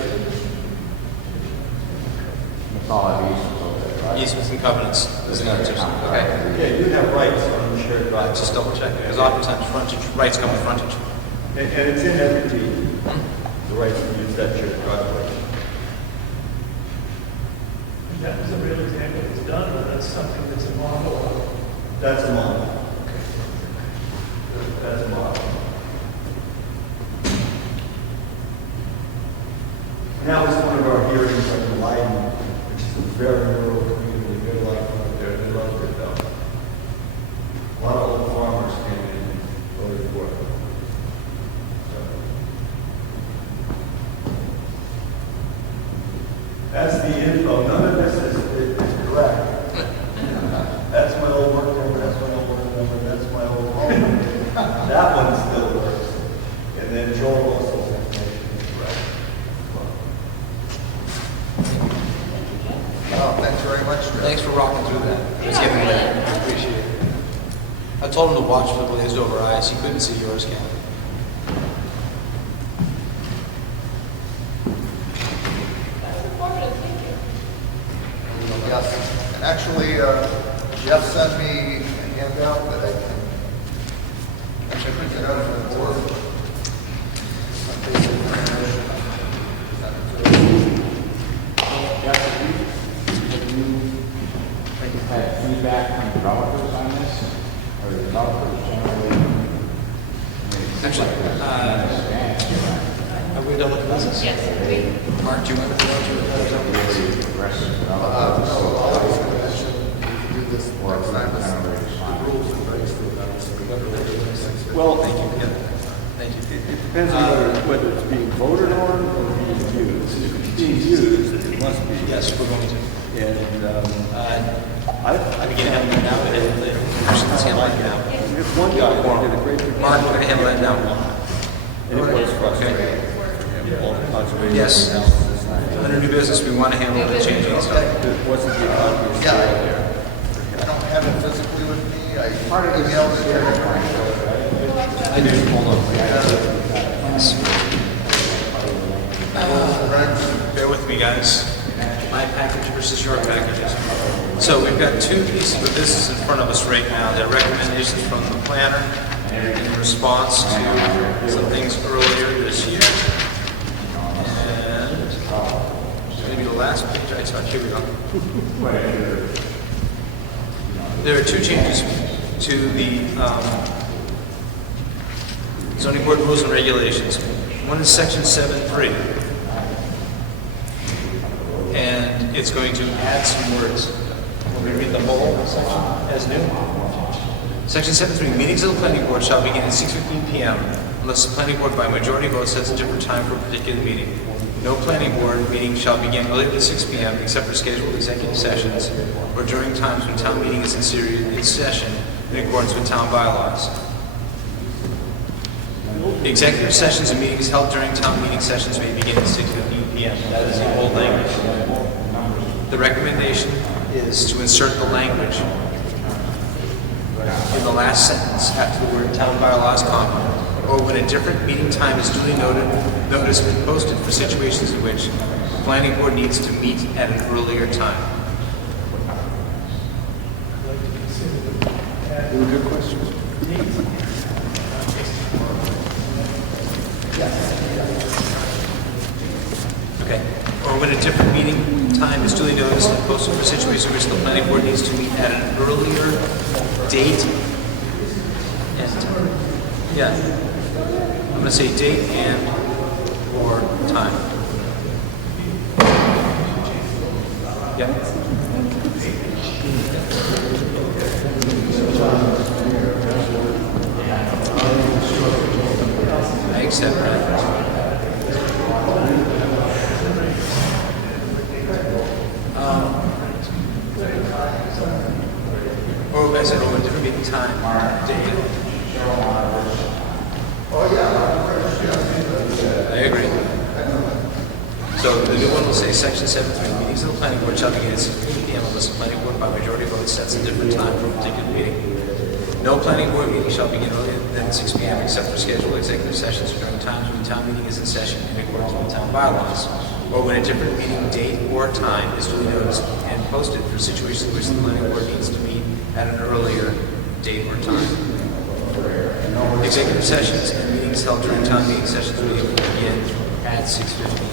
That's all I've used over there, right? Easements and covenants. Is that what you're saying? Okay. Yeah, you have rights on the shared driveway. Just double check, because oftentimes frontage, rights come with frontage. And it's in every deed, the right to use that shared driveway. That was a real example that's done, or that's something that's a model. That's a model. That's a model. Now it's one of our hearings on Leiden, which is a very rural community. We got a lot of fun there. They loved it though. A lot of old farmers came in and voted for it. That's the info. None of this is correct. That's my old work number, that's my old work number, that's my old home number. That one still works. And then Joel Russell's information is correct. Oh, thanks very much, Jeff. Thanks for rocking through that. It's getting late. I appreciate it. I told him to watch the glazed over eyes. He couldn't see yours, Ken. That's informative, thank you. Yes, and actually, Jeff sent me a handout that I can actually print it out for the board. Jeff, have you had feedback from developers on this? Or the developers generally? I mean, it seems Actually, like there's tremendous advance, right? Have we done with the business? Yes, we, Mark, do you want to Really progressive developers. No, I was going to mention, we can do this Or next time, this kind of respond. rules and regs for that, so we never make it. Well, Thank you. Yeah. Thank you. it depends on whether it's being voted on or being used. If it's being used, it must be. Yes, we're going to. And I begin handling that now. Let's handle that now. If one guy did a great job. Mark, we're going to handle that now. And it was frustrating. All the conservation Yes. analysis. Under new business, we want to handle the changing and stuff. It wasn't the economy of Yeah. scale there. I don't have it physically with me, I emailed it here. I do. Hold on. Regs. Bear with me, guys. My my package versus your packages. So we've got two pieces of business in front of us right now. There are recommendations from the planner in response to some things earlier this year. And maybe the last page I saw, here we go. There are two changes to the zoning board rules and regulations. One is section 7.3. And it's going to add some words. When we read the whole section as new. Section 7.3, meetings of the planning board shall begin at 6:15 p.m. unless the planning board by majority vote sets a different time for a particular meeting. No planning board meeting shall begin earlier than 6 p.m. except for scheduled executive sessions or during times when town meeting is in session in accordance with town bylaws. Executive sessions and meetings held during town meeting sessions may begin at 6:15 p.m. That is the old language. The recommendation is to insert the language in the last sentence after the word town bylaws, comma, or when a different meeting time is duly noticed and posted for situations in which the planning board needs to meet at an earlier time. They were good questions. Okay. Or when a different meeting time is duly noticed and posted for situations in which the planning board needs to meet at an earlier date and time. Yeah. I'm going to say date and or time. Yeah. I accept that. Or I said, over a different meeting time, date. I agree. So the new one will say section 7.3, meetings of the planning board shall begin at 6:15 p.m. unless the planning board by majority vote sets a different time for a particular meeting. No planning board meeting shall begin earlier than 6 p.m. except for scheduled executive sessions during times when town meeting is in session in accordance with town bylaws, or when a different meeting date or time is duly noticed and posted for situations in which the planning board needs to meet at an earlier date or time. Executive sessions and meetings held during town meeting sessions will begin at 6:15.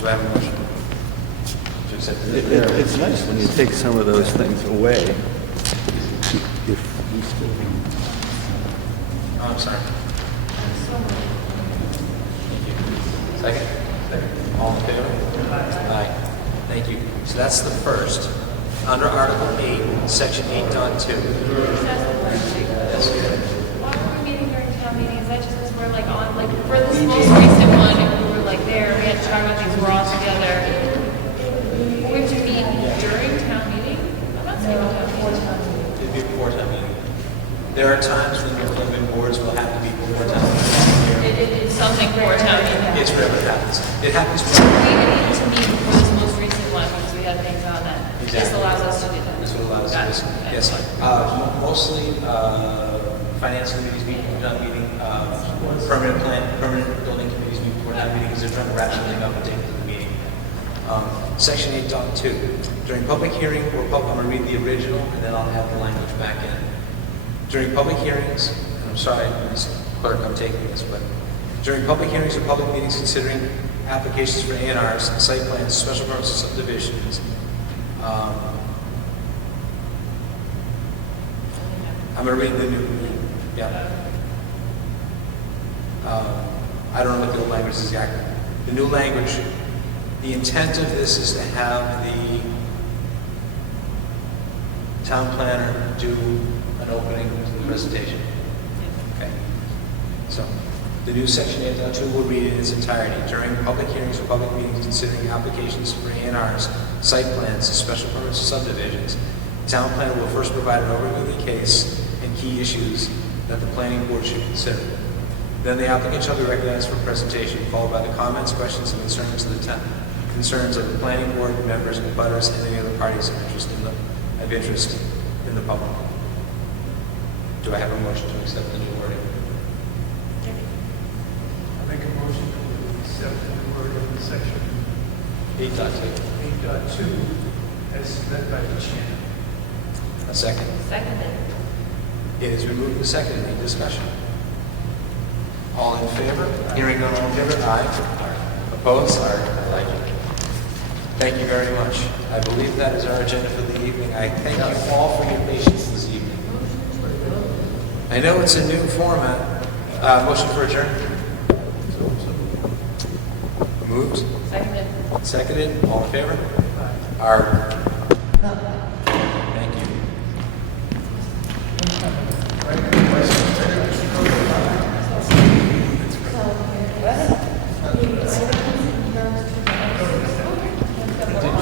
Do I have a motion to accept this? It's nice when you take some of those things away. If we still. Oh, I'm sorry. Thank you. Second? All in favor? Aye. Thank you. So that's the first. Under Article 8, Section 8.2. Yes. Why are we meeting during town meeting? Is that just because we're like on, like, for this most recent one, we were like there, we had to talk about things, we're all together. We're to meet during town meeting? I'm not saying before town meeting. It'd be before town meeting. There are times when the living boards will have to be before town meeting. It's something for town meeting. It's rare, but it happens. It happens. We need to meet before this most recent one because we had things on that. This Exactly. allows us to do that. This would allow us Got to it. do this. Yes. Mostly finance committees meet before town meeting, permanent building committees meet before town meeting because they're trying to wrap everything up and take it to the meeting. Section 8.2. During public hearing or I'm going to read the original and then I'll have the language back in. During public hearings, and I'm sorry, Ms. Clerk, I'm taking this, but during public hearings or public meetings considering applications for A&Rs, site plans, special permits, and subdivisions, I'm going to read the new, yeah. I don't know what the old language is exactly. The new language, the intent of this is to have the town planner do an opening to the presentation. Okay. So, the new section 8.2 will read in its entirety. During public hearings or public meetings considering applications for A&Rs, site plans, special permits, and subdivisions, the town planner will first provide an overview of the case and key issues that the planning board should consider. Then the applicant shall be recognized for presentation, followed by the comments, questions, and concerns of the concerns of the planning board members, butters, and any other parties of interest in the public. Do I have a motion to accept the new wording? I make a motion to accept the word of the section 8.2 as met by the chair. A second. Seconded. It has been moved and seconded. Any discussion? All in favor? Hearing none, all in favor? Aye. Opposed? I like it. Thank you very much. I believe that is our agenda for the evening. I thank you all for your patience this evening. I know it's a new format. Motion for adjourn? Moved? Seconded. Seconded? All in favor? Our Thank you. Right.